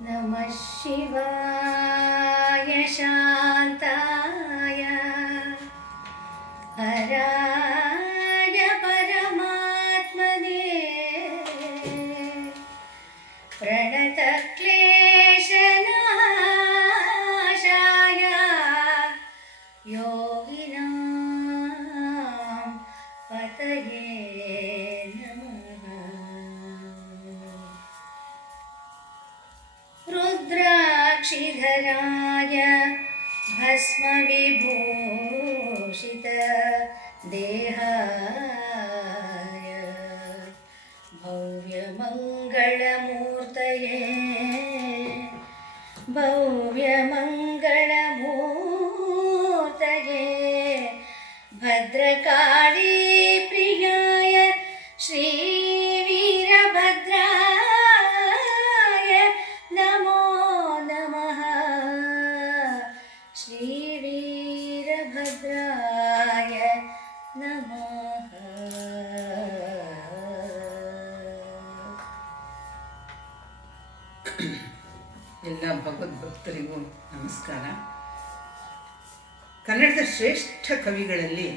नमः शिवाय शान्ताय हराय परमात्मने प्रणतक्लेशनाशाय योगिनां पतये रुद्राक्षिधराय भस्मविभूषित देहाय भव्यमङ्गलमूर्तये भद्रकाली प्रियाय श्रीवीरभद्राय नमो नमः श्रीवीरभद्राय नमः। ಎಲ್ಲ ಭಗವದ್ಭಕ್ತರಿಗೂ ನಮಸ್ಕಾರ. ಕನ್ನಡದ ಶ್ರೇಷ್ಠ ಕವಿಗಳಲ್ಲಿ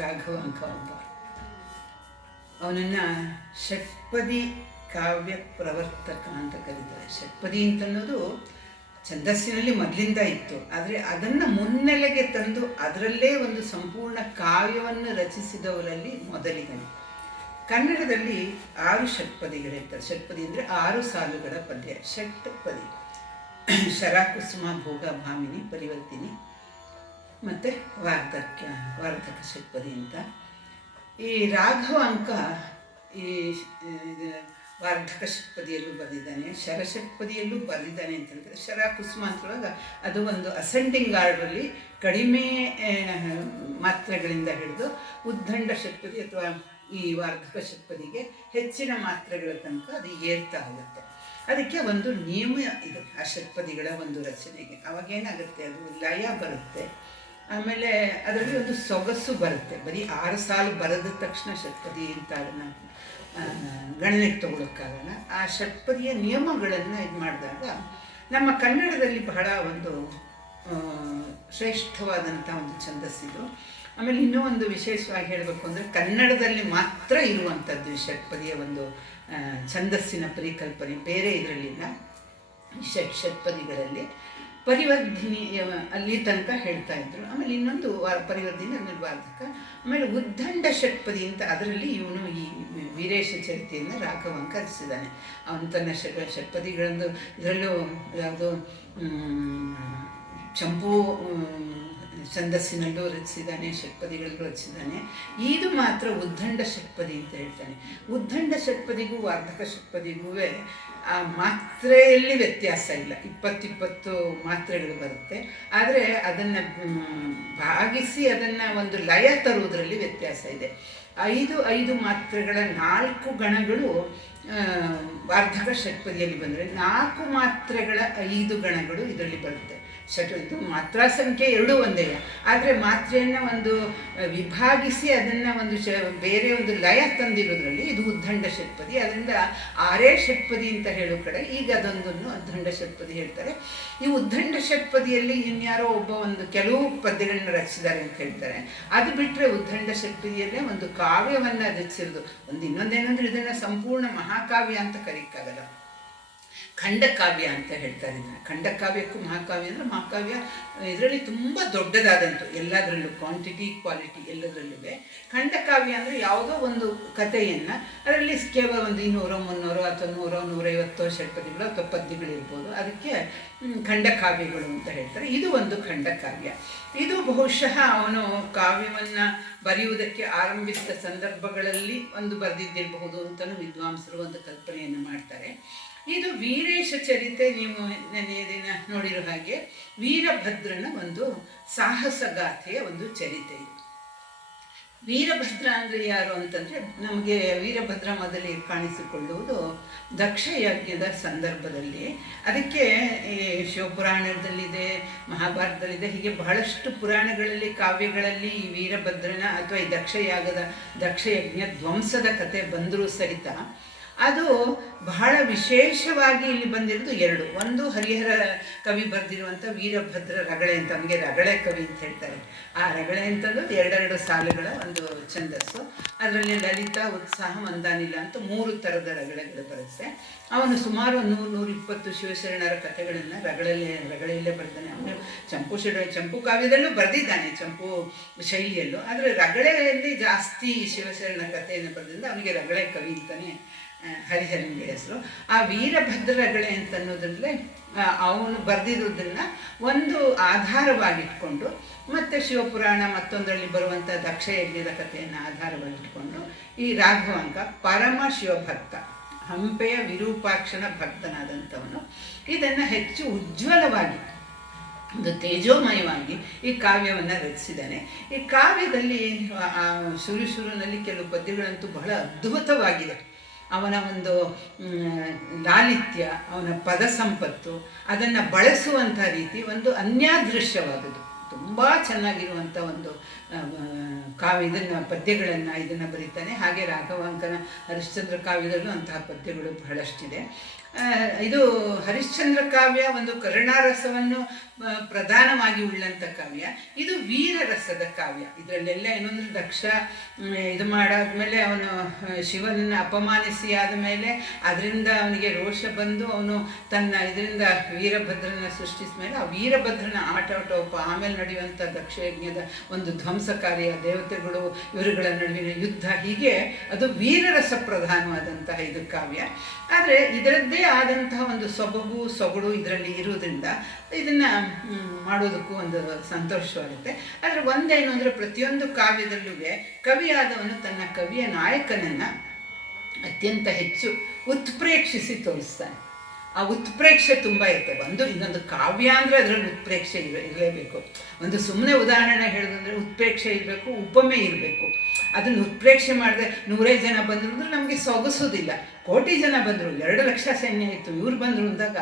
ರಾಘವ ಅಂಕ ಒಬ್ಬ. ಅವನನ್ನು ಷಟ್ಪದಿ ಕಾವ್ಯ ಪ್ರವರ್ತಕ ಅಂತ ಕರೀತಾರೆ. ಷಟ್ಪದಿ ಅಂತನ್ನೋದು ಛಂದಸ್ಸಿನಲ್ಲಿ ಮೊದಲಿಂದ ಇತ್ತು, ಆದರೆ ಅದನ್ನು ಮುನ್ನೆಲೆಗೆ ತಂದು ಅದರಲ್ಲೇ ಒಂದು ಸಂಪೂರ್ಣ ಕಾವ್ಯವನ್ನು ರಚಿಸಿದವರಲ್ಲಿ ಮೊದಲಿಗನೇ. ಕನ್ನಡದಲ್ಲಿ 6 ಷಟ್ಪದಿಗಳಿರ್ತಾರೆ. ಷಟ್ಪದಿ ಅಂದರೆ 6 ಸಾಲುಗಳ ಪದ್ಯ ಷಟ್ಪದಿ. ಶರಾಕುಸುಮ ಭೋಗ ಭಾಮಿನಿ ಪರಿವರ್ತಿನಿ ಮತ್ತು ವಾರ್ಧಕ ಷಟ್ಪದಿ ಅಂತ. ಈ ರಾಘವ ಅಂಕ ಈ ವಾರ್ಧಕ ಷಟ್ಪದಿಯಲ್ಲೂ ಬರೆದಿದ್ದಾನೆ, ಶರಷಟ್ಪದಿಯಲ್ಲೂ ಬರೆದಿದ್ದಾನೆ ಅಂತ ಹೇಳ್ತಾರೆ. ಶರಾಕುಸುಮ ಅಂತೇಳುವಾಗ ಅದು ಒಂದು ಅಸೆಂಡಿಂಗ್ ಆರ್ಡ್ರಲ್ಲಿ ಕಡಿಮೆ ಮಾತ್ರೆಗಳಿಂದ ಹಿಡಿದು ಉದ್ದಂಡ ಷಟ್ಪದಿ ಅಥವಾ ಈ ವಾರ್ಧಕ ಷಟ್ಪದಿಗೆ ಹೆಚ್ಚಿನ ಮಾತ್ರೆಗಳ ತನಕ ಅದು ಏರ್ತಾ ಹೋಗುತ್ತೆ. ಅದಕ್ಕೆ ಒಂದು ನಿಯಮ ಇದು ಆ ಷಟ್ಪದಿಗಳ ಒಂದು ರಚನೆಗೆ. ಅವಾಗೇನಾಗುತ್ತೆ, ಅದು ಲಯ ಬರುತ್ತೆ, ಆಮೇಲೆ ಅದರಲ್ಲಿ ಒಂದು ಸೊಗಸು ಬರುತ್ತೆ. ಬರೀ 6 ಸಾಲು ಬರೆದ ತಕ್ಷಣ ಷಟ್ಪದಿ ಅಂತ ಅದನ್ನು ಗಣನೆಗೆ ತಗೊಳ್ಳೋಕ್ಕಾಗಲ್ಲ. ಆ ಷಟ್ಪದಿಯ ನಿಯಮಗಳನ್ನು ಇದು ಮಾಡಿದಾಗ ನಮ್ಮ ಕನ್ನಡದಲ್ಲಿ ಬಹಳ ಒಂದು ಶ್ರೇಷ್ಠವಾದಂಥ ಒಂದು ಛಂದಸ್ಸಿದು. ಆಮೇಲೆ ಇನ್ನೂ ಒಂದು ವಿಶೇಷವಾಗಿ ಹೇಳಬೇಕು ಅಂದರೆ ಕನ್ನಡದಲ್ಲಿ ಮಾತ್ರ ಇರುವಂಥದ್ದು ಈ ಷಟ್ಪದಿಯ ಒಂದು ಛಂದಸ್ಸಿನ ಪರಿಕಲ್ಪನೆ. ಬೇರೆ ಇದರಲ್ಲಿಲ್ಲ. ಷಟ್ಪದಿಗಳಲ್ಲಿ ಪರಿವರ್ಧಿನಿ ಅಲ್ಲಿ ತನಕ ಹೇಳ್ತಾ ಇದ್ರು. ಆಮೇಲೆ ಇನ್ನೊಂದು ಪರಿವರ್ಧಿನಿ, ಆಮೇಲೆ ವಾರ್ಧಕ, ಆಮೇಲೆ ಉದ್ದಂಡ ಷಟ್ಪದಿ ಅಂತ ಅದರಲ್ಲಿ ಇವನು ಈ ವೀರೇಶ ಚರಿತೆಯನ್ನು ರಾಘವಂಕ ರಚಿಸಿದ್ದಾನೆ. ಅವನು ತನ್ನ ಷಟ್ಪದಿಗಳಂದು ಇದರಲ್ಲೂ ಯಾವುದು ಚಂಪು ಛಂದಸ್ಸಿನಲ್ಲೂ ರಚಿಸಿದ್ದಾನೆ, ಷಟ್ಪದಿಗಳಲ್ಲೂ ರಚಿಸಿದ್ದಾನೆ. ಇದು ಮಾತ್ರ ಉದ್ದಂಡ ಷಟ್ಪದಿ ಅಂತ ಹೇಳ್ತಾನೆ. ಉದ್ದಂಡ ಷಟ್ಪದಿಗೂ ವಾರ್ಧಕ ಷಟ್ಪದಿಗೂ ಆ ಮಾತ್ರೆಯಲ್ಲಿ ವ್ಯತ್ಯಾಸ ಇಲ್ಲ. 20 ಮಾತ್ರೆಗಳು ಬರುತ್ತೆ, ಆದರೆ ಅದನ್ನು ಭಾಗಿಸಿ ಅದನ್ನು ಒಂದು ಲಯ ತರುವುದರಲ್ಲಿ ವ್ಯತ್ಯಾಸ ಇದೆ. 5 ಮಾತ್ರೆಗಳ 4 ಗಣಗಳು ವಾರ್ಧಕ ಷಟ್ಪದಿಯಲ್ಲಿ ಬಂದರೆ 4 ಮಾತ್ರೆಗಳ 5 ಗಣಗಳು ಇದರಲ್ಲಿ ಬರುತ್ತೆ. ಇದು ಮಾತ್ರಾ ಸಂಖ್ಯೆ 2 ಒಂದೇ, ಆದರೆ ಮಾತ್ರೆಯನ್ನು ಒಂದು ವಿಭಾಗಿಸಿ ಅದನ್ನು ಒಂದು ಬೇರೆ ಒಂದು ಲಯ ತಂದಿರೋದ್ರಲ್ಲಿ ಇದು ಉದ್ದಂಡ ಷಟ್ಪದಿ. ಅದರಿಂದ 6 ಷಟ್ಪದಿ ಅಂತ ಹೇಳೋ ಕಡೆ ಈಗ ಅದೊಂದನ್ನು ಉದ್ದಂಡ ಷಟ್ಪದಿ ಹೇಳ್ತಾರೆ. ಈ ಉದ್ದಂಡ ಷಟ್ಪದಿಯಲ್ಲಿ ಇನ್ಯಾರೋ ಒಂದು ಕೆಲವು ಪದ್ಯಗಳನ್ನ ರಚಿಸಿದ್ದಾರೆ ಅಂತ ಹೇಳ್ತಾರೆ. ಅದು ಬಿಟ್ಟರೆ ಉದ್ದಂಡ ಷಟ್ಪದಿಯಲ್ಲೇ ಒಂದು ಕಾವ್ಯವನ್ನು ರಚಿಸಿರೋದು. ಇನ್ನೊಂದೇನೆಂದರೆ ಇದನ್ನು ಸಂಪೂರ್ಣ ಮಹಾಕಾವ್ಯ ಅಂತ ಕರೀಕ್ಕಾಗಲ್ಲ, ಖಂಡಕಾವ್ಯ ಅಂತ ಹೇಳ್ತಾರೆ ಇದನ್ನು. ಖಂಡಕಾವ್ಯಕ್ಕೂ ಮಹಾಕಾವ್ಯ ಅಂದರೆ ಮಹಾಕಾವ್ಯ ಇದರಲ್ಲಿ ತುಂಬ ದೊಡ್ಡದಾದಂತು, ಎಲ್ಲದರಲ್ಲೂ ಕ್ವಾಂಟಿಟಿ ಕ್ವಾಲಿಟಿ ಎಲ್ಲದರಲ್ಲೂ. ಖಂಡಕಾವ್ಯ ಅಂದರೆ ಯಾವುದೋ ಒಂದು ಕಥೆಯನ್ನು ಅದರಲ್ಲಿ ಕೇವಲ ಒಂದು 200 300 ಅಥವಾ 100 150 ಷಟ್ಪದಿಗಳು ಅಥವಾ ಪದ್ಯಗಳಿರ್ಬೋದು, ಅದಕ್ಕೆ ಖಂಡಕಾವ್ಯಗಳು ಅಂತ ಹೇಳ್ತಾರೆ. ಇದು ಒಂದು ಖಂಡಕಾವ್ಯ. ಇದು ಬಹುಶಃ ಅವನು ಕಾವ್ಯವನ್ನು ಬರೆಯುವುದಕ್ಕೆ ಆರಂಭಿಸಿದ ಸಂದರ್ಭಗಳಲ್ಲಿ ಒಂದು ಬರೆದಿದ್ದಿರಬಹುದು ಅಂತಲೂ ವಿದ್ವಾಂಸರು ಒಂದು ಕಲ್ಪನೆಯನ್ನು ಮಾಡ್ತಾರೆ. ಇದು ವೀರೇಶ ಚರಿತೆ. ನೀವು ನೆನ್ನೆ ದಿನ ನೋಡಿರೋ ಹಾಗೆ ವೀರಭದ್ರನ ಒಂದು ಸಾಹಸಗಾಥೆಯ ಒಂದು ಚರಿತೆ ಇದು. ವೀರಭದ್ರ ಅಂದರೆ ಯಾರು ಅಂತಂದರೆ, ನಮಗೆ ವೀರಭದ್ರ ಮೊದಲೇ ಕಾಣಿಸಿಕೊಳ್ಳುವುದು ದಕ್ಷಯಜ್ಞದ ಸಂದರ್ಭದಲ್ಲಿ. ಅದಕ್ಕೆ ಈ ಶಿವಪುರಾಣದಲ್ಲಿದೆ, ಮಹಾಭಾರತದಲ್ಲಿದೆ, ಹೀಗೆ ಬಹಳಷ್ಟು ಪುರಾಣಗಳಲ್ಲಿ ಕಾವ್ಯಗಳಲ್ಲಿ ಈ ವೀರಭದ್ರನ ಅಥವಾ ಈ ದಕ್ಷಯಜ್ಞ ಧ್ವಂಸದ ಕತೆ ಬಂದರೂ ಸಹಿತ ಅದು ಬಹಳ ವಿಶೇಷವಾಗಿ ಇಲ್ಲಿ ಬಂದಿರೋದು ಎರಡು. ಒಂದು ಹರಿಹರ ಕವಿ ಬರೆದಿರುವಂಥ ವೀರಭದ್ರ ರಗಳೆ ಅಂತ, ನಮಗೆ ರಗಳೆ ಕವಿ ಅಂತ ಹೇಳ್ತಾರೆ. ಆ ರಗಳೆ ಅಂತಂದು ಎರಡೆರಡು ಸಾಲುಗಳ ಒಂದು ಛಂದಸ್ಸು. ಅದರಲ್ಲಿ ಲಲಿತಾ, ಉತ್ಸಾಹ, ಮಂದಾನಿಲ ಅಂತ 3 ಥರದ ರಗಳೆಗಳು ಬರುತ್ತೆ. ಅವನು ಸುಮಾರು 100-120 ಶಿವಶರಣರ ಕಥೆಗಳನ್ನು ರಗಳೆಯಲ್ಲೇ ಬರೆದಾನೆ. ಅವನು ಚಂಪು ಕಾವ್ಯದಲ್ಲೂ ಬರೆದಿದ್ದಾನೆ, ಚಂಪು ಶೈಲಿಯಲ್ಲೂ. ಆದರೆ ರಗಳೆಯಲ್ಲಿ ಜಾಸ್ತಿ ಶಿವಶರಣ ಕಥೆಯನ್ನು ಬರೆದಿಂದ ಅವನಿಗೆ ರಗಳೆ ಕವಿ ಅಂತಲೇ ಹರಿಹರನಿಗೆ ಹೆಸರು. ಆ ವೀರಭದ್ರ ರಗಳೆ ಅಂತ ಅನ್ನೋದ್ರಲ್ಲೇ ಅವನು ಬರೆದಿರೋದನ್ನು ಒಂದು ಆಧಾರವಾಗಿಟ್ಕೊಂಡು, ಮತ್ತು ಶಿವಪುರಾಣ ಮತ್ತೊಂದರಲ್ಲಿ ಬರುವಂಥ ದಕ್ಷಯಜ್ಞದ ಕಥೆಯನ್ನು ಆಧಾರವಾಗಿಟ್ಕೊಂಡು ಈ ರಾಘವಾಂಕ ಪರಮ ಶಿವಭಕ್ತ, ಹಂಪೆಯ ವಿರೂಪಾಕ್ಷನ ಭಕ್ತನಾದಂಥವನು ಇದನ್ನು ಹೆಚ್ಚು ಉಜ್ವಲವಾಗಿ, ಒಂದು ತೇಜೋಮಯವಾಗಿ ಈ ಕಾವ್ಯವನ್ನು ರಚಿಸಿದ್ದಾನೆ. ಈ ಕಾವ್ಯದಲ್ಲಿ ಶುರುನಲ್ಲಿ ಕೆಲವು ಪದ್ಯಗಳಂತೂ ಬಹಳ ಅದ್ಭುತವಾಗಿದೆ. ಅವನ ಒಂದು ಲಾಲಿತ್ಯ, ಅವನ ಪದ ಸಂಪತ್ತು, ಅದನ್ನು ಬಳಸುವಂಥ ರೀತಿ ಒಂದು ಅನ್ಯಾದೃಶ್ಯವಾದದ್ದು. ತುಂಬ ಚೆನ್ನಾಗಿರುವಂಥ ಒಂದು ಪದ್ಯಗಳನ್ನು ಬರೀತಾನೆ. ಹಾಗೆ ರಾಘವಾಂಕನ ಹರಿಶ್ಚಂದ್ರ ಕಾವ್ಯದಲ್ಲೂ ಅಂತಹ ಪದ್ಯಗಳು ಬಹಳಷ್ಟಿದೆ. ಇದು ಹರಿಶ್ಚಂದ್ರ ಕಾವ್ಯ ಒಂದು ಕರುಣಾರಸವನ್ನು ಪ್ರಧಾನವಾಗಿ ಉಳ್ಳಂಥ ಕಾವ್ಯ. ಇದು ವೀರರಸದ ಕಾವ್ಯ. ಇದರಲ್ಲೆಲ್ಲ ಏನಂದ್ರೆ ದಕ್ಷ ಇದು ಮಾಡಾದ್ಮೇಲೆ ಅವನು ಶಿವನನ್ನು ಅಪಮಾನಿಸಿ ಆದಮೇಲೆ ಅದರಿಂದ ಅವನಿಗೆ ರೋಷ ಬಂದು ಅವನು ತನ್ನ ಇದರಿಂದ ವೀರಭದ್ರನ ಸೃಷ್ಟಿಸಿದ ಮೇಲೆ ಆ ವೀರಭದ್ರನ ಆಟೋಪ ಆಮೇಲೆ ನಡೆಯುವಂಥ ದಕ್ಷಯಜ್ಞದ ಒಂದು ಧ್ವಂಸಕಾರ್ಯ, ದೇವತೆಗಳು ಇವರುಗಳ ನಡುವಿನ ಯುದ್ಧ, ಹೀಗೆ ಅದು ವೀರರಸ ಪ್ರಧಾನವಾದಂತಹ ಇದು ಕಾವ್ಯ. ಆದರೆ ಇದರದ್ದೇ ಆದಂತಹ ಒಂದು ಸೊಗಡು ಇದರಲ್ಲಿ ಇರುವುದರಿಂದ ಇದನ್ನು ಮಾಡೋದಕ್ಕೂ ಒಂದು ಸಂತೋಷವಾಗುತ್ತೆ. ಆದರೆ ಒಂದೇನು ಅಂದರೆ ಪ್ರತಿಯೊಂದು ಕಾವ್ಯದಲ್ಲೂ ಕವಿಯಾದವನು ತನ್ನ ಕವಿಯ ನಾಯಕನನ್ನು ಅತ್ಯಂತ ಹೆಚ್ಚು ಉತ್ಪ್ರೇಕ್ಷಿಸಿ ತೋರಿಸ್ತಾನೆ. ಆ ಉತ್ಪ್ರೇಕ್ಷೆ ತುಂಬ ಇರ್ತದೆ. ಇನ್ನೊಂದು ಕಾವ್ಯ ಅಂದರೆ ಅದರಲ್ಲಿ ಉತ್ಪ್ರೇಕ್ಷೆ ಇರಲೇಬೇಕು. ಒಂದು ಸುಮ್ಮನೆ ಉದಾಹರಣೆ ಹೇಳೋದಂದರೆ ಉತ್ಪ್ರೇಕ್ಷೆ ಇರಬೇಕು, ಉಪಮೆ ಇರಬೇಕು. ಅದನ್ನು ಉತ್ಪ್ರೇಕ್ಷೆ ಮಾಡಿದ್ರೆ 100 ಜನ ಬಂದರು ಅಂದರೆ ನಮಗೆ ಸೊಗಸೋದಿಲ್ಲ. 1,000,000 ಜನ ಬಂದರು, 2 ಲಕ್ಷ ಸೈನ್ಯ ಇತ್ತು, ಇವ್ರು ಬಂದರು ಅಂದಾಗ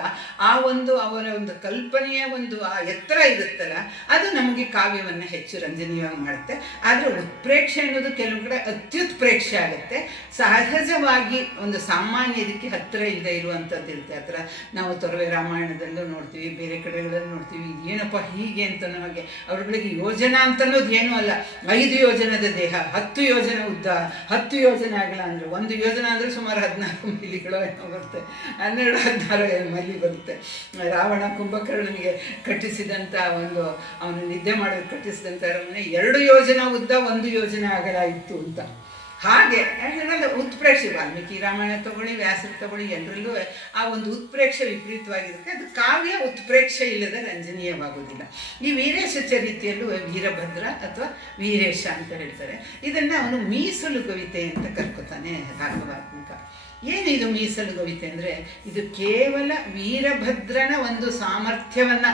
ಆ ಒಂದು ಅವರ ಒಂದು ಕಲ್ಪನೆಯ ಒಂದು ಆ ಎತ್ತರ ಇರುತ್ತಲ್ಲ, ಅದು ನಮಗೆ ಕಾವ್ಯವನ್ನು ಹೆಚ್ಚು ರಂಜನೀಯವಾಗಿ ಮಾಡುತ್ತೆ. ಆದರೆ ಉತ್ಪ್ರೇಕ್ಷೆ ಅನ್ನೋದು ಕೆಲವು ಕಡೆ ಅತ್ಯುತ್ಪ್ರೇಕ್ಷೆ ಆಗುತ್ತೆ. ಸಹಜವಾಗಿ ಒಂದು ಸಾಮಾನ್ಯದಕ್ಕೆ ಹತ್ತಿರ ಇಲ್ಲದೆ ಇರುವಂಥದ್ದು ಇರುತ್ತೆ. ಆ ಥರ ನಾವು ತೊರವೆ ರಾಮಾಯಣದಲ್ಲೂ ನೋಡ್ತೀವಿ, ಬೇರೆ ಕಡೆಗಳಲ್ಲೂ ನೋಡ್ತೀವಿ. ಏನಪ್ಪ ಹೀಗೆ ಅಂತ ನಮಗೆ ಅವ್ರಗಳಿಗೆ ಯೋಜನಾ ಅಂತನ್ನೋದು ಏನೂ ಅಲ್ಲ. 5 ಯೋಜನದ ದೇಹ, 10 ಯೋಜನ ಉದ್ದ, 10 ಯೋಜನೆ ಆಗಲ್ಲ ಅಂದರೆ 1 ಯೋಜನ ಅಂದರೆ ಸುಮಾರು 14 ಮೈಲಿಗಳು ಏನೋ ಬರುತ್ತೆ, 12-16 ಮೈಲಿ ಬರುತ್ತೆ. ರಾವಣ ಕುಂಭಕರ್ಣನಿಗೆ ಕಟ್ಟಿಸಿದಂಥ ಒಂದು ಅವನು ನಿದ್ದೆ ಮಾಡೋದು ಕಟ್ಟಿಸಿದಂಥ ಅರಮನೆ 2 ಯೋಜನ ಉದ್ದ, 1 ಯೋಜನೆ ಅಗಲ ಇತ್ತು ಅಂತ. ಹಾಗೆ ಹೇಳಲ್ಲ ಉತ್ಪ್ರೇಕ್ಷೆ. ವಾಲ್ಮೀಕಿ ರಾಮಾಯಣ ತಗೊಳ್ಳಿ, ವ್ಯಾಸರು ತಗೊಳ್ಳಿ, ಎಲ್ಲರಲ್ಲೂ ಆ ಒಂದು ಉತ್ಪ್ರೇಕ್ಷೆ ವಿಪರೀತವಾಗಿರುತ್ತೆ. ಅದು ಕಾವ್ಯ ಉತ್ಪ್ರೇಕ್ಷೆ ಇಲ್ಲದೆ ರಂಜನೀಯವಾಗುವುದಿಲ್ಲ. ಈ ವೀರೇಶ ಚರಿತೆಯಲ್ಲೂ ವೀರಭದ್ರ ಅಥವಾ ವೀರೇಶ ಅಂತ ಹೇಳ್ತಾರೆ. ಇದನ್ನು ಅವನು ಮೀಸಲು ಕವಿತೆ ಅಂತ ಕರ್ಕೋತಾನೆ ರಾಘವಾತ್ಮಕ. ಏನು ಇದು ಮೀಸಲು ಕವಿತೆ ಅಂದರೆ, ಇದು ಕೇವಲ ವೀರಭದ್ರನ ಒಂದು ಸಾಮರ್ಥ್ಯವನ್ನು,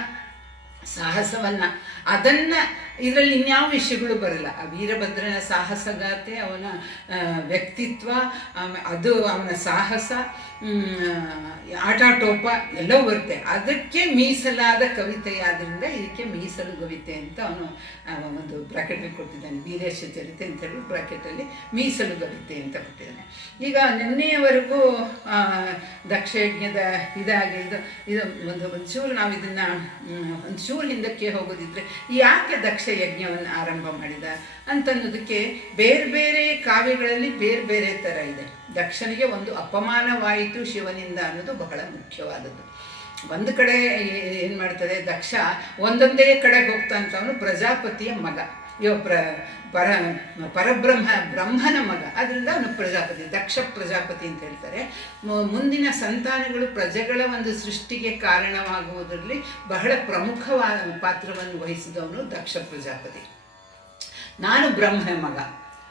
ಸಾಹಸವನ್ನು, ಅದನ್ನು ಇದರಲ್ಲಿ ಇನ್ಯಾವ ವಿಷಯಗಳು ಬರಲ್ಲ. ಆ ವೀರಭದ್ರನ ಸಾಹಸಗಾಥೆ, ಅವನ ವ್ಯಕ್ತಿತ್ವ, ಅದು ಅವನ ಸಾಹಸ, ಆಟಾಟೋಪ ಎಲ್ಲವೂ ಬರುತ್ತೆ. ಅದಕ್ಕೆ ಮೀಸಲಾದ ಕವಿತೆಯಾದ್ದರಿಂದ ಇದಕ್ಕೆ ಮೀಸಲು ಕವಿತೆ ಅಂತ ಅವನು ಒಂದು ಬ್ರಾಕೆಟಲ್ಲಿ ಕೊಟ್ಟಿದ್ದಾನೆ. ವೀರೇಶ ಚರಿತೆ ಅಂತ ಹೇಳಿ ಬ್ರಾಕೆಟಲ್ಲಿ ಮೀಸಲು ಕವಿತೆ ಅಂತ ಕೊಟ್ಟಿದ್ದಾನೆ. ಈಗ ನಿನ್ನೆಯವರೆಗೂ ದಕ್ಷಯಜ್ಞದ ಇದು ಒಂಚೂರು ನಾವು ಇದನ್ನು ಒಂಚೂರು ಹಿಂದಕ್ಕೆ ಹೋಗೋದಿದ್ರೆ ಯಾಕೆ ದಕ್ಷ ಯಜ್ಞವನ್ನು ಆರಂಭ ಮಾಡಿದ ಅಂತನ್ನೋದಕ್ಕೆ ಬೇರೆ ಬೇರೆ ಕಾವ್ಯಗಳಲ್ಲಿ ಬೇರೆ ಬೇರೆ ಥರ ಇದೆ. ದಕ್ಷನಿಗೆ ಒಂದು ಅಪಮಾನವಾಯಿತು ಶಿವನಿಂದ ಅನ್ನೋದು ಬಹಳ ಮುಖ್ಯವಾದದ್ದು. ಒಂದು ಕಡೆ ಏನು ಮಾಡ್ತಾರೆ, ದಕ್ಷ ಒಂದೊಂದೇ ಕಡೆಗೆ ಹೋಗ್ತಾ ಅಂತವನು ಪ್ರಜಾಪತಿಯ ಮಗ, ಬ್ರಹ್ಮನ ಮಗ, ಅದರಿಂದ ಅವನು ಪ್ರಜಾಪತಿ, ದಕ್ಷ ಪ್ರಜಾಪತಿ ಅಂತ ಹೇಳ್ತಾರೆ. ಮುಂದಿನ ಸಂತಾನಗಳು ಪ್ರಜೆಗಳ ಒಂದು ಸೃಷ್ಟಿಗೆ ಕಾರಣವಾಗುವುದರಲ್ಲಿ ಬಹಳ ಪ್ರಮುಖವಾದ ಪಾತ್ರವನ್ನು ವಹಿಸಿದವನು ದಕ್ಷ ಪ್ರಜಾಪತಿ. ನಾನು ಬ್ರಹ್ಮನ ಮಗ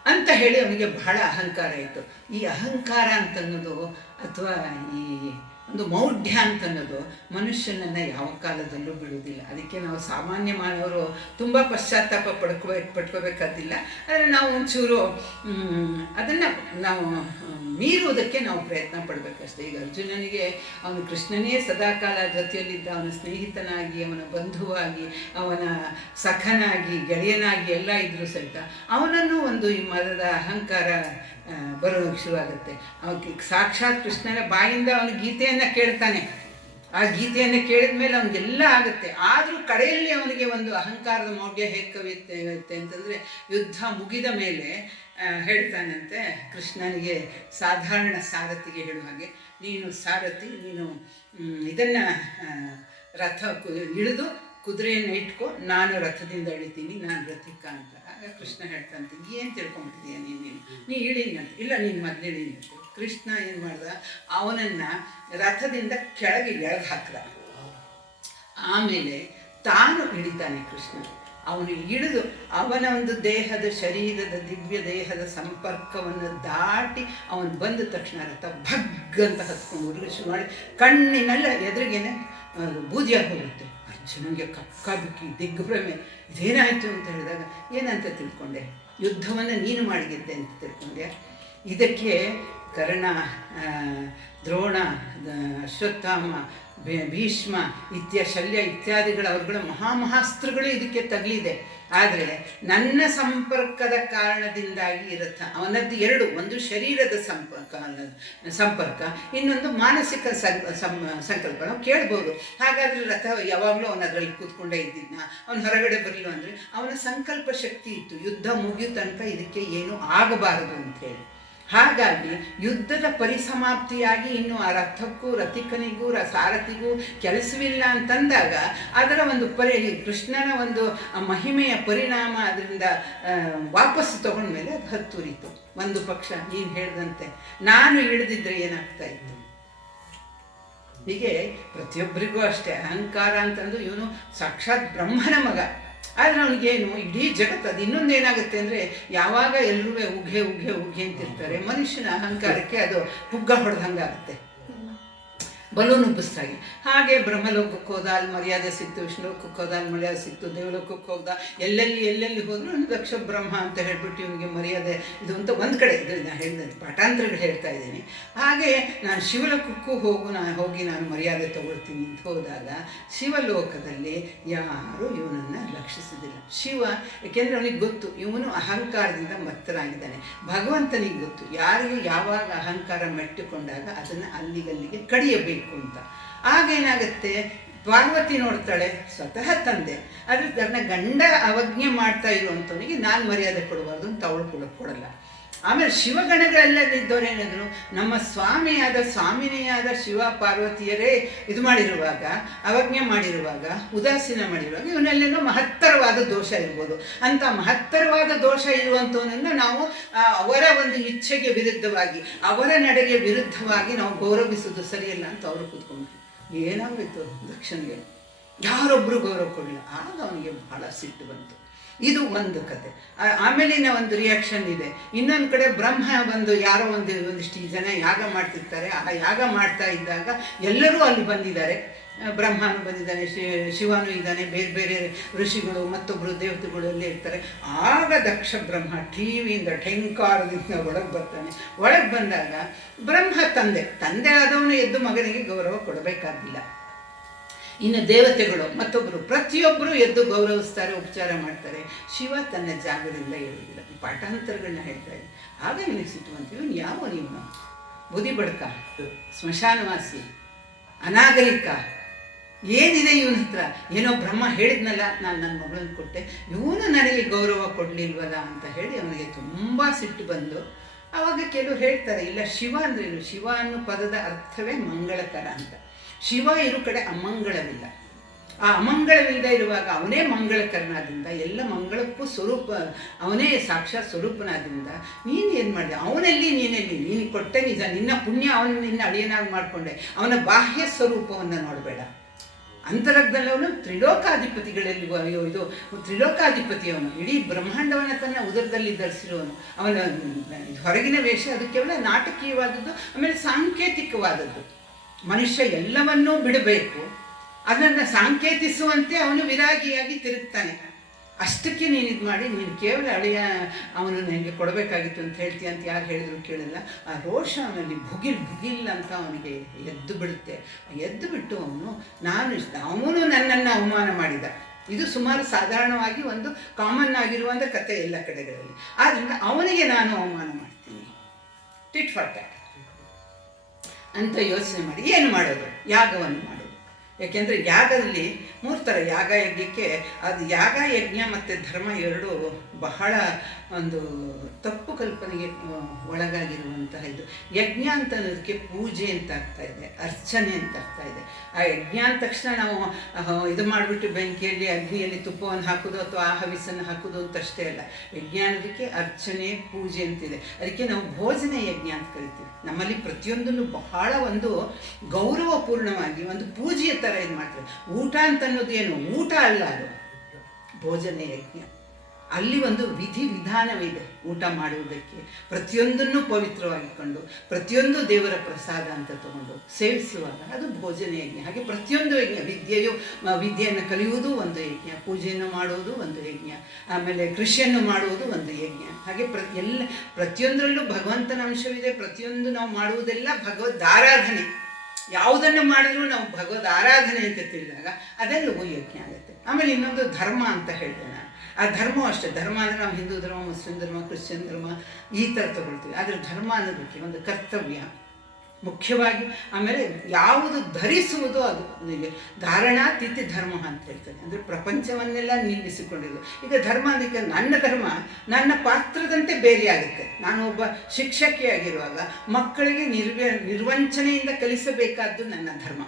ಅಂತ ಹೇಳಿ ಅವನಿಗೆ ಬಹಳ ಅಹಂಕಾರ ಇತ್ತು. ಈ ಅಹಂಕಾರ ಅಂತನ್ನೋದು ಅಥವಾ ಈ ಒಂದು ಮೌಢ್ಯ ಅಂತನ್ನೋದು ಮನುಷ್ಯನನ್ನು ಯಾವ ಕಾಲದಲ್ಲೂ ಬಿಡುವುದಿಲ್ಲ. ಅದಕ್ಕೆ ನಾವು ಸಾಮಾನ್ಯ ಮಾನವರು ತುಂಬ ಪಶ್ಚಾತ್ತಾಪ ಪಡ್ಕೋಬೇಕಾದಿಲ್ಲ. ಆದರೆ ನಾವು ಒಂಚೂರು ಅದನ್ನು ನಾವು ಮೀರುವುದಕ್ಕೆ ನಾವು ಪ್ರಯತ್ನ ಪಡಬೇಕಷ್ಟೇ. ಈಗ ಅರ್ಜುನನಿಗೆ ಅವನು ಕೃಷ್ಣನೇ ಸದಾಕಾಲ ಜೊತೆಯಲ್ಲಿದ್ದ, ಅವನ ಸ್ನೇಹಿತನಾಗಿ, ಅವನ ಬಂಧುವಾಗಿ, ಅವನ ಸಖನಾಗಿ, ಗೆಳೆಯನಾಗಿ ಎಲ್ಲ ಇದ್ದರೂ ಸಹಿತ ಅವನನ್ನು ಒಂದು ಈ ಮರದ ಅಹಂಕಾರ ಬರೋದಕ್ಕೆ ಶುರುವಾಗುತ್ತೆ. ಅವನಿಗೆ ಸಾಕ್ಷಾತ್ ಕೃಷ್ಣನ ಬಾಯಿಂದ ಅವನು ಗೀತೆಯನ್ನು ಕೇಳ್ತಾನೆ. ಆ ಗೀತೆಯನ್ನು ಕೇಳಿದ ಮೇಲೆ ಅವನಿಗೆಲ್ಲ ಆಗುತ್ತೆ. ಆದರೂ ಕಡೆಯಲ್ಲಿ ಅವನಿಗೆ ಒಂದು ಅಹಂಕಾರದ ಮೌಢ್ಯ ಹೇಗೆ ಕವಿಯುತ್ತೆ ಅಂತಂದರೆ, ಯುದ್ಧ ಮುಗಿದ ಮೇಲೆ ಹೇಳ್ತಾನಂತೆ ಕೃಷ್ಣನಿಗೆ, ಸಾಧಾರಣ ಸಾರಥಿಗೆ ಹೇಳುವ ಹಾಗೆ, ನೀನು ಸಾರಥಿ, ನೀನು ಇದನ್ನು ರಥ ಇಳಿದು ಕುದುರೆಯನ್ನು ಇಟ್ಕೊ, ನಾನು ರಥದಿಂದ ಇಳಿತೀನಿ, ನಾನು ರಥಿಕ ಅಂತ. ಆಗ ಕೃಷ್ಣ ಹೇಳ್ತಾನಂತೆ, ಏನು ತಿಳ್ಕೊಂಬಿಟ್ಟಿದೀಯ ನೀ ಇಳೀನಿ ಅಂತ. ಇಲ್ಲ, ನೀನು ಮೊದಲು ಇಳೀನಿ ಅಂತ. ಕೃಷ್ಣ ಏನು ಮಾಡ್ದ, ಅವನನ್ನು ರಥದಿಂದ ಕೆಳಗೆ ಎಳೆದು ಹಾಕ್ದ. ಆಮೇಲೆ ತಾನು ಇಳಿತಾನೆ ಕೃಷ್ಣ. ಅವನು ಇಳಿದು ಅವನ ಒಂದು ದೇಹದ, ಶರೀರದ, ದಿವ್ಯ ದೇಹದ ಸಂಪರ್ಕವನ್ನು ದಾಟಿ ಅವನು ಬಂದ ತಕ್ಷಣ ರಥ ಭಗ್ಗಂತ ಹತ್ಕೊಂಡು ಉರುಗಿಸಿ ಮಾಡಿ ಕಣ್ಣಿನೆಲ್ಲ ಎದುರಿಗೇನೆ ಬೂದಿಯಾಗಿ ಹೋಗುತ್ತೆ. ಅರ್ಜುನನಿಗೆ ಕಕ್ಕಾಬಿಕ್ಕಿ ದಿಗ್ಭ್ರಮೆ, ಇದೇನಾಯಿತು ಅಂತ ಹೇಳಿದಾಗ, ಏನಂತ ತಿಳ್ಕೊಂಡೆ, ಯುದ್ಧವನ್ನು ನೀನು ಮಾಡಿದ್ದೆ ಅಂತ ತಿಳ್ಕೊಂಡೆ. ಇದಕ್ಕೆ ಕರ್ಣ, ದ್ರೋಣ, ಅಶ್ವತ್ಥಾಮ, ಭೀಷ್ಮ, ಶಲ್ಯ ಇತ್ಯಾದಿಗಳ ಅವರುಗಳ ಮಹಾಮಹಾಸ್ತ್ರಗಳು ಇದಕ್ಕೆ ತಗಲಿದೆ. ಆದರೆ ನನ್ನ ಸಂಪರ್ಕದ ಕಾರಣದಿಂದಾಗಿ ರಥ ಅವನದ್ದು ಎರಡು, ಒಂದು ಶರೀರದ ಸಂಪರ್ಕ, ಇನ್ನೊಂದು ಮಾನಸಿಕ ಸಂಕಲ್ಪ. ನಾವು ಕೇಳ್ಬೋದು, ಹಾಗಾದರೆ ರಥ ಯಾವಾಗಲೂ ಅವನು ಅದರಲ್ಲಿ ಕೂತ್ಕೊಂಡೇ ಇದ್ದಿದ್ನ, ಅವನು ಹೊರಗಡೆ ಬರಲು ಅಂದರೆ ಅವನ ಸಂಕಲ್ಪ ಶಕ್ತಿ ಇತ್ತು. ಯುದ್ಧ ಮುಗಿಯೋ ತನಕ ಇದಕ್ಕೆ ಏನೂ ಆಗಬಾರದು ಅಂಥೇಳಿ. ಹಾಗಾಗಿ ಯುದ್ಧದ ಪರಿಸಮಾಪ್ತಿಯಾಗಿ ಇನ್ನು ಆ ರಥಕ್ಕೂ ರಥಿಕನಿಗೂ ಸಾರಥಿಗೂ ಕೆಲಸವಿಲ್ಲ ಅಂತಂದಾಗ ಅದರ ಒಂದು ಕೃಷ್ಣನ ಒಂದು ಮಹಿಮೆಯ ಪರಿಣಾಮ ಅದರಿಂದ ವಾಪಸ್ಸು ತಗೊಂಡ್ಮೇಲೆ ಅದು ಹತ್ತುರಿತು. ಒಂದು ಪಕ್ಷ ನೀನು ಹೇಳಿದಂತೆ ನಾನು ಇಳಿದಿದ್ರೆ ಏನಾಗ್ತಾ ಇತ್ತು. ಹೀಗೆ ಪ್ರತಿಯೊಬ್ಬರಿಗೂ ಅಷ್ಟೇ ಅಹಂಕಾರ ಅಂತಂದು ಇವನು ಸಾಕ್ಷಾತ್ ಬ್ರಹ್ಮನ ಮಗ. ಆದರೆ ಅವನಿಗೇನು ಇಡೀ ಜಗತ್ತು. ಅದು ಇನ್ನೊಂದು ಏನಾಗುತ್ತೆ ಅಂದರೆ, ಯಾವಾಗ ಎಲ್ಲರೂ ಉಘೆ ಉಘೆ ಉಘೆ ಅಂತಿರ್ತಾರೆ, ಮನುಷ್ಯನ ಅಹಂಕಾರಕ್ಕೆ ಅದು ಪುಗ್ಗ ಹೊಡೆದಂಗಾಗುತ್ತೆ, ಬಲೂನ್ ಉಬ್ಬಿಸ್ತಾಗಿ. ಹಾಗೆ ಬ್ರಹ್ಮಲೋಕಕ್ಕೆ ಹೋದ, ಅಲ್ಲಿ ಮರ್ಯಾದೆ ಸಿಕ್ತು, ವಿಷ್ಣುಲೋಕಕ್ಕೆ ಹೋದ, ಅಲ್ಲಿ ಮರ್ಯಾದೆ ಸಿಕ್ತು, ದೇವಲೋಕಕ್ಕೆ ಹೋದ, ಎಲ್ಲೆಲ್ಲಿ ಹೋದ್ರು ಅವನು ದಕ್ಷ ಬ್ರಹ್ಮ ಅಂತ ಹೇಳ್ಬಿಟ್ಟು ಇವನಿಗೆ ಮರ್ಯಾದೆ ಇದು ಅಂತ ಒಂದು ಕಡೆ ಇದು ನಾನು ಹೇಳಿದ ಪಾಠಾಂತರಗಳು ಹೇಳ್ತಾ ಇದ್ದೀನಿ. ಹಾಗೆ ನಾನು ಶಿವಲೋಕಕ್ಕೂ ಹೋಗಿ ನಾನು ಮರ್ಯಾದೆ ತಗೊಳ್ತೀನಿ ಅಂತ ಹೋದಾಗ ಶಿವಲೋಕದಲ್ಲಿ ಯಾರೂ ಇವನನ್ನು ಲಕ್ಷಿಸೋದಿಲ್ಲ. ಶಿವ, ಏಕೆಂದರೆ ಅವನಿಗೆ ಗೊತ್ತು ಇವನು ಅಹಂಕಾರದಿಂದ ಮತ್ತನಾಗಿದ್ದಾನೆ. ಭಗವಂತನಿಗೆ ಗೊತ್ತು ಯಾರಿಗೆ ಯಾವಾಗ ಅಹಂಕಾರ ಮೆಟ್ಟುಕೊಂಡಾಗ ಅದನ್ನು ಅಲ್ಲಿಗಲ್ಲಿಗೆ ಕಡಿಯಬೇಕು ಅಂತ. ಆಗೇನಾಗುತ್ತೆ, ಪಾರ್ವತಿ ನೋಡ್ತಾಳೆ, ಸ್ವತಃ ತಂದೆ, ಆದರೆ ತನ್ನ ಗಂಡ ಅವಜ್ಞೆ ಮಾಡ್ತಾ ಇರುವಂಥವನಿಗೆ ನಾನು ಮರ್ಯಾದೆ ಕೊಡಬಾರ್ದು ಅಂತ ಅವಳು ಕೊಡಲ್ಲ. ಆಮೇಲೆ ಶಿವಗಣಗಳೆಲ್ಲ ಇದ್ದವರೇನಾದ್ರು ನಮ್ಮ ಸ್ವಾಮಿನಿಯಾದ ಶಿವ ಪಾರ್ವತಿಯರೇ ಇದು ಮಾಡಿರುವಾಗ, ಅವಜ್ಞೆ ಮಾಡಿರುವಾಗ, ಉದಾಸೀನ ಮಾಡಿರುವಾಗ ಇವನಲ್ಲೇನೋ ಮಹತ್ತರವಾದ ದೋಷ ಇರ್ಬೋದು. ಅಂಥ ಮಹತ್ತರವಾದ ದೋಷ ಇರುವಂಥವನನ್ನು ನಾವು ಅವರ ಒಂದು ಇಚ್ಛೆಗೆ ವಿರುದ್ಧವಾಗಿ, ಅವರ ನಡೆಗೆ ವಿರುದ್ಧವಾಗಿ ನಾವು ಗೌರವಿಸೋದು ಸರಿಯಲ್ಲ ಅಂತ ಅವರು ಕೂತ್ಕೊಂಡು ಏನಾಗೋಯ್ತು ದಕ್ಷನಿಗೆ, ಯಾರೊಬ್ಬರು ಗೌರವ ಕೊಡಲಿಲ್ಲ. ಆಗ ಅವನಿಗೆ ಬಹಳ ಸಿಟ್ಟು ಬಂತು. ಇದು ಒಂದು ಕತೆ. ಆಮೇಲಿನ ಒಂದು ರಿಯಾಕ್ಷನ್ ಇದೆ. ಇನ್ನೊಂದು ಕಡೆ ಬ್ರಹ್ಮ ಬಂದು ಯಾರೋ ಒಂದಿಷ್ಟು ಜನ ಯಾಗ ಮಾಡ್ತಿರ್ತಾರೆ. ಆ ಯಾಗ ಮಾಡ್ತಾ ಇದ್ದಾಗ ಎಲ್ಲರೂ ಅಲ್ಲಿ ಬಂದಿದ್ದಾರೆ. ಬ್ರಹ್ಮನು ಬಂದಿದ್ದಾನೆ, ಶಿವನು ಇದ್ದಾನೆ, ಬೇರೆ ಬೇರೆ ಋಷಿಗಳು ಮತ್ತೊಬ್ಬರು ದೇವತೆಗಳು ಅಲ್ಲೇ ಇರ್ತಾರೆ. ಆಗ ದಕ್ಷ ಬ್ರಹ್ಮ ಟಿವಿಯಿಂದ ಠೆಂಕಾರದಿಂದ ಒಳಗೆ ಬರ್ತಾನೆ. ಒಳಗೆ ಬಂದಾಗ ಬ್ರಹ್ಮ ತಂದೆ ಆದವನು ಎದ್ದು ಮಗನಿಗೆ ಗೌರವ ಕೊಡಬೇಕಾಗಿಲ್ಲ. ಇನ್ನು ದೇವತೆಗಳು ಮತ್ತೊಬ್ಬರು ಪ್ರತಿಯೊಬ್ಬರು ಎದ್ದು ಗೌರವಿಸ್ತಾರೆ, ಉಪಚಾರ ಮಾಡ್ತಾರೆ. ಶಿವ ತನ್ನ ಜಾಗದಿಂದ ಹೇಳುವುದಿಲ್ಲ. ಪಾಠಾಂತರಗಳನ್ನ ಹೇಳ್ತಾರೆ. ಆಗ ನಿನಗೆ ಸಿಟ್ಟುವಂತ, ಇವನು ಯಾವ, ನೀವು ಬುದಿ ಬಡ್ಕ, ಸ್ಮಶಾನವಾಸಿ, ಅನಾಗರಿಕ, ಏನಿದೆ ಇವನ ಹತ್ರ? ಏನೋ ಬ್ರಹ್ಮ ಹೇಳಿದ್ನಲ್ಲ, ನಾನು ನನ್ನ ಮಗಳನ್ನು ಕೊಟ್ಟೆ, ಇವನು ನನಗೆ ಗೌರವ ಕೊಡಲಿಲ್ವಲ್ಲ ಅಂತ ಹೇಳಿ ಅವನಿಗೆ ತುಂಬ ಸಿಟ್ಟು ಬಂದು, ಆವಾಗ ಕೆಲವರು ಹೇಳ್ತಾರೆ, ಇಲ್ಲ ಶಿವ ಅಂದ್ರೇನು, ಶಿವ ಅನ್ನೋ ಪದದ ಅರ್ಥವೇ ಮಂಗಳಕರ ಅಂತ. ಶಿವ ಇರೋ ಕಡೆ ಅಮಂಗಳವಿಲ್ಲ. ಆ ಅಮಂಗಳವಿಲ್ಲದೆ ಇರುವಾಗ ಅವನೇ ಮಂಗಳಕರನಾದ್ರಿಂದ, ಎಲ್ಲ ಮಂಗಳಕ್ಕೂ ಸ್ವರೂಪ ಅವನೇ ಸಾಕ್ಷಾತ್ ಸ್ವರೂಪನಾದ್ರಿಂದ ನೀನು ಏನು ಮಾಡಿದೆ? ಅವನಲ್ಲಿ ನೀನು ಕೊಟ್ಟೆ ನಿಜ, ನಿನ್ನ ಪುಣ್ಯ ಅವನು ನಿನ್ನ ಅಳಿಯನಾಗಿ ಮಾಡಿಕೊಂಡೆ. ಅವನ ಬಾಹ್ಯ ಸ್ವರೂಪವನ್ನು ನೋಡಬೇಡ. ಅಂತರದಲ್ಲಿ ಅವನು ತ್ರಿಲೋಕಾಧಿಪತಿಗಳಲ್ಲಿ ಇದು ತ್ರಿಲೋಕಾಧಿಪತಿ. ಅವನು ಇಡೀ ಬ್ರಹ್ಮಾಂಡವನ್ನು ತನ್ನ ಉದರದಲ್ಲಿ ಧರಿಸಿರುವವನು. ಅವನ ಹೊರಗಿನ ವೇಷ ಅದು ಕೇವಲ ನಾಟಕೀಯವಾದದ್ದು, ಆಮೇಲೆ ಸಾಂಕೇತಿಕವಾದದ್ದು. ಮನುಷ್ಯ ಎಲ್ಲವನ್ನೂ ಬಿಡಬೇಕು, ಅದನ್ನು ಸಾಂಕೇತಿಸುವಂತೆ ಅವನು ವಿರಾಗಿಯಾಗಿ ತಿರುಗ್ತಾನೆ. ಅಷ್ಟಕ್ಕೆ ನೀನು ಇದು ಮಾಡಿ ನೀನು ಕೇವಲ ಅಳಿಯ ಅವನು ನನಗೆ ಕೊಡಬೇಕಾಗಿತ್ತು ಅಂತ ಹೇಳ್ತೀಯ ಅಂತ ಯಾರು ಹೇಳಿದ್ರು ಕೇಳಲ್ಲ. ಆ ರೋಷ ಅವನಲ್ಲಿ ಭುಗಿಲ್ ಅಂತ ಅವನಿಗೆ ಎದ್ದು ಬಿಡುತ್ತೆ. ಎದ್ದು ಬಿಟ್ಟು ಅವನು ನನ್ನನ್ನು ಅವಮಾನ ಮಾಡಿದ. ಇದು ಸುಮಾರು ಸಾಧಾರಣವಾಗಿ ಒಂದು ಕಾಮನ್ ಆಗಿರುವಂಥ ಕತೆ ಎಲ್ಲ ಕಡೆಗಳಲ್ಲಿ. ಆದ್ದರಿಂದ ಅವನಿಗೆ ನಾನು ಅವಮಾನ ಮಾಡ್ತೀನಿ. ಟಿಟ್ ಫಾರ್ ಟ್ಯಾಟ್ ಅಂತ ಯೋಚನೆ ಮಾಡಿ ಏನು ಮಾಡೋದು, ಯಾಗವನ್ನು ಮಾಡೋದು. ಯಾಕೆಂದರೆ ಯಾಗದಲ್ಲಿ 3 ಥರ ಯಾಗ ಯಜ್ಞಕ್ಕೆ, ಅದು ಯಾಗ ಯಜ್ಞ ಮತ್ತು ಧರ್ಮ ಎರಡೂ ಬಹಳ ಒಂದು ತಪ್ಪು ಕಲ್ಪನೆಗೆ ಒಳಗಾಗಿರುವಂತಹ ಇದು. ಯಜ್ಞ ಅಂತ ಅನ್ನೋದಕ್ಕೆ ಪೂಜೆ ಅಂತ ಆಗ್ತಾ ಇದೆ, ಅರ್ಚನೆ ಅಂತ ಆಗ್ತಾ ಇದೆ. ಆ ಯಜ್ಞ ಅಂದ ತಕ್ಷಣ ನಾವು ಇದು ಮಾಡಿಬಿಟ್ಟು ಬೆಂಕಿಯಲ್ಲಿ ಅಗ್ನಿಯಲ್ಲಿ ತುಪ್ಪವನ್ನು ಹಾಕೋದು ಅಥವಾ ಆ ಹವಿಸನ್ನು ಹಾಕೋದು ಅಂತ ಅಷ್ಟೇ ಅಲ್ಲ. ಯಜ್ಞ ಅನ್ನೋದಕ್ಕೆ ಅರ್ಚನೆ ಪೂಜೆ ಅಂತಿದೆ. ಅದಕ್ಕೆ ನಾವು ಭೋಜನ ಯಜ್ಞ ಅಂತ ಕರಿತೀವಿ. ನಮ್ಮಲ್ಲಿ ಪ್ರತಿಯೊಂದನ್ನು ಬಹಳ ಒಂದು ಗೌರವಪೂರ್ಣವಾಗಿ ಒಂದು ಪೂಜೆಯ ಥರ ಇದು ಮಾಡ್ತಾರೆ. ಊಟ ಅಂತ ಅನ್ನೋದು ಏನು, ಊಟ ಅಲ್ಲ, ಅದು ಭೋಜನ ಯಜ್ಞ. ಅಲ್ಲಿ ಒಂದು ವಿಧಿ ವಿಧಾನವಿದೆ ಊಟ ಮಾಡುವುದಕ್ಕೆ. ಪ್ರತಿಯೊಂದನ್ನು ಪವಿತ್ರವಾಗಿಕೊಂಡು ಪ್ರತಿಯೊಂದು ದೇವರ ಪ್ರಸಾದ ಅಂತ ತಗೊಂಡು ಸೇವಿಸುವಾಗ ಅದು ಭೋಜನ ಯಜ್ಞ. ಹಾಗೆ ಪ್ರತಿಯೊಂದು ಯಜ್ಞ, ವಿದ್ಯೆಯನ್ನು ಕಲಿಯುವುದು ಒಂದು ಯಜ್ಞ, ಪೂಜೆಯನ್ನು ಮಾಡುವುದು ಒಂದು ಯಜ್ಞ, ಆಮೇಲೆ ಕೃಷಿಯನ್ನು ಮಾಡುವುದು ಒಂದು ಯಜ್ಞ. ಹಾಗೆ ಪ್ರತಿಯೊಂದರಲ್ಲೂ ಭಗವಂತನ ಅಂಶವಿದೆ. ಪ್ರತಿಯೊಂದು ನಾವು ಮಾಡುವುದೆಲ್ಲ ಭಗವದ್ ಆರಾಧನೆ. ಯಾವುದನ್ನು ಮಾಡಿದ್ರೂ ನಾವು ಭಗವದ್ ಆರಾಧನೆ ಅಂತ ತಿಳಿದಾಗ ಅದೆಲ್ಲವೂ ಯಜ್ಞ ಆಗುತ್ತೆ. ಆಮೇಲೆ ಇನ್ನೊಂದು ಧರ್ಮ ಅಂತ ಹೇಳ್ತೇನೆ. ಆ ಧರ್ಮವೂ ಅಷ್ಟೇ. ಧರ್ಮ ಅಂದರೆ ನಾವು ಹಿಂದೂ ಧರ್ಮ, ಮುಸ್ಲಿಂ ಧರ್ಮ, ಕ್ರಿಶ್ಚಿಯನ್ ಧರ್ಮ ಈ ಥರ ತಗೊಳ್ತೀವಿ. ಆದರೆ ಧರ್ಮ ಅನ್ನೋದಕ್ಕೆ ಒಂದು ಕರ್ತವ್ಯ ಮುಖ್ಯವಾಗಿ. ಆಮೇಲೆ ಯಾವುದು ಧರಿಸುವುದು ಅದು ಧಾರಣಾ ತಿಥಿ ಧರ್ಮ ಅಂತ ಹೇಳ್ತಾರೆ. ಅಂದರೆ ಪ್ರಪಂಚವನ್ನೆಲ್ಲ ನಿಲ್ಲಿಸಿಕೊಂಡಿರೋದು. ಈಗ ಧರ್ಮ ಅದಕ್ಕೆ ನನ್ನ ಧರ್ಮ ನನ್ನ ಪಾತ್ರದಂತೆ ಬೇರೆ ಆಗುತ್ತೆ. ನಾನು ಒಬ್ಬ ಶಿಕ್ಷಕಿಯಾಗಿರುವಾಗ ಮಕ್ಕಳಿಗೆ ನಿರ್ವಂಚನೆಯಿಂದ ಕಲಿಸಬೇಕಾದ್ದು ನನ್ನ ಧರ್ಮ,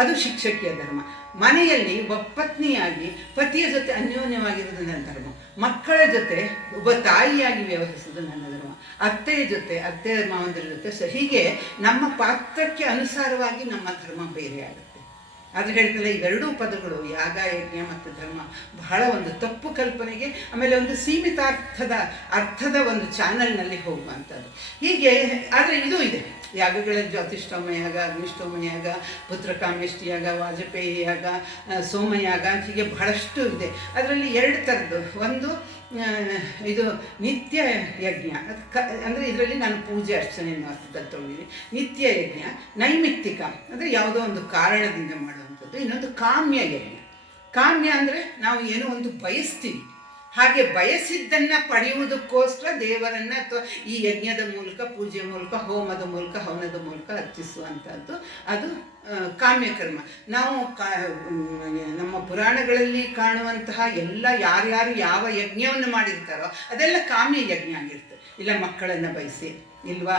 ಅದು ಶಿಕ್ಷಕಿಯ ಧರ್ಮ. ಮನೆಯಲ್ಲಿ ಒಪ್ಪತ್ನಿಯಾಗಿ ಪತಿಯ ಜೊತೆ ಅನ್ಯೋನ್ಯವಾಗಿರೋದು ನನ್ನ ಧರ್ಮ. ಮಕ್ಕಳ ಜೊತೆ ಒಬ್ಬ ತಾಯಿಯಾಗಿ ವ್ಯವಹರಿಸೋದು ನನ್ನ ಧರ್ಮ. ಅತ್ತೆಯ ಜೊತೆ, ಅತ್ತೆ ಮಾವಂದಿರ ಜೊತೆ ಹೀಗೆ ನಮ್ಮ ಪಾತ್ರಕ್ಕೆ ಅನುಸಾರವಾಗಿ ನಮ್ಮ ಧರ್ಮ ಬೇರೆ ಆಗುತ್ತೆ. ಅದು ಹೇಳ್ತಲ್ಲ, ಇವೆರಡೂ ಪದಗಳು ಯಾಗ ಯಜ್ಞ ಮತ್ತು ಧರ್ಮ ಬಹಳ ಒಂದು ತಪ್ಪು ಕಲ್ಪನೆಗೆ, ಆಮೇಲೆ ಒಂದು ಸೀಮಿತ ಅರ್ಥದ ಒಂದು ಚಾನಲ್ನಲ್ಲಿ ಹೋಗುವಂಥದ್ದು. ಹೀಗೆ ಆದರೆ ಇದು ಇದೆ ಯಾಗಗಳಲ್ಲಿ ಜ್ಯೋತಿಷ್ಠೋಮ ಯಾಗ, ಅಗ್ನಿಷ್ಠೋಮ ಯಾಗ, ಪುತ್ರಕಾಮೇಷ್ಟಿ ಯಾಗ, ವಾಜಪೇಯಿ ಯಾಗ, ಸೋಮಯಾಗ ಅಂತ ಹೀಗೆ ಬಹಳಷ್ಟು ಇದೆ. ಅದರಲ್ಲಿ 2 ಥರದ್ದು. ಒಂದು ಇದು ನಿತ್ಯ ಯಜ್ಞ, ಅಂದರೆ ಇದರಲ್ಲಿ ನಾನು ಪೂಜೆ ಅರ್ಚನೆಯನ್ನು ಅರ್ಥದಲ್ಲಿ ತೊಗೊಂಡಿದ್ದೀನಿ. ನಿತ್ಯ ಯಜ್ಞ. ನೈಮಿತ್ತಿಕ ಅಂದರೆ ಯಾವುದೋ ಒಂದು ಕಾರಣದಿಂದ ಮಾಡುವಂಥದ್ದು. ಇನ್ನೊಂದು ಕಾಮ್ಯ ಯಜ್ಞ. ಕಾಮ್ಯ ಅಂದರೆ ನಾವು ಏನೋ ಒಂದು ಬಯಸ್ತೀವಿ, ಹಾಗೆ ಬಯಸಿದ್ದನ್ನು ಪಡೆಯುವುದಕ್ಕೋಸ್ಕರ ದೇವರನ್ನು ಅಥವಾ ಈ ಯಜ್ಞದ ಮೂಲಕ, ಪೂಜೆಯ ಮೂಲಕ, ಹೋಮದ ಮೂಲಕ, ಹವನದ ಮೂಲಕ ಅರ್ಚಿಸುವಂಥದ್ದು ಅದು ಕಾಮ್ಯಕರ್ಮ. ನಾವು ನಮ್ಮ ಪುರಾಣಗಳಲ್ಲಿ ಕಾಣುವಂತಹ ಎಲ್ಲ ಯಾರ್ಯಾರು ಯಾವ ಯಜ್ಞವನ್ನು ಮಾಡಿರ್ತಾರೋ ಅದೆಲ್ಲ ಕಾಮ್ಯ ಯಜ್ಞ ಆಗಿರುತ್ತೆ. ಇಲ್ಲ ಮಕ್ಕಳನ್ನು ಬಯಸಿ, ಇಲ್ವಾ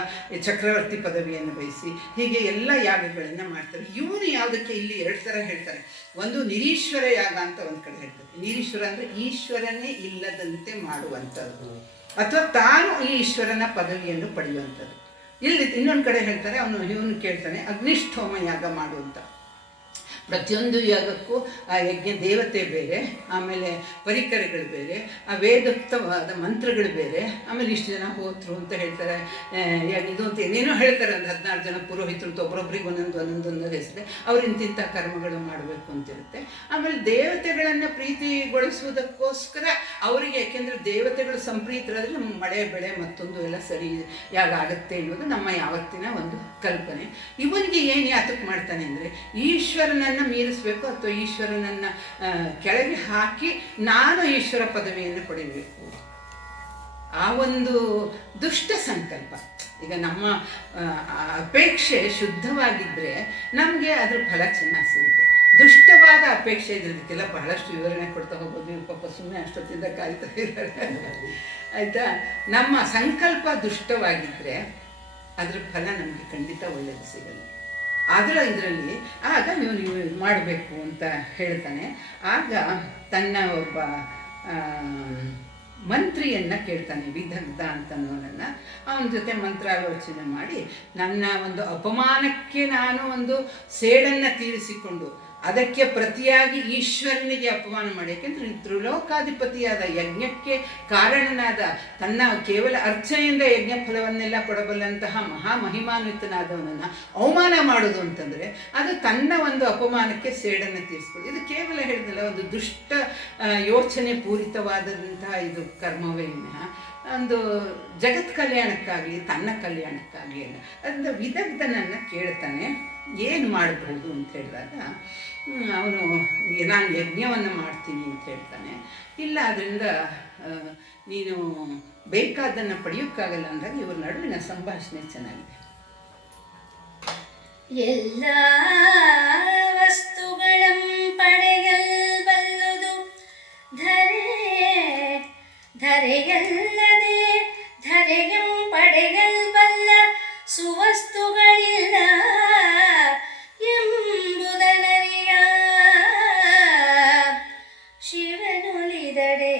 ಚಕ್ರವರ್ತಿ ಪದವಿಯನ್ನು ಬಯಸಿ, ಹೀಗೆ ಎಲ್ಲ ಯಾಗಗಳನ್ನು ಮಾಡ್ತಾರೆ. ಇವನು ಯಾವುದಕ್ಕೆ ಇಲ್ಲಿ 2 ಥರ ಹೇಳ್ತಾರೆ. ಒಂದು ನಿರೀಶ್ವರ ಯಾಗ ಅಂತ ಒಂದು ಕಡೆ ಹೇಳ್ತಾರೆ. ನಿರೀಶ್ವರ ಅಂದರೆ ಈಶ್ವರನೇ ಇಲ್ಲದಂತೆ ಮಾಡುವಂಥದ್ದು, ಅಥವಾ ತಾನು ಈ ಈಶ್ವರನ ಪದವಿಯನ್ನು ಪಡೆಯುವಂಥದ್ದು. ಇಲ್ಲಿ ಇನ್ನೊಂದು ಕಡೆ ಹೇಳ್ತಾರೆ, ಇವನು ಕೇಳ್ತಾನೆ ಅಗ್ನಿಷ್ಠೋಮ ಯಾಗ ಮಾಡುವಂಥ. ಪ್ರತಿಯೊಂದು ಯಾಗಕ್ಕೂ ಆ ಯಜ್ಞ ದೇವತೆ ಬೇರೆ, ಆಮೇಲೆ ಪರಿಕರಗಳು ಬೇರೆ, ಆ ವೇದೋಕ್ತವಾದ ಮಂತ್ರಗಳು ಬೇರೆ, ಆಮೇಲೆ ಇಷ್ಟು ಜನ ಹೋತರು ಅಂತ ಹೇಳ್ತಾರೆ, ಇದು ಅಂತ ಏನೇನೋ ಹೇಳ್ತಾರೆ. ಒಂದು 14 ಜನ ಪುರೋಹಿತರು ಅಂತ ಒಬ್ಬರೊಬ್ಬರಿಗೆ ಒಂದೊಂದು ಹೆಸರು, ಅವ್ರು ಇಂತಿಂಥ ಕರ್ಮಗಳು ಮಾಡಬೇಕು ಅಂತಿರುತ್ತೆ. ಆಮೇಲೆ ದೇವತೆಗಳನ್ನು ಪ್ರೀತಿಗೊಳಿಸುವುದಕ್ಕೋಸ್ಕರ ಅವರಿಗೆ, ಯಾಕೆಂದರೆ ದೇವತೆಗಳು ಸಂಪ್ರೀತರಾದರೆ ನಮ್ಮ ಮಳೆ ಬೆಳೆ ಮತ್ತೊಂದು ಎಲ್ಲ ಸರಿ ಯಾಗ ಆಗುತ್ತೆ ಅನ್ನೋದು ನಮ್ಮ ಯಾವತ್ತಿನ ಒಂದು ಕಲ್ಪನೆ. ಇವನಿಗೆ ಏನು ಯಾತಕ್ಕೆ ಮಾಡ್ತಾನೆ ಅಂದರೆ ಈಶ್ವರನನ್ನು ಮೀರಿಸಬೇಕು, ಅಥವಾ ಈಶ್ವರನನ್ನು ಕೆಳಗೆ ಹಾಕಿ ನಾನು ಈಶ್ವರ ಪದವಿಯನ್ನು ಪಡೆಯಬೇಕು. ಆ ಒಂದು ದುಷ್ಟ ಸಂಕಲ್ಪ. ಈಗ ನಮ್ಮ ಅಪೇಕ್ಷೆ ಶುದ್ಧವಾಗಿದ್ದರೆ ನಮಗೆ ಅದ್ರ ಫಲ ಚೆನ್ನಾಗಿ ಸಿಗುತ್ತೆ. ದುಷ್ಟವಾದ ಅಪೇಕ್ಷೆ ಇದ್ರದಕ್ಕೆಲ್ಲ ಬಹಳಷ್ಟು ವಿವರಣೆ ಕೊಡ್ತಾ ಹೋಗೋದು. ಪಾಪ ಸುಮ್ಮನೆ ಅಷ್ಟೊತ್ತಿಂದ ಕಾಯ್ತಾ ಇದ್ದಾರೆ, ಆಯಿತಾ. ನಮ್ಮ ಸಂಕಲ್ಪ ದುಷ್ಟವಾಗಿದ್ದರೆ ಅದ್ರ ಫಲ ನಮಗೆ ಖಂಡಿತ ಒಳ್ಳೆಯದು ಸಿಗಲ್ಲ. ಆದರೆ ಇದರಲ್ಲಿ ಆಗ ನೀವು ಮಾಡಬೇಕು ಅಂತ ಹೇಳ್ತಾನೆ. ಆಗ ತನ್ನ ಒಬ್ಬ ಮಂತ್ರಿಯನ್ನು ಕೇಳ್ತಾನೆ, ವಿದಗ್ಧ ಅಂತನವನನ್ನು. ಅವನ ಜೊತೆ ಮಂತ್ರಾಲೋಚನೆ ಮಾಡಿ ನನ್ನ ಒಂದು ಅಪಮಾನಕ್ಕೆ ನಾನು ಒಂದು ಸೇಡನ್ನು ತೀರಿಸಿಕೊಂಡು ಅದಕ್ಕೆ ಪ್ರತಿಯಾಗಿ ಈಶ್ವರನಿಗೆ ಅಪಮಾನ ಮಾಡಿ, ಯಾಕೆಂದರೆ ತ್ರಿಲೋಕಾಧಿಪತಿಯಾದ ಯಜ್ಞಕ್ಕೆ ಕಾರಣನಾದ ತನ್ನ ಕೇವಲ ಅರ್ಚನೆಯಿಂದ ಯಜ್ಞ ಫಲವನ್ನೆಲ್ಲ ಕೊಡಬಲ್ಲಂತಹ ಮಹಾಮಹಿಮಾನ್ವಿತನಾದವನನ್ನು ಅವಮಾನ ಮಾಡೋದು ಅಂತಂದರೆ ಅದು ತನ್ನ ಒಂದು ಅಪಮಾನಕ್ಕೆ ಸೇಡನ್ನು ತೀರಿಸ್ಕೊಳ್ಳಿ. ಇದು ಕೇವಲ ಹೇಳಿದಲ್ಲ, ಒಂದು ದುಷ್ಟ ಯೋಚನೆ ಪೂರಿತವಾದಂತಹ ಇದು ಕರ್ಮವೇ ವಿನಃ ಒಂದು ಜಗತ್ ಕಲ್ಯಾಣಕ್ಕಾಗಲಿ ತನ್ನ ಕಲ್ಯಾಣಕ್ಕಾಗಲಿ ಅಲ್ಲ. ಅದರಿಂದ ವಿದಗ್ಧನನ್ನು ಕೇಳ್ತಾನೆ ಏನು ಮಾಡಬಹುದು ಅಂತ ಹೇಳಿದಾಗ ಅವನು ನಾನು ಯಜ್ಞವನ್ನು ಮಾಡ್ತೀನಿ ಅಂತ ಹೇಳ್ತಾನೆ. ಇಲ್ಲ, ಅದರಿಂದ ನೀನು ಬೇಕಾದ್ದನ್ನು ಪಡೆಯೋಕ್ಕಾಗಲ್ಲ ಅಂದಾಗ ಇವ್ರ ನಡುವಿನ ಸಂಭಾಷಣೆ ಚೆನ್ನಾಗಿದೆ. ಎಲ್ಲ ವಸ್ತುಗಳಂ ಪಡೆಯಲ್ಬಲ್ಲುದು ಧರೆಯಲ್ಲದೆ ಧರೆಯಂ ಪಡೆಯಲ್ಬಲ್ಲ ಸುವಸ್ತುಗಳಿಲ್ಲ ಎಂಬುದನರಿಯ ಶಿವನೊಲಿದೊಡೆ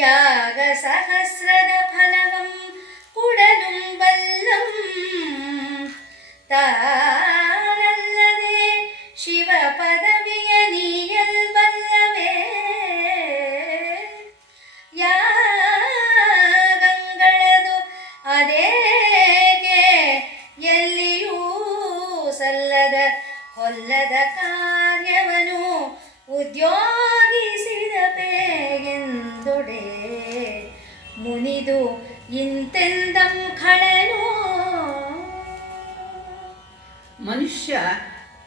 ಯಾಗ ಸಹಸ್ರದ ಫಲವಂ ಕುಡಲುಂ ಬಲ್ಲಂ ತಾನಲ್ಲದೆ ಶಿವ ಪದವಿಯ ನೀಯಲ್ಬಲ್ಲವೇ ಯಾಗಂಗಳದು ಅದೇಕೆ ಎಲ್ಲಿಯೂ ಸಲ್ಲದ ಹೊಲ್ಲದ ಕಾರ್ಯವನು ಉದ್ಯೋಗಿಸಿದ ಬೇಗೆಂದೊಡೆ ಮುನಿದು ಇಂತೆಂದಂ ಖಳನು. ಮನುಷ್ಯ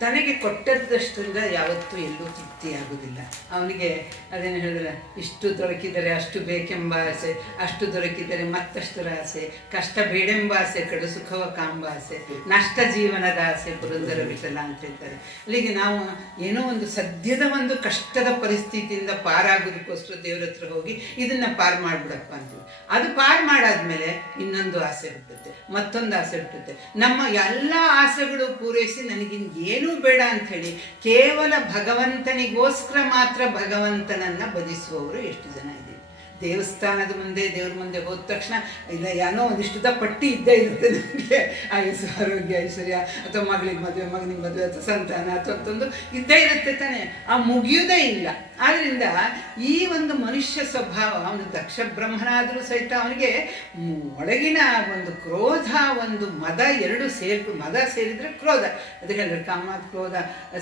ತನಗೆ ಕೊಟ್ಟದ್ದಷ್ಟರಿಂದ ಯಾವತ್ತೂ ಎಲ್ಲೂ ತೃಪ್ತಿಯಾಗುವುದಿಲ್ಲ. ಅವನಿಗೆ ಅದೇನು ಹೇಳಿದ್ರೆ, ಇಷ್ಟು ದೊರಕಿದರೆ ಅಷ್ಟು ಬೇಕೆಂಬ ಆಸೆ, ಅಷ್ಟು ದೊರಕಿದರೆ ಮತ್ತಷ್ಟರ ಆಸೆ, ಕಷ್ಟ ಬೇಡೆಂಬ ಆಸೆ, ಕಡು ಸುಖವ ಕಾಂಬ ಆಸೆ, ನಷ್ಟ ಜೀವನದ ಆಸೆ ಪುರಂದರ ವಿಠಲ ಅಂತ ಹೇಳ್ತಾರೆ. ಅಲ್ಲಿಗೆ ನಾವು ಏನೋ ಒಂದು ಸದ್ಯದ ಒಂದು ಕಷ್ಟದ ಪರಿಸ್ಥಿತಿಯಿಂದ ಪಾರಾಗೋದಕ್ಕೋಸ್ಕರ ದೇವ್ರ ಹತ್ರ ಹೋಗಿ ಇದನ್ನು ಪಾರು ಮಾಡಿಬಿಡಪ್ಪ ಅಂತೀವಿ. ಅದು ಪಾರು ಮಾಡಾದ್ಮೇಲೆ ಇನ್ನೊಂದು ಆಸೆ ಹುಟ್ಟುತ್ತೆ, ಮತ್ತೊಂದು ಆಸೆ ಹುಟ್ಟುತ್ತೆ. ನಮ್ಮ ಎಲ್ಲ ಆಸೆಗಳು ಪೂರೈಸಿ ನನಗಿನ್ಗೇನು ಬೇಡ ಅಂಥೇಳಿ ಕೇವಲ ಭಗವಂತನಿಗೋಸ್ಕರ ಮಾತ್ರ ಭಗವಂತನನ್ನು ಭಜಿಸುವವರು ಎಷ್ಟು ಜನ ಇದ್ದೀವಿ. ದೇವಸ್ಥಾನದ ಮುಂದೆ ದೇವ್ರ ಮುಂದೆ ಹೋದ ತಕ್ಷಣ ಇಲ್ಲ ಏನೋ ಒಂದಿಷ್ಟುದ ಪಟ್ಟಿ ಇದ್ದೇ ಇರುತ್ತೆ ನನಗೆ, ಆಯುಸ್ಸು ಆರೋಗ್ಯ ಐಶ್ವರ್ಯ ಅಥವಾ ಮಗಳಿಗೆ ಮದುವೆ ಮಗನಿಗೆ ಮದುವೆ ಅಥವಾ ಸಂತಾನ ಅಥವಾ ಅಂತೊಂದು ಇದ್ದೇ ಇರುತ್ತೆ ತಾನೆ, ಆ ಮುಗಿಯುವುದೇ ಇಲ್ಲ. ಆದ್ದರಿಂದ ಈ ಒಂದು ಮನುಷ್ಯ ಸ್ವಭಾವ, ಅವನು ದಕ್ಷ ಬ್ರಹ್ಮನಾದರೂ ಸಹಿತ ಅವನಿಗೆ ಒಳಗಿನ ಒಂದು ಕ್ರೋಧ ಒಂದು ಮದ ಎರಡು ಮದ ಸೇರಿದರೆ ಕ್ರೋಧ. ಅದಕ್ಕೆ ಹೇಳಿದ್ರೆ ಕಾಮಾತ್ ಕ್ರೋಧ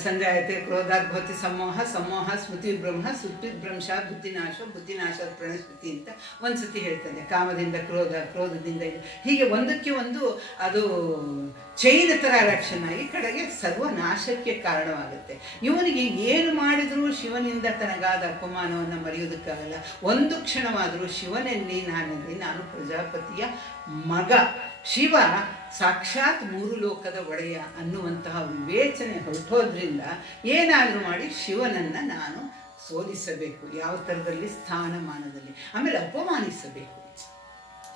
ಸಂಜಾಯತೆ ಕ್ರೋಧಾತ್ ಭವತಿ ಸಮೋಹ ಸಮೋಹ ಸ್ಮೃತಿ ಬ್ರಹ್ಮ ಸ್ಮೃತಿ ಭ್ರಂಶ ಬುದ್ಧಿನಾಶ ಬುದ್ಧಿನಾಶ ಪ್ರಣಸ್ಮೃತಿ ಅಂತ ಒಂದು ಸತಿ ಹೇಳ್ತಾನೆ. ಕಾಮದಿಂದ ಕ್ರೋಧ, ಕ್ರೋಧದಿಂದ ಹೀಗೆ ಒಂದಕ್ಕೆ ಒಂದು ಅದು ಚೈನ ಥರ ರಕ್ಷಣೆ ಆಗಿ ಕಡೆಗೆ ಸರ್ವನಾಶಕ್ಕೆ ಕಾರಣವಾಗುತ್ತೆ. ಇವನಿಗೆ ಏನು ಮಾಡಿದರೂ ಶಿವನಿಂದ ತನಗಾದ ಅಪಮಾನವನ್ನು ಮರೆಯೋದಕ್ಕಾಗಲ್ಲ. ಒಂದು ಕ್ಷಣವಾದರೂ ಶಿವನಲ್ಲಿ ನಾನು ಪ್ರಜಾಪತಿಯ ಮಗ, ಶಿವ ಸಾಕ್ಷಾತ್ ಮೂರು ಲೋಕದ ಒಡೆಯ ಅನ್ನುವಂತಹ ವಿವೇಚನೆ ಹೊರಟೋದ್ರಿಂದ ಏನಾದರೂ ಮಾಡಿ ಶಿವನನ್ನು ನಾನು ಸೋಲಿಸಬೇಕು. ಯಾವ ಥರದಲ್ಲಿ? ಸ್ಥಾನಮಾನದಲ್ಲಿ. ಆಮೇಲೆ ಅಪಮಾನಿಸಬೇಕು.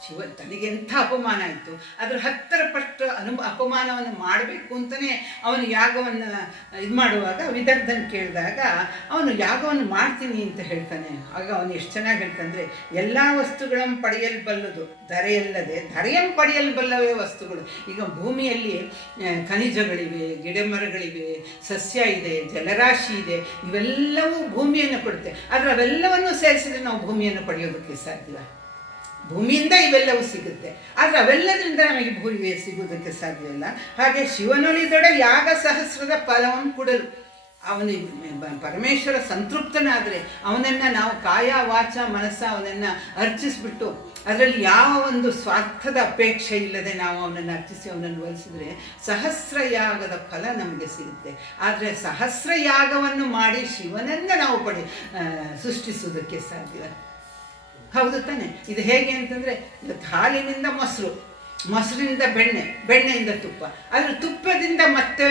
ಶಿವ ತನಗೆ ಎಂಥ ಅಪಮಾನ ಆಯಿತು, ಅದರ 10 ಪಟ್ಟು ಅಪಮಾನವನ್ನು ಮಾಡಬೇಕು ಅಂತಲೇ ಅವನು ಯಾಗವನ್ನು ಇದು ಮಾಡುವಾಗ ವಿದಗ್ಧನ್ ಕೇಳಿದಾಗ ಅವನು ಯಾಗವನ್ನು ಮಾಡ್ತೀನಿ ಅಂತ ಹೇಳ್ತಾನೆ. ಆಗ ಅವನು ಎಷ್ಟು ಚೆನ್ನಾಗಿ ಹೇಳ್ತಾನೆ, ಎಲ್ಲ ವಸ್ತುಗಳನ್ನು ಪಡೆಯಲ್ಬಲ್ಲದು ಧರೆಯಲ್ಲದೆ ಧರೆಯಂ ಪಡೆಯಲ್ಬಲ್ಲವೇ ವಸ್ತುಗಳು. ಈಗ ಭೂಮಿಯಲ್ಲಿ ಖನಿಜಗಳಿವೆ, ಗಿಡಮರಗಳಿವೆ, ಸಸ್ಯ ಇದೆ, ಜಲರಾಶಿ ಇದೆ, ಇವೆಲ್ಲವೂ ಭೂಮಿಯನ್ನು ಕೊಡುತ್ತೆ. ಆದರೆ ಅವೆಲ್ಲವನ್ನೂ ಸೇರಿಸಿದ್ರೆ ನಾವು ಭೂಮಿಯನ್ನು ಪಡೆಯೋದಕ್ಕೆ ಸಾಧ್ಯವಿಲ್ಲ. ಭೂಮಿಯಿಂದ ಇವೆಲ್ಲವೂ ಸಿಗುತ್ತೆ, ಆದರೆ ಅವೆಲ್ಲದರಿಂದ ನಮಗೆ ಭೂಮಿ ಸಿಗುವುದಕ್ಕೆ ಸಾಧ್ಯವಿಲ್ಲ. ಹಾಗೆ ಶಿವನೊಲಿದೊಡೆ ಯಾಗ ಸಹಸ್ರದ ಫಲವನ್ನು ಕೊಡಲು, ಅವನಿಗೆ ಪರಮೇಶ್ವರ ಸಂತೃಪ್ತನಾದರೆ ಅವನನ್ನು ನಾವು ಕಾಯ ವಾಚ ಮನಸ್ಸ ಅವನನ್ನು ಅರ್ಚಿಸ್ಬಿಟ್ಟು ಅದರಲ್ಲಿ ಯಾವ ಒಂದು ಸ್ವಾರ್ಥದ ಅಪೇಕ್ಷೆ ಇಲ್ಲದೆ ನಾವು ಅವನನ್ನು ಅರ್ಚಿಸಿ ಅವನನ್ನು ಒಲಿಸಿದ್ರೆ ಸಹಸ್ರ ಯಾಗದ ಫಲ ನಮಗೆ ಸಿಗುತ್ತೆ. ಆದರೆ ಸಹಸ್ರ ಯಾಗವನ್ನು ಮಾಡಿ ಶಿವನನ್ನು ನಾವು ಸೃಷ್ಟಿಸುವುದಕ್ಕೆ ಸಾಧ್ಯ. ಹೌದು ತಾನೆ? ಇದು ಹೇಗೆ ಅಂತಂದರೆ, ಹಾಲಿನಿಂದ ಮೊಸರು, ಮೊಸರಿನಿಂದ ಬೆಣ್ಣೆ, ಬೆಣ್ಣೆಯಿಂದ ತುಪ್ಪ, ಆದರೆ ತುಪ್ಪದಿಂದ ಮತ್ತೆ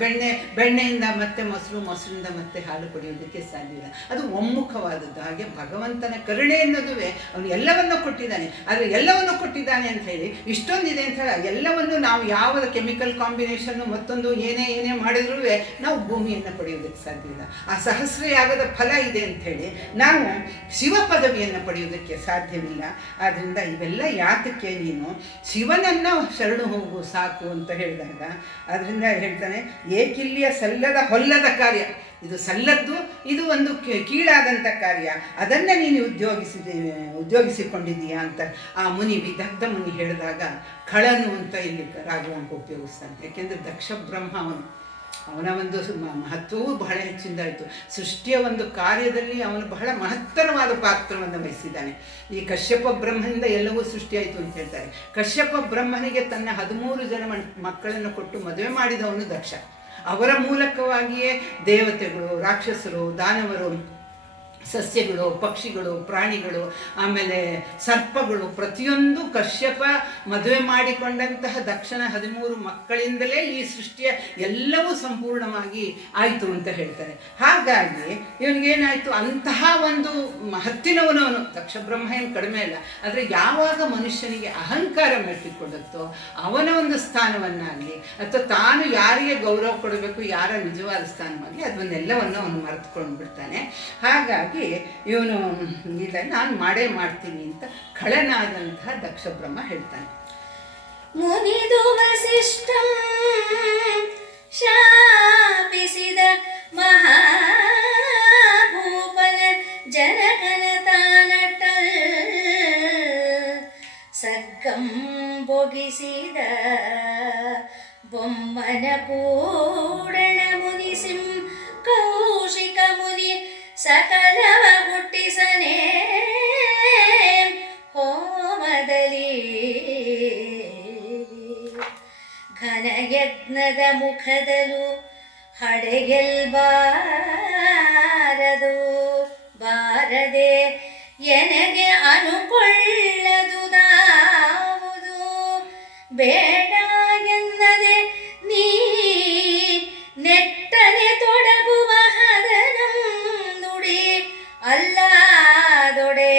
ಬೆಣ್ಣೆ, ಬೆಣ್ಣೆಯಿಂದ ಮತ್ತೆ ಮೊಸರು, ಮೊಸರಿಂದ ಮತ್ತೆ ಹಾಲು ಪಡೆಯೋದಕ್ಕೆ ಸಾಧ್ಯವಿಲ್ಲ. ಅದು ಒಮ್ಮುಖವಾದದ್ದು. ಹಾಗೆ ಭಗವಂತನ ಕರುಣೆ ಎನ್ನುವುದುವೆ ಅವನು ಎಲ್ಲವನ್ನು ಕೊಟ್ಟಿದ್ದಾನೆ. ಆದರೆ ಎಲ್ಲವನ್ನು ಕೊಟ್ಟಿದ್ದಾನೆ ಅಂತ ಹೇಳಿ ಇಷ್ಟೊಂದಿದೆ ಅಂತ ಹೇಳಿ ಎಲ್ಲವನ್ನು ನಾವು ಯಾವ ಕೆಮಿಕಲ್ ಕಾಂಬಿನೇಷನ್ನು ಮತ್ತೊಂದು ಏನೇ ಮಾಡಿದ್ರೂ ನಾವು ಭೂಮಿಯನ್ನು ಪಡೆಯೋದಕ್ಕೆ ಸಾಧ್ಯವಿಲ್ಲ. ಆ ಸಹಸ್ರಯಾಗದ ಫಲ ಇದೆ ಅಂಥೇಳಿ ನಾವು ಶಿವ ಪದವಿಯನ್ನು ಪಡೆಯೋದಕ್ಕೆ ಸಾಧ್ಯವಿಲ್ಲ. ಆದ್ದರಿಂದ ಇವೆಲ್ಲ ಯಾತಕ್ಕೆ ನೀನು ಶಿವನನ್ನು ಶರಣು ಹೋಗು ಸಾಕು ಅಂತ ಹೇಳಿದಾಗ, ಅದರಿಂದ ಹೇಳ್ತಾನೆ, ಏಕಿಲ್ಲಿಯ ಸಲ್ಲದ ಹೊಲ್ಲದ ಕಾರ್ಯ, ಇದು ಸಲ್ಲದ್ದು, ಇದು ಒಂದು ಕೀಳಾದಂಥ ಕಾರ್ಯ, ಅದನ್ನು ನೀನು ಉದ್ಯೋಗಿಸಿಕೊಂಡಿದ್ದೀಯಾ ಅಂತ ಆ ಮುನಿ ವಿದಗ್ಧ ಮುನಿ ಹೇಳಿದಾಗ ಖಳನು ಅಂತ ಇಲ್ಲಿ ರಾಘವಂಕ ಉಪಯೋಗಿಸ್ತಾನೆ. ಯಾಕೆಂದರೆ ದಕ್ಷ ಬ್ರಹ್ಮ ಅವನ ಒಂದು ಮಹತ್ವವೂ ಬಹಳ ಹೆಚ್ಚಿಂದಾಯಿತು. ಸೃಷ್ಟಿಯ ಒಂದು ಕಾರ್ಯದಲ್ಲಿ ಅವನು ಬಹಳ ಮಹತ್ತರವಾದ ಪಾತ್ರವನ್ನು ವಹಿಸಿದ್ದಾನೆ. ಈ ಕಶ್ಯಪ ಬ್ರಹ್ಮನಿಂದ ಎಲ್ಲವೂ ಸೃಷ್ಟಿಯಾಯಿತು ಅಂತ ಹೇಳ್ತಾರೆ. ಕಶ್ಯಪ ಬ್ರಹ್ಮನಿಗೆ ತನ್ನ 13 ಜನ ಮಕ್ಕಳನ್ನು ಕೊಟ್ಟು ಮದುವೆ ಮಾಡಿದವನು ದಕ್ಷ. ಅವರ ಮೂಲಕವಾಗಿಯೇ ದೇವತೆಗಳು, ರಾಕ್ಷಸರು, ದಾನವರು ಸಸ್ಯಗಳು, ಪಕ್ಷಿಗಳು, ಪ್ರಾಣಿಗಳು, ಆಮೇಲೆ ಸರ್ಪಗಳು, ಪ್ರತಿಯೊಂದು ಕಶ್ಯಪ ಮದುವೆ ಮಾಡಿಕೊಂಡಂತಹ ದಕ್ಷನ 13 ಮಕ್ಕಳಿಂದಲೇ ಈ ಸೃಷ್ಟಿಯ ಎಲ್ಲವೂ ಸಂಪೂರ್ಣವಾಗಿ ಆಯಿತು ಅಂತ ಹೇಳ್ತಾರೆ. ಹಾಗಾಗಿ ಇವನಿಗೇನಾಯಿತು, ಅಂತಹ ಒಂದು ಹತ್ತಿನವನವನು ದಕ್ಷ ಬ್ರಹ್ಮ ಏನು ಕಡಿಮೆ ಇಲ್ಲ. ಆದರೆ ಯಾವಾಗ ಮನುಷ್ಯನಿಗೆ ಅಹಂಕಾರ ಮೆಟ್ಟಿಕೊಳ್ಳುತ್ತೋ ಅವನ ಒಂದು ಸ್ಥಾನವನ್ನಾಗಲಿ ಅಥವಾ ತಾನು ಯಾರಿಗೆ ಗೌರವ ಕೊಡಬೇಕು, ಯಾರ ನಿಜವಾದ ಸ್ಥಾನವಾಗಲಿ ಅದನ್ನೆಲ್ಲವನ್ನು ಅವನು ಮರೆತುಕೊಂಡು ಬಿಡ್ತಾನೆ. ಹಾಗಾಗಿ ಇವನು ಇಲ್ಲ, ನಾನು ಮಾಡೇ ಮಾಡ್ತೀನಿ ಅಂತ ಖಳನಾದಂತಹ ದಕ್ಷ ಬ್ರಹ್ಮ ಹೇಳ್ತಾನೆ. ಮುನಿದು ವಸಿಷ್ಠ ಶಾಪಿಸಿದ ಮಹಾಭೂಪನ ಜನಕನ ತಾನಟ ಸಗ್ಗಂ ಬೊಗಿಸಿದ ಬೊಮ್ಮನ ಕೂಡಣ ಮುನಿಸಿಂ ಕೌಶಿಕ ಮುನಿ ಸಕಲವ ಹುಟ್ಟಿಸನೆ ಹೋಮದಲ್ಲಿ ಘನಯಜ್ಞದ ಮುಖದಲು ಹಡೆಯಲ್ಬಾರದು ಬಾರದೆ ಎನಗೆ ಅನುಕೊಳ್ಳದುದಾವುದು ಬೇಡ ಎನ್ನದೆ ನೀ ನೆಟ್ಟನೆ ತೊಡಗುವ ಹದನಂ ನುಡಿ ಅಲ್ಲಾದೊಡೆ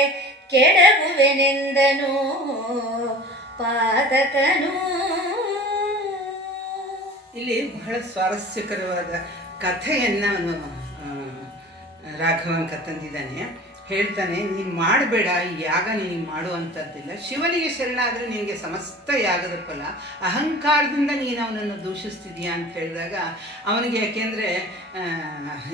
ಕೆಡಗುವೆನೆಂದನು ಪಾದಕನು. ಇಲ್ಲಿ ಬಹಳ ಸ್ವಾರಸ್ಯಕರವಾದ ಕಥೆಯನ್ನು ಅವನು ರಾಘವಂಕ ತಂದಿದ್ದಾನೆ. ಹೇಳ್ತಾನೆ, ನೀನು ಮಾಡಬೇಡ, ಈ ಯಾಗ ನಿನಗೆ ಮಾಡುವಂಥದ್ದಿಲ್ಲ. ಶಿವನಿಗೆ ಶರಣಾದರೆ ನಿನಗೆ ಸಮಸ್ತ ಯಾಗದ ಫಲ. ಅಹಂಕಾರದಿಂದ ನೀನು ಅವನನ್ನು ದೂಷಿಸ್ತಿದೀಯಾ ಅಂತ ಹೇಳಿದಾಗ ಅವನಿಗೆ, ಯಾಕೆಂದರೆ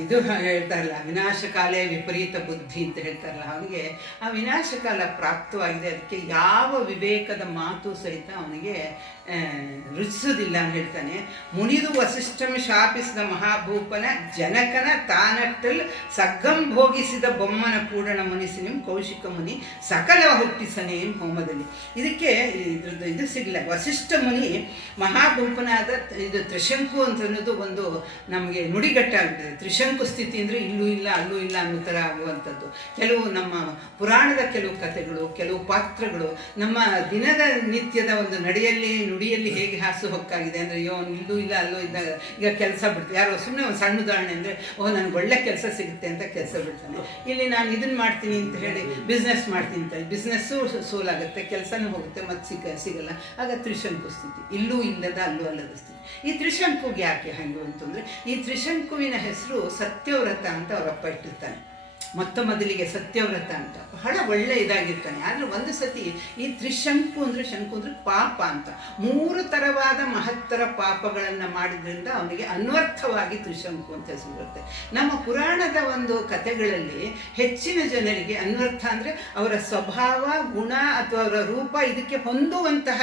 ಇದು ಹೇಳ್ತಾರಲ್ಲ, ವಿನಾಶಕಾಲೇ ವಿಪರೀತ ಬುದ್ಧಿ ಅಂತ ಹೇಳ್ತಾರಲ್ಲ, ಅವನಿಗೆ ಆ ವಿನಾಶಕಾಲ ಪ್ರಾಪ್ತವಾಗಿದೆ. ಅದಕ್ಕೆ ಯಾವ ವಿವೇಕದ ಮಾತು ಸಹಿತ ಅವನಿಗೆ ರುಚಿಸೋದಿಲ್ಲ ಅಂತ ಹೇಳ್ತಾನೆ. ಮುನಿದು ವಸಿಷ್ಠಂ ಶಾಪಿಸಿದ ಮಹಾಭೂಪನ ಜನಕನ ತಾನಟ್ಟಲ್ ಸಗ್ಗಂ ಭೋಗಿಸಿದ ಬೊಮ್ಮನ ಕೂಡಣ ಮುನಿಸಿನಿಂ ಕೌಶಿಕ ಮುನಿ ಸಕಲ ಹುಟ್ಟಿಸನೇಂ ಹೋಮದಲ್ಲಿ. ಇದಕ್ಕೆ ಇದು ಸಿಗಲ್ಲ. ವಸಿಷ್ಠ ಮುನಿ ಮಹಾಭೂಪನಾದ ಇದು ತ್ರಿಶಂಕು ಅಂತ ಅನ್ನೋದು ಒಂದು ನಮಗೆ ನುಡಿಗಟ್ಟಾಗ್ತದೆ. ತ್ರಿಶಂಕು ಸ್ಥಿತಿ ಅಂದರೆ ಇಲ್ಲೂ ಇಲ್ಲ ಅಲ್ಲೂ ಇಲ್ಲ ಅನ್ನೋ ಥರ ಆಗುವಂಥದ್ದು. ಕೆಲವು ನಮ್ಮ ಪುರಾಣದ ಕೆಲವು ಕಥೆಗಳು, ಕೆಲವು ಪಾತ್ರಗಳು ನಮ್ಮ ದಿನದ ನಿತ್ಯದ ಒಂದು ನುಡಿಯಲ್ಲಿ ಹೇಗೆ ಹಾಸು ಹೊಕ್ಕಾಗಿದೆ ಅಂದರೆ, ಅಯ್ಯೋ ಇಲ್ಲೂ ಇಲ್ಲ ಅಲ್ಲೂ ಇದ್ದಾಗ ಈಗ ಕೆಲಸ ಬಿಡ್ತೀವಿ. ಯಾರೋ ಸುಮ್ಮನೆ ಒಂದು ಸಣ್ಣ ಉದಾಹರಣೆ ಅಂದರೆ, ನನಗೆ ಒಳ್ಳೆ ಕೆಲಸ ಸಿಗುತ್ತೆ ಅಂತ ಕೆಲಸ ಬಿಡ್ತಾನೆ. ಇಲ್ಲಿ ನಾನು ಇದನ್ನು ಮಾಡ್ತೀನಿ ಅಂತ ಹೇಳಿ ಬಿಸ್ನೆಸ್ ಮಾಡ್ತೀನಿ ಅಂತ, ಬಿಸ್ನೆಸ್ಸು ಸೋಲಾಗುತ್ತೆ, ಕೆಲಸನೂ ಹೋಗುತ್ತೆ, ಮತ್ತು ಸಿಗಲ್ಲ. ಆಗ ತ್ರಿಶಂಕು ಸ್ಥಿತಿ, ಇಲ್ಲೂ ಇಲ್ಲದ ಅಲ್ಲೂ ಅಲ್ಲದ ಸ್ಥಿತಿ. ಈ ತ್ರಿಶಂಕುಗೆ ಯಾಕೆ ಹಂಗೆ ಅಂತಂದರೆ, ಈ ತ್ರಿಶಂಕುವಿನ ಹೆಸರು ಸತ್ಯವ್ರತ ಅಂತ ಅವರಪ್ಪ ಇಟ್ಟಿರ್ತಾನೆ. ಮೊದಲಿಗೆ ಸತ್ಯವ್ರತ ಅಂತ ಬಹಳ ಒಳ್ಳೆ ಇದಾಗಿರ್ತಾನೆ. ಆದರೆ ಒಂದು ಸತಿ ಈ ತ್ರಿಶಂಕು ಅಂದರೆ, ಶಂಕು ಅಂದರೆ ಪಾಪ ಅಂತ, 3 ಥರವಾದ ಮಹತ್ತರ ಪಾಪಗಳನ್ನು ಮಾಡಿದ್ರಿಂದ ಅವನಿಗೆ ಅನ್ವರ್ಥವಾಗಿ ತ್ರಿಶಂಕು ಅಂತ ಹೆಸರು ಬರುತ್ತೆ. ನಮ್ಮ ಪುರಾಣದ ಒಂದು ಕಥೆಗಳಲ್ಲಿ ಹೆಚ್ಚಿನ ಜನರಿಗೆ ಅನ್ವರ್ಥ ಅಂದರೆ ಅವರ ಸ್ವಭಾವ, ಗುಣ ಅಥವಾ ಅವರ ರೂಪ ಇದಕ್ಕೆ ಹೊಂದುವಂತಹ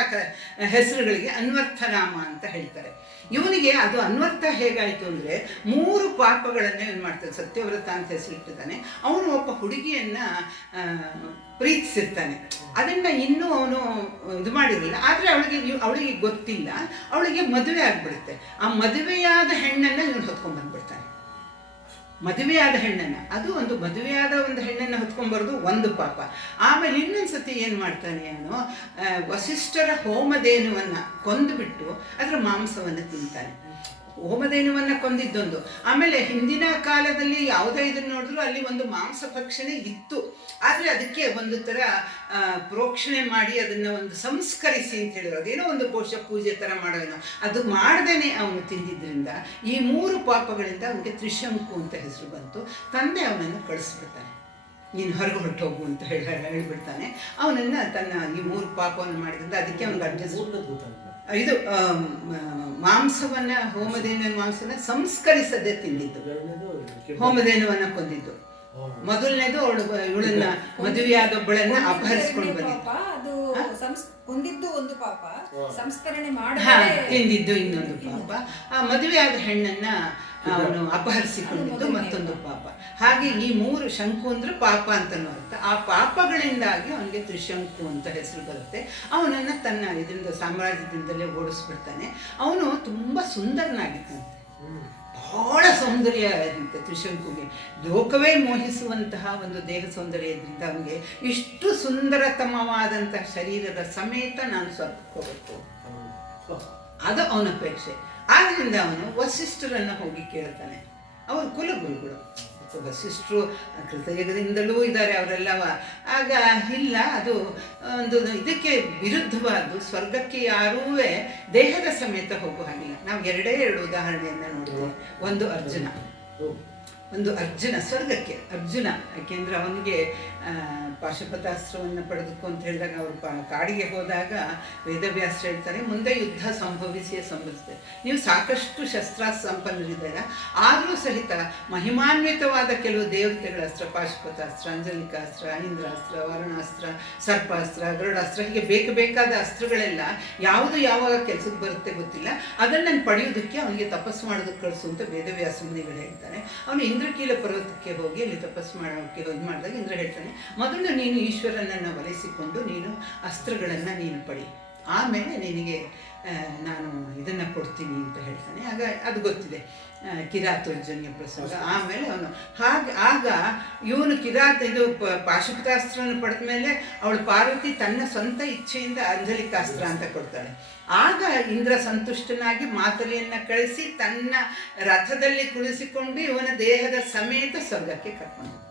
ಹೆಸರುಗಳಿಗೆ ಅನ್ವರ್ಥನಾಮ ಅಂತ ಹೇಳ್ತಾರೆ. ಇವನಿಗೆ ಅದು ಅನ್ವರ್ಥ ಹೇಗಾಯಿತು ಅಂದರೆ, 3 ಪಾಪಗಳನ್ನೇ ಏನು ಮಾಡ್ತಾನೆ. ಸತ್ಯವ್ರತ ಅಂತ ಹೆಸರಿಟ್ಟಿದ್ದಾನೆ. ಅವನು ಒಬ್ಬ ಹುಡುಗಿಯನ್ನು ಪ್ರೀತಿಸಿರ್ತಾನೆ. ಅದನ್ನು ಇನ್ನೂ ಅವನು ಇದು ಮಾಡಿರಲಿಲ್ಲ. ಆದರೆ ಅವಳಿಗೆ ಗೊತ್ತಿಲ್ಲ. ಅವಳಿಗೆ ಮದುವೆ ಆಗಿಬಿಡುತ್ತೆ. ಆ ಮದುವೆಯಾದ ಹೆಣ್ಣನ್ನು ಇವನು ಹೊತ್ಕೊಂಡ್ಬಂದ್ಬಿಡ್ತಾನೆ. ಮದುವೆಯಾದ ಹೆಣ್ಣನ್ನು, ಅದು ಒಂದು ಮದುವೆಯಾದ ಒಂದು ಹೆಣ್ಣನ್ನು ಹೊತ್ಕೊಂಡ್ಬರೋದು ಒಂದು ಪಾಪ. ಆಮೇಲೆ ಇನ್ನೊಂದು ಸತಿ ಏನು ಮಾಡ್ತಾನೆ ಅವನು, ವಸಿಷ್ಠರ ಹೋಮಧೇನುವನ್ನು ಕೊಂದುಬಿಟ್ಟು ಅದರ ಮಾಂಸವನ್ನು ತಿಂತಾನೆ. ಹೋಮಧೇನುವನ್ನು ಕೊಂದಿದ್ದೊಂದು. ಆಮೇಲೆ ಹಿಂದಿನ ಕಾಲದಲ್ಲಿ ಯಾವುದೇ ಇದನ್ನು ನೋಡಿದ್ರು ಅಲ್ಲಿ ಒಂದು ಮಾಂಸ ಭಕ್ಷಣೆ ಇತ್ತು. ಆದರೆ ಅದಕ್ಕೆ ಒಂದು ಥರ ಪ್ರೋಕ್ಷಣೆ ಮಾಡಿ ಅದನ್ನು ಒಂದು ಸಂಸ್ಕರಿಸಿ ಅಂತ ಹೇಳಿದ್ರು. ಅದೇನೋ ಒಂದು ಪೂಜೆ ಥರ ಮಾಡೋನು, ಅದು ಮಾಡ್ದೇನೆ ಅವನು ತಿಂದಿದ್ದರಿಂದ ಈ 3 ಪಾಪಗಳಿಂದ ಅವನಿಗೆ ತ್ರಿಶಂಕು ಅಂತ ಹೆಸರು ಬಂತು. ತಂದೆ ಅವನನ್ನು ಕಳಿಸ್ಬಿಡ್ತಾನೆ, ನೀನು ಹೊರಗೆ ಹೊರಟೋಗು ಅಂತ ಹೇಳ್ಬಿಡ್ತಾನೆ. ಅವನನ್ನು ತನ್ನ ಈ 3 ಪಾಪವನ್ನು ಮಾಡಿದ್ರಿಂದ ಅದಕ್ಕೆ ಅವನಿಗೆ ಅಡ್ಜಸ್ಟ್ ಇದು ಮಾಂಸವನ್ನು, ಹೋಮಧೇನುವಿನ ಮಾಂಸವನ್ನು ಸಂಸ್ಕರಿಸದೆ ತಿಂದಿದ್ದು, ಹೋಮಧೇನುವನ್ನು ಕೊಂದಿದ್ದು. ಮೊದಲನೇದು ಇವಳನ್ನ ಮದುವೆಯಾದೊಬ್ಬಳನ್ನ ಅಪಹರಿಸ್ಕೊಂಡು ಬಂದಿದ್ದು ಒಂದು ಪಾಪ, ಸಂಸ್ಕರಣೆ ತಿಂದಿದ್ದು ಇನ್ನೊಂದು ಪಾಪ. ಆ ಮದುವೆಯಾದ ಹೆಣ್ಣನ್ನ ಅವನು ಅಪಹರಿಸಿಕೊಂಡಿದ್ದು ಮತ್ತೊಂದು ಪಾಪ. ಹಾಗೆ ಈ 3 ಶಂಕು ಅಂದ್ರೆ ಪಾಪ ಅಂತನೂ ಅರ್ಥ. ಆ ಪಾಪಗಳಿಂದಾಗಿ ಅವನಿಗೆ ತ್ರಿಶಂಕು ಅಂತ ಹೆಸರು ಬರುತ್ತೆ. ಅವನನ್ನು ತನ್ನ ಇದರಿಂದ ಸಾಮ್ರಾಜ್ಯದಿಂದಲೇ ಓಡಿಸ್ಬಿಡ್ತಾನೆ. ಅವನು ತುಂಬ ಸುಂದರನಾಗಿತ್ತಂತೆ. ಬಹಳ ಸೌಂದರ್ಯ ಇರುತ್ತೆ ತ್ರಿಶಂಕುಗೆ. ಲೋಕವೇ ಮೋಹಿಸುವಂತಹ ಒಂದು ದೇಹ ಸೌಂದರ್ಯ ಇದ್ರಿಂದ ಅವನಿಗೆ ಇಷ್ಟು ಸುಂದರತಮವಾದಂತಹ ಶರೀರದ ಸಮೇತ ನಾನು ಸ್ವರ್ಗಕ್ಕೆ ಹೋಗಬೇಕು, ಅದು ಅವನ ಅಪೇಕ್ಷೆ. ಆದ್ದರಿಂದ ಅವನು ವಸಿಷ್ಠರನ್ನು ಹೋಗಿ ಕೇಳ್ತಾನೆ. ಅವರು ಕುಲಗುರುಗಳು, ವಸಿಷ್ಠರು ಕೃತಯುಗದಿಂದಲೂ ಇದ್ದಾರೆ ಅವರೆಲ್ಲವ. ಆಗ ಇಲ್ಲ, ಅದು ಒಂದು ಇದಕ್ಕೆ ವಿರುದ್ಧವಾದ್ದು. ಸ್ವರ್ಗಕ್ಕೆ ಯಾರೂ ದೇಹದ ಸಮೇತ ಹೋಗುವ ಹಾಗಿಲ್ಲ. ನಾವು ಎರಡು ಉದಾಹರಣೆಯನ್ನು ನೋಡ್ತೀವಿ. ಒಂದು ಅರ್ಜುನ ಸ್ವರ್ಗಕ್ಕೆ ಅರ್ಜುನ, ಯಾಕೆಂದ್ರೆ ಅವನಿಗೆ ಪಾಶುಪತಾಸ್ತ್ರವನ್ನು ಪಡೆದುಕು ಅಂತ ಹೇಳಿದಾಗ ಅವರು ಕಾಡಿಗೆ ಹೋದಾಗ ವೇದವ್ಯಾಸ ಹೇಳ್ತಾರೆ, ಮುಂದೆ ಯುದ್ಧ ಸಂಭವಿಸ್ತದೆ. ನೀವು ಸಾಕಷ್ಟು ಶಸ್ತ್ರಾಸ್ತ್ರ ಸಂಪನ್ನರಿದ್ದೀರ, ಆದರೂ ಸಹಿತ ಮಹಿಮಾನ್ವಿತವಾದ ಕೆಲವು ದೇವತೆಗಳ ಅಸ್ತ್ರ, ಪಾಶುಪತಾಸ್ತ್ರ, ಅಂಜಲಿಕಾಸ್ತ್ರ, ಇಂದ್ರಾಸ್ತ್ರ, ವರುಣಾಸ್ತ್ರ, ಸರ್ಪಾಸ್ತ್ರ, ಗರುಡಾಸ್ತ್ರ, ಹೀಗೆ ಬೇಕಾದ ಅಸ್ತ್ರಗಳೆಲ್ಲ ಯಾವುದು ಯಾವಾಗ ಕೆಲಸಕ್ಕೆ ಬರುತ್ತೆ ಗೊತ್ತಿಲ್ಲ, ಅದನ್ನು ನಾನು ಪಡೆಯೋದಕ್ಕೆ ಅವನಿಗೆ ತಪಸ್ಸು ಮಾಡೋದಕ್ಕೆ ಕಳಿಸು ಅಂತ ವೇದವ್ಯಾಸ ಮುನಿಗಳು ಹೇಳ್ತಾರೆ. ಅವನು ಇಂದ್ರಕೀಲ ಪರ್ವತಕ್ಕೆ ಹೋಗಿ ಅಲ್ಲಿ ತಪಸ್ಸು ಮಾಡೋಕ್ಕೆ ಇದು ಮಾಡಿದಾಗ ಇಂದ್ರ ಹೇಳ್ತಾನೆ, ಮೊದಲು ನೀನು ಈಶ್ವರನನ್ನು ಒಲಿಸಿಕೊಂಡು ನೀನು ಅಸ್ತ್ರಗಳನ್ನು ನೀನು ಪಡಿ, ಆಮೇಲೆ ನಿನಗೆ ನಾನು ಇದನ್ನು ಕೊಡ್ತೀನಿ ಅಂತ ಹೇಳ್ತಾನೆ. ಆಗ ಅದು ಗೊತ್ತಿದೆ, ಕಿರಾತೋರ್ಜನ್ಯ ಪ್ರಸಂಗ. ಆಮೇಲೆ ಅವನು ಆಗ ಇವನು ಇದು ಪಾಶುಪತಾಸ್ತ್ರವನ್ನು ಪಡೆದ ಮೇಲೆ ಅವಳು ಪಾರ್ವತಿ ತನ್ನ ಸ್ವಂತ ಇಚ್ಛೆಯಿಂದ ಅಂಜಲಿಕಾಸ್ತ್ರ ಅಂತ ಕೊಡ್ತಾಳೆ. ಆಗ ಇಂದ್ರ ಸಂತುಷ್ಟನಾಗಿ ಮಾತಲಿಯನ್ನು ಕಳಿಸಿ ತನ್ನ ರಥದಲ್ಲಿ ಕುಳಿಸಿಕೊಂಡು ಇವನ ದೇಹದ ಸಮೇತ ಸ್ವರ್ಗಕ್ಕೆ ಕರ್ಕೊಂಡು ಹೋಗ್ತಾನೆ.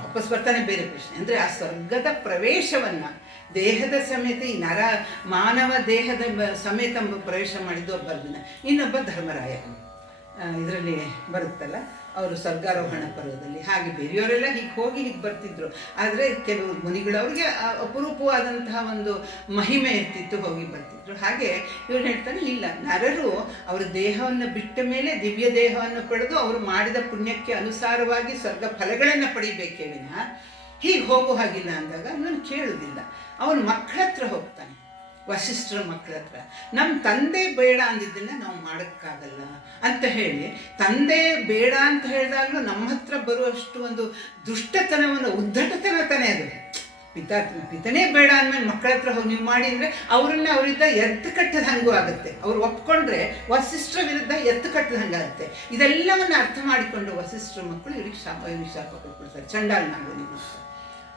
ವಾಪಸ್ ಬರ್ತಾನೆ. ಬೇರೆ ಪ್ರಶ್ನೆ ಅಂದರೆ ಆ ಸ್ವರ್ಗದ ಪ್ರವೇಶವನ್ನು ದೇಹದ ಸಮೇತ ಈ ಮಾನವ ದೇಹದ ಸಮೇತ ಪ್ರವೇಶ ಮಾಡಿದ್ದು ಒಬ್ಬ ಅರ್ಜುನ, ಇನ್ನೊಬ್ಬ ಧರ್ಮರಾಯ. ಇದರಲ್ಲಿ ಬರುತ್ತಲ್ಲ ಅವರು ಸ್ವರ್ಗಾರೋಹಣ ಪರ್ವದಲ್ಲಿ. ಹಾಗೆ ಬೇರೆಯವರೆಲ್ಲ ಹೀಗೆ ಹೋಗಿ ಹೀಗೆ ಬರ್ತಿದ್ರು. ಆದರೆ ಕೆಲವು ಮುನಿಗಳವ್ರಿಗೆ ಅಪರೂಪವಾದಂತಹ ಒಂದು ಮಹಿಮೆ ಇರ್ತಿತ್ತು, ಹೋಗಿ ಬರ್ತಿದ್ರು. ಹಾಗೆ ಇವ್ರು ಹೇಳ್ತಾನೆ, ಇಲ್ಲ, ನರರು ಅವರ ದೇಹವನ್ನು ಬಿಟ್ಟ ಮೇಲೆ ದಿವ್ಯ ದೇಹವನ್ನು ಪಡೆದು ಅವರು ಮಾಡಿದ ಪುಣ್ಯಕ್ಕೆ ಅನುಸಾರವಾಗಿ ಸ್ವರ್ಗ ಫಲಗಳನ್ನು ಪಡಿಬೇಕೇ ವಿನಃ ಹೀಗೆ ಹೋಗೋ ಹಾಗಿಲ್ಲ ಅಂದಾಗ ಇವನು ಕೇಳುವುದಿಲ್ಲ. ಅವನು ಮಕ್ಕಳ ಹತ್ರ ಹೋಗ್ತಾನೆ, ವಸಿಷ್ಠರ ಮಕ್ಕಳ ಹತ್ರ. ನಮ್ಮ ತಂದೆ ಬೇಡ ಅಂದಿದ್ದನ್ನು ನಾವು ಮಾಡೋಕ್ಕಾಗಲ್ಲ ಅಂತ ಹೇಳಿ, ತಂದೆ ಬೇಡ ಅಂತ ಹೇಳಿದಾಗಲೂ ನಮ್ಮ ಹತ್ರ ಬರುವಷ್ಟು ಒಂದು ದುಷ್ಟತನವನ್ನು, ಉದ್ದಟತನ ತಾನೇ ಅದು. ಪಿತನೇ ಬೇಡ ಅಂದಮೇಲೆ ಮಕ್ಕಳ ಹತ್ರ ಹೋಗಿ ನೀವು ಮಾಡಿ ಅಂದರೆ ಅವರಿಂದ ಎತ್ತು ಕಟ್ಟದ ಹಂಗೂ ಆಗುತ್ತೆ. ಅವ್ರು ಒಪ್ಕೊಂಡ್ರೆ ವಸಿಷ್ಠರ ವಿರುದ್ಧ ಎತ್ತು ಕಟ್ಟದ ಹಂಗಾಗುತ್ತೆ. ಇದೆಲ್ಲವನ್ನು ಅರ್ಥ ಮಾಡಿಕೊಂಡು ವಸಿಷ್ಠರ ಮಕ್ಕಳು ಇವ್ರಿಗೆ ಶಾಪ ಕೊಟ್ಬಿಡ್ತಾರೆ, ಚಂಡಾಲನಾಗು ನೀವು.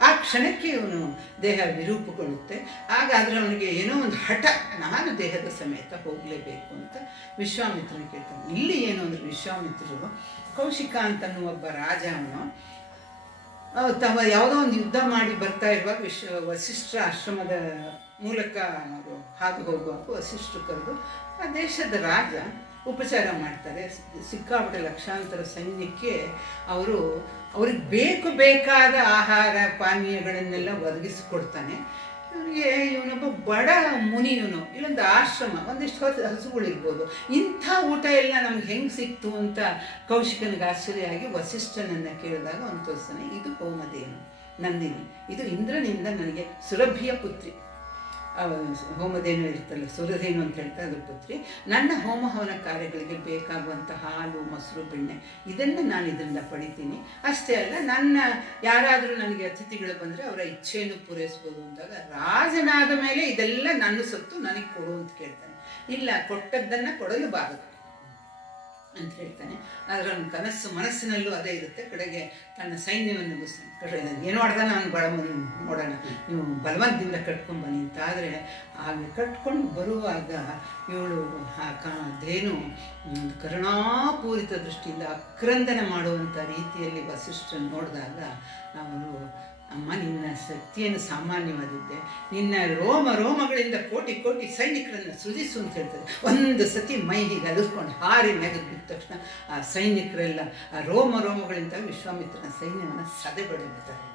ಆ ಕ್ಷಣಕ್ಕೆ ಇವನು ದೇಹ ವಿರೂಪಗೊಳ್ಳುತ್ತೆ. ಆಗ ಆದರೆ ಅವನಿಗೆ ಏನೋ ಒಂದು ಹಠ, ನಾನು ದೇಹದ ಸಮೇತ ಹೋಗಲೇಬೇಕು ಅಂತ ವಿಶ್ವಾಮಿತ್ರನ ಕೇಳ್ತಾನೆ. ಇಲ್ಲಿ ಏನು ಅಂದರೆ ವಿಶ್ವಾಮಿತ್ರರು ಕೌಶಿಕ ಅಂತನೂ ಒಬ್ಬ ರಾಜ, ಅವನು ಯಾವುದೋ ಒಂದು ಯುದ್ಧ ಮಾಡಿ ಬರ್ತಾ ಇರುವಾಗ ವಸಿಷ್ಠರ ಆಶ್ರಮದ ಮೂಲಕ ಅವರು ಹಾದು ಹೋಗುವಾಗ ವಸಿಷ್ಠರು ಕರೆದು ಆ ದೇಶದ ರಾಜ ಉಪಚಾರ ಮಾಡ್ತಾರೆ. ಸಿಕ್ಕಾಪಟ್ಟೆ ಲಕ್ಷಾಂತರ ಸೈನ್ಯಕ್ಕೆ ಅವ್ರಿಗೆ ಬೇಕಾದ ಆಹಾರ ಪಾನೀಯಗಳನ್ನೆಲ್ಲ ಒದಗಿಸಿಕೊಡ್ತಾನೆ. ಇವನೊಬ್ಬ ಬಡ ಮುನಿ, ಇಲ್ಲೊಂದು ಆಶ್ರಮ, ಒಂದಿಷ್ಟು ಹಸುಗಳಿರ್ಬೋದು, ಇಂಥ ಊಟ ಎಲ್ಲ ನಮ್ಗೆ ಹೆಂಗೆ ಸಿಕ್ತು ಅಂತ ಕೌಶಿಕನಿಗೆ ಆಶ್ಚರ್ಯ ಆಗಿ ವಸಿಷ್ಠನನ್ನು ಕೇಳಿದಾಗ ಅವನು ತೋರಿಸ್ತಾನೆ, ಇದು ಹೋಮಧೇನು ನಂದಿನಿ, ಇದು ಇಂದ್ರನಿಂದ ನನಗೆ ಸುರಭಿಯ ಪುತ್ರಿ. ಹೋಮಧೇನು ಇರ್ತಲ್ಲ, ಸುರಧೇನು ಅಂತ ಹೇಳ್ತಾರೆ, ಅದ್ರ ಪುತ್ರಿ. ನನ್ನ ಹೋಮ ಹವನ ಕಾರ್ಯಗಳಿಗೆ ಬೇಕಾಗುವಂಥ ಹಾಲು, ಮೊಸರು, ಬೆಣ್ಣೆ ಇದನ್ನು ನಾನು ಇದರಿಂದ ಪಡಿತೀನಿ. ಅಷ್ಟೇ ಅಲ್ಲ, ಯಾರಾದರೂ ನನಗೆ ಅತಿಥಿಗಳು ಬಂದರೆ ಅವರ ಇಚ್ಛೆಯನ್ನು ಪೂರೈಸ್ಬೋದು ಅಂದಾಗ ರಾಜನಾದ ಮೇಲೆ ಇದೆಲ್ಲ ನನ್ನ ಸೊತ್ತು, ನನಗೆ ಕೊಡು ಅಂತ ಕೇಳ್ತಾನೆ. ಇಲ್ಲ, ಕೊಟ್ಟದ್ದನ್ನು ಕೊಡಲು ಬಾರದು ಅಂತ ಹೇಳ್ತಾನೆ. ಆದರೆ ಅವನ ಮನಸ್ಸಿನಲ್ಲೂ ಅದೇ ಇರುತ್ತೆ. ಕಡೆಗೆ ತನ್ನ ಸೈನ್ಯವನ್ನು ಏನು ಮಾಡ್ತಾನೆ ಅವನು, ನೋಡೋಣ, ನೀವು ಬಲವಂತದಿಂದ ಕಟ್ಕೊಂಡ್ಬನ್ನಿ ಅಂತ. ಆದರೆ ಹಾಗೆ ಕಟ್ಕೊಂಡು ಬರುವಾಗ ಇವಳು ಅದೇನು ಕರುಣಾಪೂರಿತ ದೃಷ್ಟಿಯಿಂದ ಅಕ್ರಂದನ ಮಾಡುವಂಥ ರೀತಿಯಲ್ಲಿ ವಸಿಷ್ಠರನ್ನು ನೋಡಿದಾಗ ಅವರು, ಅಮ್ಮ, ನಿನ್ನ ಶಕ್ತಿಯನ್ನು ಸಾಮಾನ್ಯವಾದಿದ್ದೆ, ನಿನ್ನ ರೋಮಗಳಿಂದ ಕೋಟಿ ಸೈನಿಕರನ್ನು ಸೃಜಿಸು ಅಂತ ಹೇಳ್ತಾರೆ. ಒಂದು ಸತಿ ಮೈ ಹೀಗೆ ಅಲಿಸ್ಕೊಂಡು ಹಾರಿ ನೆಗೆದು ಬಿದ್ದ ತಕ್ಷಣ ಆ ಸೈನಿಕರೆಲ್ಲ ಆ ರೋಮಗಳಿಂದ ವಿಶ್ವಾಮಿತ್ರನ ಸೈನ್ಯವನ್ನು ಸದೆಬಡಿಬಿಡ್ತಾರೆ.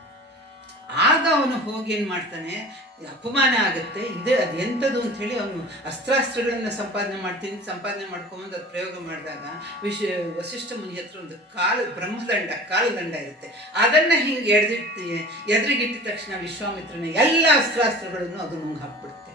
ಆಗ ಅವನು ಹೋಗಿ ಏನು ಮಾಡ್ತಾನೆ, ಅಪಮಾನ ಆಗುತ್ತೆ, ಅದು ಎಂಥದ್ದು ಅಂಥೇಳಿ ಅವನು ಅಸ್ತ್ರಾಸ್ತ್ರಗಳನ್ನು ಸಂಪಾದನೆ ಮಾಡ್ಕೊಂಬಂದು ಅದು ಪ್ರಯೋಗ ಮಾಡಿದಾಗ ವಸಿಷ್ಠ ಮುನಿ ಹತ್ರ ಒಂದು ಕಾಲುದಂಡ ಇರುತ್ತೆ. ಅದನ್ನು ಹಿಂಗೆ ಎದುರಿಗಿಟ್ಟಿದ ತಕ್ಷಣ ವಿಶ್ವಾಮಿತ್ರನ ಎಲ್ಲ ಅಸ್ತ್ರಾಸ್ತ್ರಗಳನ್ನು ಅದು ನುಂಗಿ ಹಾಕ್ಬಿಡುತ್ತೆ.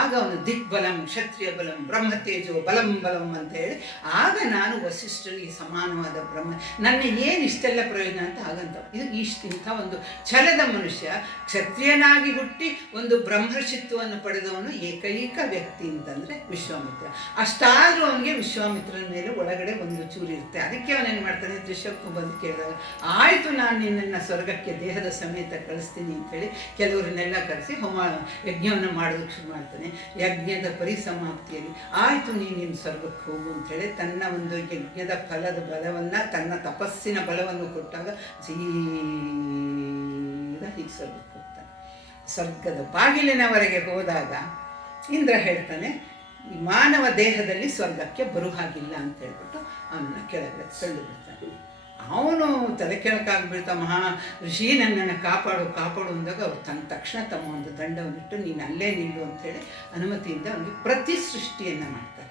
ಆಗ ಅವನು ದಿಗ್ಬಲಂ ಕ್ಷತ್ರಿಯ ಬಲಂ ಬ್ರಹ್ಮತೇಜೋ ಬಲಂ ಬಲಂ ಅಂತ ಹೇಳಿ ಆಗ ನಾನು ವಸಿಷ್ಠರಿಗೆ ಸಮಾನವಾದ ಬ್ರಹ್ಮ ನನ್ನ ಏನು ಇಷ್ಟೆಲ್ಲ ಪ್ರಯೋಜನ ಅಂತ ಹಾಗಂತ ಇದು ಇಂಥ ಒಂದು ಛಲದ ಮನುಷ್ಯ ಕ್ಷತ್ರಿಯನಾಗಿ ಹುಟ್ಟಿ ಒಂದು ಬ್ರಹ್ಮರ್ಷಿತ್ವವನ್ನು ಪಡೆದವನು ಏಕೈಕ ವ್ಯಕ್ತಿ ಅಂತಂದರೆ ವಿಶ್ವಾಮಿತ್ರ. ಅಷ್ಟಾದರೂ ಅವನಿಗೆ ವಿಶ್ವಾಮಿತ್ರನ ಮೇಲೆ ಒಳಗಡೆ ಒಂದು ಚೂರು ಇರುತ್ತೆ. ಅದಕ್ಕೆ ಅವನೇನು ಮಾಡ್ತಾನೆ, ತ್ರಿಶಕ್ಕು ಬಂದು ಕೇಳಿದಾಗ ಆಯಿತು ನಾನು ನಿನ್ನನ್ನು ಸ್ವರ್ಗಕ್ಕೆ ದೇಹದ ಸಮೇತ ಕಳಿಸ್ತೀನಿ ಅಂಥೇಳಿ ಕೆಲವರನ್ನೆಲ್ಲ ಕರೆಸಿ ಯಜ್ಞವನ್ನು ಮಾಡೋದಕ್ಕೆ ಶುರು ಮಾಡ್ತಾನೆ. ಯಜ್ಞದ ಪರಿಸಮಾಪ್ತಿಯಲ್ಲಿ ಆಯಿತು ನೀನು ಸ್ವರ್ಗಕ್ಕೆ ಹೋಗು ಅಂಥೇಳಿ ತನ್ನ ಒಂದು ಯಜ್ಞದ ಫಲದ ಬಲವನ್ನು ತನ್ನ ತಪಸ್ಸಿನ ಬಲವನ್ನು ಕೊಟ್ಟಾಗ ಸೀದಾ ಹೀಗೆ ಸ್ವರ್ಗಕ್ಕೆ ಹೋಗ್ತಾನೆ. ಸ್ವರ್ಗದ ಬಾಗಿಲಿನವರೆಗೆ ಹೋದಾಗ ಇಂದ್ರ ಹೇಳ್ತಾನೆ ಈ ಮಾನವ ದೇಹದಲ್ಲಿ ಸ್ವರ್ಗಕ್ಕೆ ಬರು ಹಾಗಿಲ್ಲ ಅಂತ ಹೇಳ್ಬಿಟ್ಟು ಅವನನ್ನು ಕೆಳಗಡೆ ತಳ್ಳಿ ಬಿಡ್ತಾನೆ. ಅವನು ತಲೆ ಕೆಳಕಾಗ್ಬಿಡ್ತಾ ಮಹಾ ಋಷಿ ನನ್ನನ್ನು ಕಾಪಾಡು ಅಂದಾಗ ಅವ್ರು ತಕ್ಷಣ ತಮ್ಮ ಒಂದು ದಂಡವನ್ನಿಟ್ಟು ನೀನು ಅಲ್ಲೇ ನಿಲ್ಲು ಅಂಥೇಳಿ ಅನುಮತಿಯಿಂದ ಅವನಿಗೆ ಪ್ರತಿಸೃಷ್ಟಿಯನ್ನು ಮಾಡ್ತಾರೆ.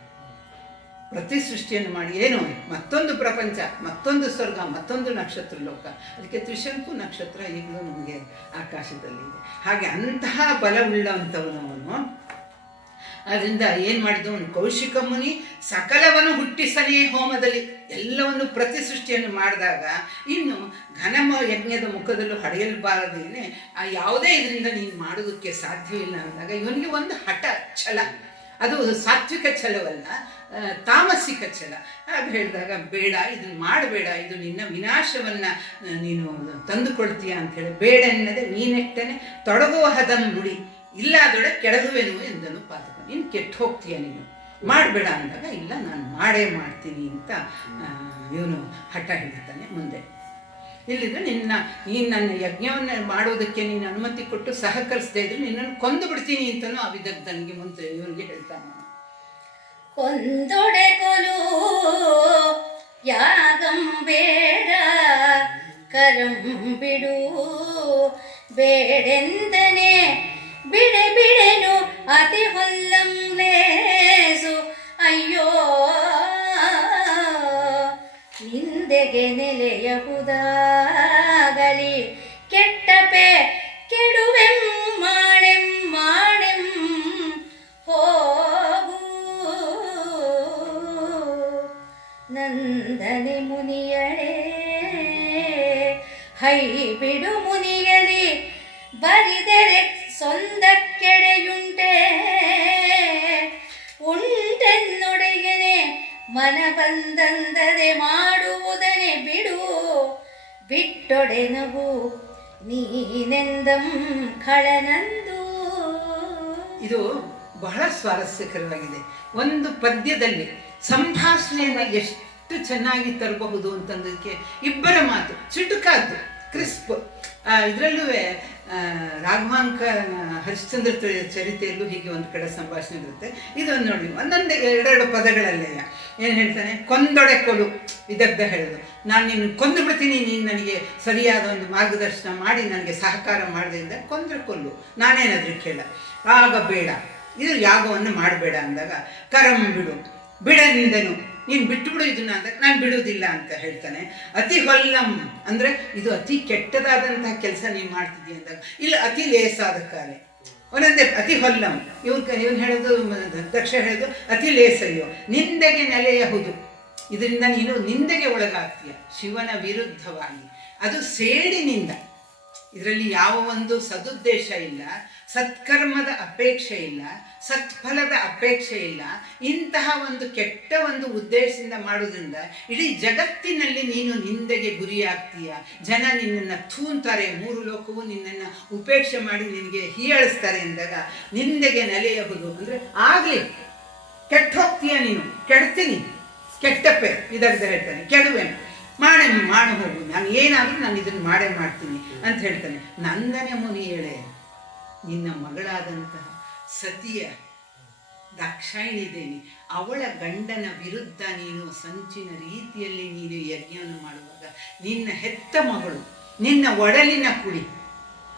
ಪ್ರತಿಸೃಷ್ಟಿಯನ್ನು ಮಾಡಿ ಏನು ಮತ್ತೊಂದು ಪ್ರಪಂಚ, ಮತ್ತೊಂದು ಸ್ವರ್ಗ, ಮತ್ತೊಂದು ನಕ್ಷತ್ರ ಲೋಕ. ಅದಕ್ಕೆ ತ್ರಿಶಂಕು ನಕ್ಷತ್ರ ಈಗಲೂ ನಮಗೆ ಆಕಾಶದಲ್ಲಿದೆ. ಹಾಗೆ ಅಂತಹ ಬಲವುಳ್ಳಂಥವನು ಅವನು. ಅದರಿಂದ ಏನು ಮಾಡಿದವನು ಕೌಶಿಕ ಮುನಿ ಸಕಲವನ್ನು ಹುಟ್ಟಿಸನೇ ಹೋಮದಲ್ಲಿ ಎಲ್ಲವನ್ನು ಪ್ರತಿಸೃಷ್ಟಿಯನ್ನು ಮಾಡಿದಾಗ ಇನ್ನು ಘನಮ ಯಜ್ಞದ ಮುಖದಲ್ಲೂ ಹಡೆಯಲ್ಬಾರದೇನೆ ಆ ಯಾವುದೇ ಇದರಿಂದ ನೀನು ಮಾಡೋದಕ್ಕೆ ಸಾಧ್ಯವಿಲ್ಲ ಅಂದಾಗ ಇವನಿಗೆ ಒಂದು ಹಠ ಛಲ, ಅದು ಸಾತ್ವಿಕ ಛಲವಲ್ಲ, ತಾಮಸಿಕ ಛಲ. ಅದು ಹೇಳಿದಾಗ ಬೇಡ ಇದನ್ನು ಮಾಡಬೇಡ, ಇದು ನಿನ್ನ ವಿನಾಶವನ್ನು ನೀನು ತಂದುಕೊಳ್ತೀಯ ಅಂಥೇಳಿ ಬೇಡ ಎನ್ನದೆ ನೀನೆಟ್ಟನೆ ತೊಡಗುವ ಹದಂ ನುಡಿ ಇಲ್ಲಾದೊಡೆ ಕೆಡಗುವೆನು ಎಂದನು ಪಾತಕ. ನೀನು ಕೆಟ್ಟು ಹೋಗ್ತೀಯ, ನೀನು ಮಾಡಬೇಡ ಅಂದಾಗ ಇಲ್ಲ ನಾನು ಮಾಡೇ ಮಾಡ್ತೀನಿ ಅಂತ ಇವನು ಹಠ ಹಿಡಿತಾನೆ. ಮುಂದೆ ಇಲ್ಲಿದ್ರೆ ನೀನು ನನ್ನ ಯಜ್ಞವನ್ನು ಮಾಡೋದಕ್ಕೆ ನೀನು ಅನುಮತಿ ಕೊಟ್ಟು ಸಹಕರಿಸದೇ ಇದ್ರೆ ನಿನ್ನನ್ನು ಕೊಂದು ಬಿಡ್ತೀನಿ ಅಂತಲೂ ಆ ವಿದಗ್ಧನಿಗೆ ಮುಂದೆ ಇವನಿಗೆ ಹೇಳ್ತಾನೆ. ಕೊಂದೊಡೆ ಕೊಲು ಯಾಗಂ ಬೇಡ ಕರಂ ಬಿಡು ಬೇಡೆಂದನೆ ಬಿಡೆನು ಅತಿ ಹೊಲ್ಲಂ ಲೇಸು ಅಯ್ಯೋ ನಿಂದೆಗೆ ನೆಲೆಯಹುದಾಗಲಿ ಕೆಟ್ಟಪೆ ಕೆಡುವೆಂ ಮಾಡೆಂ ಹೋಗು ನಂದನೆ ಮುನಿಯಳೆ ಹೈ ಬಿಡು ಮುನಿಯಲಿ ಬರಿದೆರೆ ಸೊಂದಕ್ಕೆಡೆಯುಂಟೆ ಉಂಟೆನ್ನೊಡೆಯನೆ ಮನ ಬಂದಂದದೆ ಮಾಡುವುದನೆ ಬಿಡು ಬಿಟ್ಟೊಡೆನಗು ನೀನೆಂದಂ ಖಳನಂದು. ಇದು ಬಹಳ ಸ್ವಾರಸ್ಯಕರವಾಗಿದೆ. ಒಂದು ಪದ್ಯದಲ್ಲಿ ಸಂಭಾಷಣೆಯನ್ನು ಎಷ್ಟು ಚೆನ್ನಾಗಿ ತರಬಹುದು ಅಂತಂದಕ್ಕೆ ಇಬ್ಬರ ಮಾತು ಚುಟುಕಾದ್ದು ಕ್ರಿಸ್ಪ್. ಇದರಲ್ಲೂ ರಾಘವಾಂಕ ಹರಿಶ್ಚಂದ್ರ ಚರಿತೆಯಲ್ಲೂ ಹೀಗೆ ಒಂದು ಕಡೆ ಸಂಭಾಷಣೆ ಇರುತ್ತೆ. ಇದನ್ನು ನೋಡಿ ಒಂದೊಂದೇ ಎರಡೆರಡು ಪದಗಳಲ್ಲೇ ಏನು ಹೇಳ್ತಾನೆ, ಕೊಂದೊಡೆ ಕೊಲು ವಿದಗ್ಧ ಹೇಳೋದು, ನಾನು ನಿನ್ನ ಕೊಂದು ಬಿಡ್ತೀನಿ, ನೀನು ನನಗೆ ಸರಿಯಾದ ಒಂದು ಮಾರ್ಗದರ್ಶನ ಮಾಡಿ ನನಗೆ ಸಹಕಾರ ಮಾಡದಿಂದ ಕೊಂದ್ರೆ ಕೊಲ್ಲು, ನಾನೇನಾದರೂ ಕೇಳ, ಆಗ ಬೇಡ ಇದು ಯಾಗವನ್ನು ಮಾಡಬೇಡ ಅಂದಾಗ ಕರಂ ಬಿಡು ಬಿಡನಿಂದನು ನೀನು ಬಿಟ್ಟುಬಿಡು ಇದನ್ನ ಅಂದಾಗ ನಾನು ಬಿಡುವುದಿಲ್ಲ ಅಂತ ಹೇಳ್ತಾನೆ. ಅತಿ ಹೊಲ್ಲಂ ಅಂದರೆ ಇದು ಅತಿ ಕೆಟ್ಟದಾದಂತಹ ಕೆಲಸ ನೀನು ಮಾಡ್ತಿದ್ದೀಯ ಅಂದಾಗ ಇಲ್ಲ ಅತಿ ಲೇಸಾದ ಕಾರ್ಯ ಒಂದೊಂದೇ ಅತಿ ಹೊಲ್ಲಂ. ಇವನು ಹೇಳೋದು ದಕ್ಷ ಹೇಳೋದು ಅತಿ ಲೇಸಯ್ಯೋ ನಿಂದೆಗೆ ನೆಲೆಯಹುದು, ಇದರಿಂದ ನೀನು ನಿಂದೆಗೆ ಒಳಗಾಗ್ತೀಯ ಶಿವನ ವಿರುದ್ಧವಾಗಿ, ಅದು ಸೇಡಿನಿಂದ. ಇದರಲ್ಲಿ ಯಾವ ಒಂದು ಸದುದ್ದೇಶ ಇಲ್ಲ, ಸತ್ಕರ್ಮದ ಅಪೇಕ್ಷೆ ಇಲ್ಲ, ಸತ್ಫಲದ ಅಪೇಕ್ಷೆ ಇಲ್ಲ. ಇಂತಹ ಒಂದು ಕೆಟ್ಟ ಒಂದು ಉದ್ದೇಶದಿಂದ ಮಾಡೋದ್ರಿಂದ ಇಡೀ ಜಗತ್ತಿನಲ್ಲಿ ನೀನು ನಿಂದೆಗೆ ಗುರಿಯಾಗ್ತೀಯ. ಜನ ನಿನ್ನನ್ನು ಥೂಂತಾರೆ, ಮೂರು ಲೋಕವು ನಿನ್ನನ್ನು ಉಪೇಕ್ಷೆ ಮಾಡಿ ನಿನಗೆ ಹೀಯಾಳಿಸ್ತಾರೆ ಎಂದಾಗ ನಿಂದೆಗೆ ನೆಲೆಯಬಹುದು ಅಂದರೆ ಆಗಲಿ ಕೆಟ್ಟ ಹೋಗ್ತೀಯ ನೀನು, ಕೆಡ್ತೀನಿ, ಕೆಟ್ಟಪ್ಪೆ ಇದರ್ದ ಹೇಳ್ತಾನೆ, ಕೆಡುವೆ ಮಾಡು ಹೋಗು, ನಾನು ಏನಾದರೂ ನಾನು ಇದನ್ನು ಮಾಡೇ ಮಾಡ್ತೀನಿ ಅಂತ ಹೇಳ್ತಾನೆ. ನಂದನೆ ಮುನಿ ಹೇಳೆ ನಿನ್ನ ಮಗಳಾದಂತಹ ಸತಿಯ ದಾಕ್ಷಾಯಿಣಿ ದೇವಿ ಅವಳ ಗಂಡನ ವಿರುದ್ಧ ನೀನು ಸಂಚಿನ ರೀತಿಯಲ್ಲಿ ನೀನು ಯಜ್ಞವನ್ನು ಮಾಡುವಾಗ ನಿನ್ನ ಹೆತ್ತ ಮಗಳು, ನಿನ್ನ ಒಡಲಿನ ಕುಡಿ,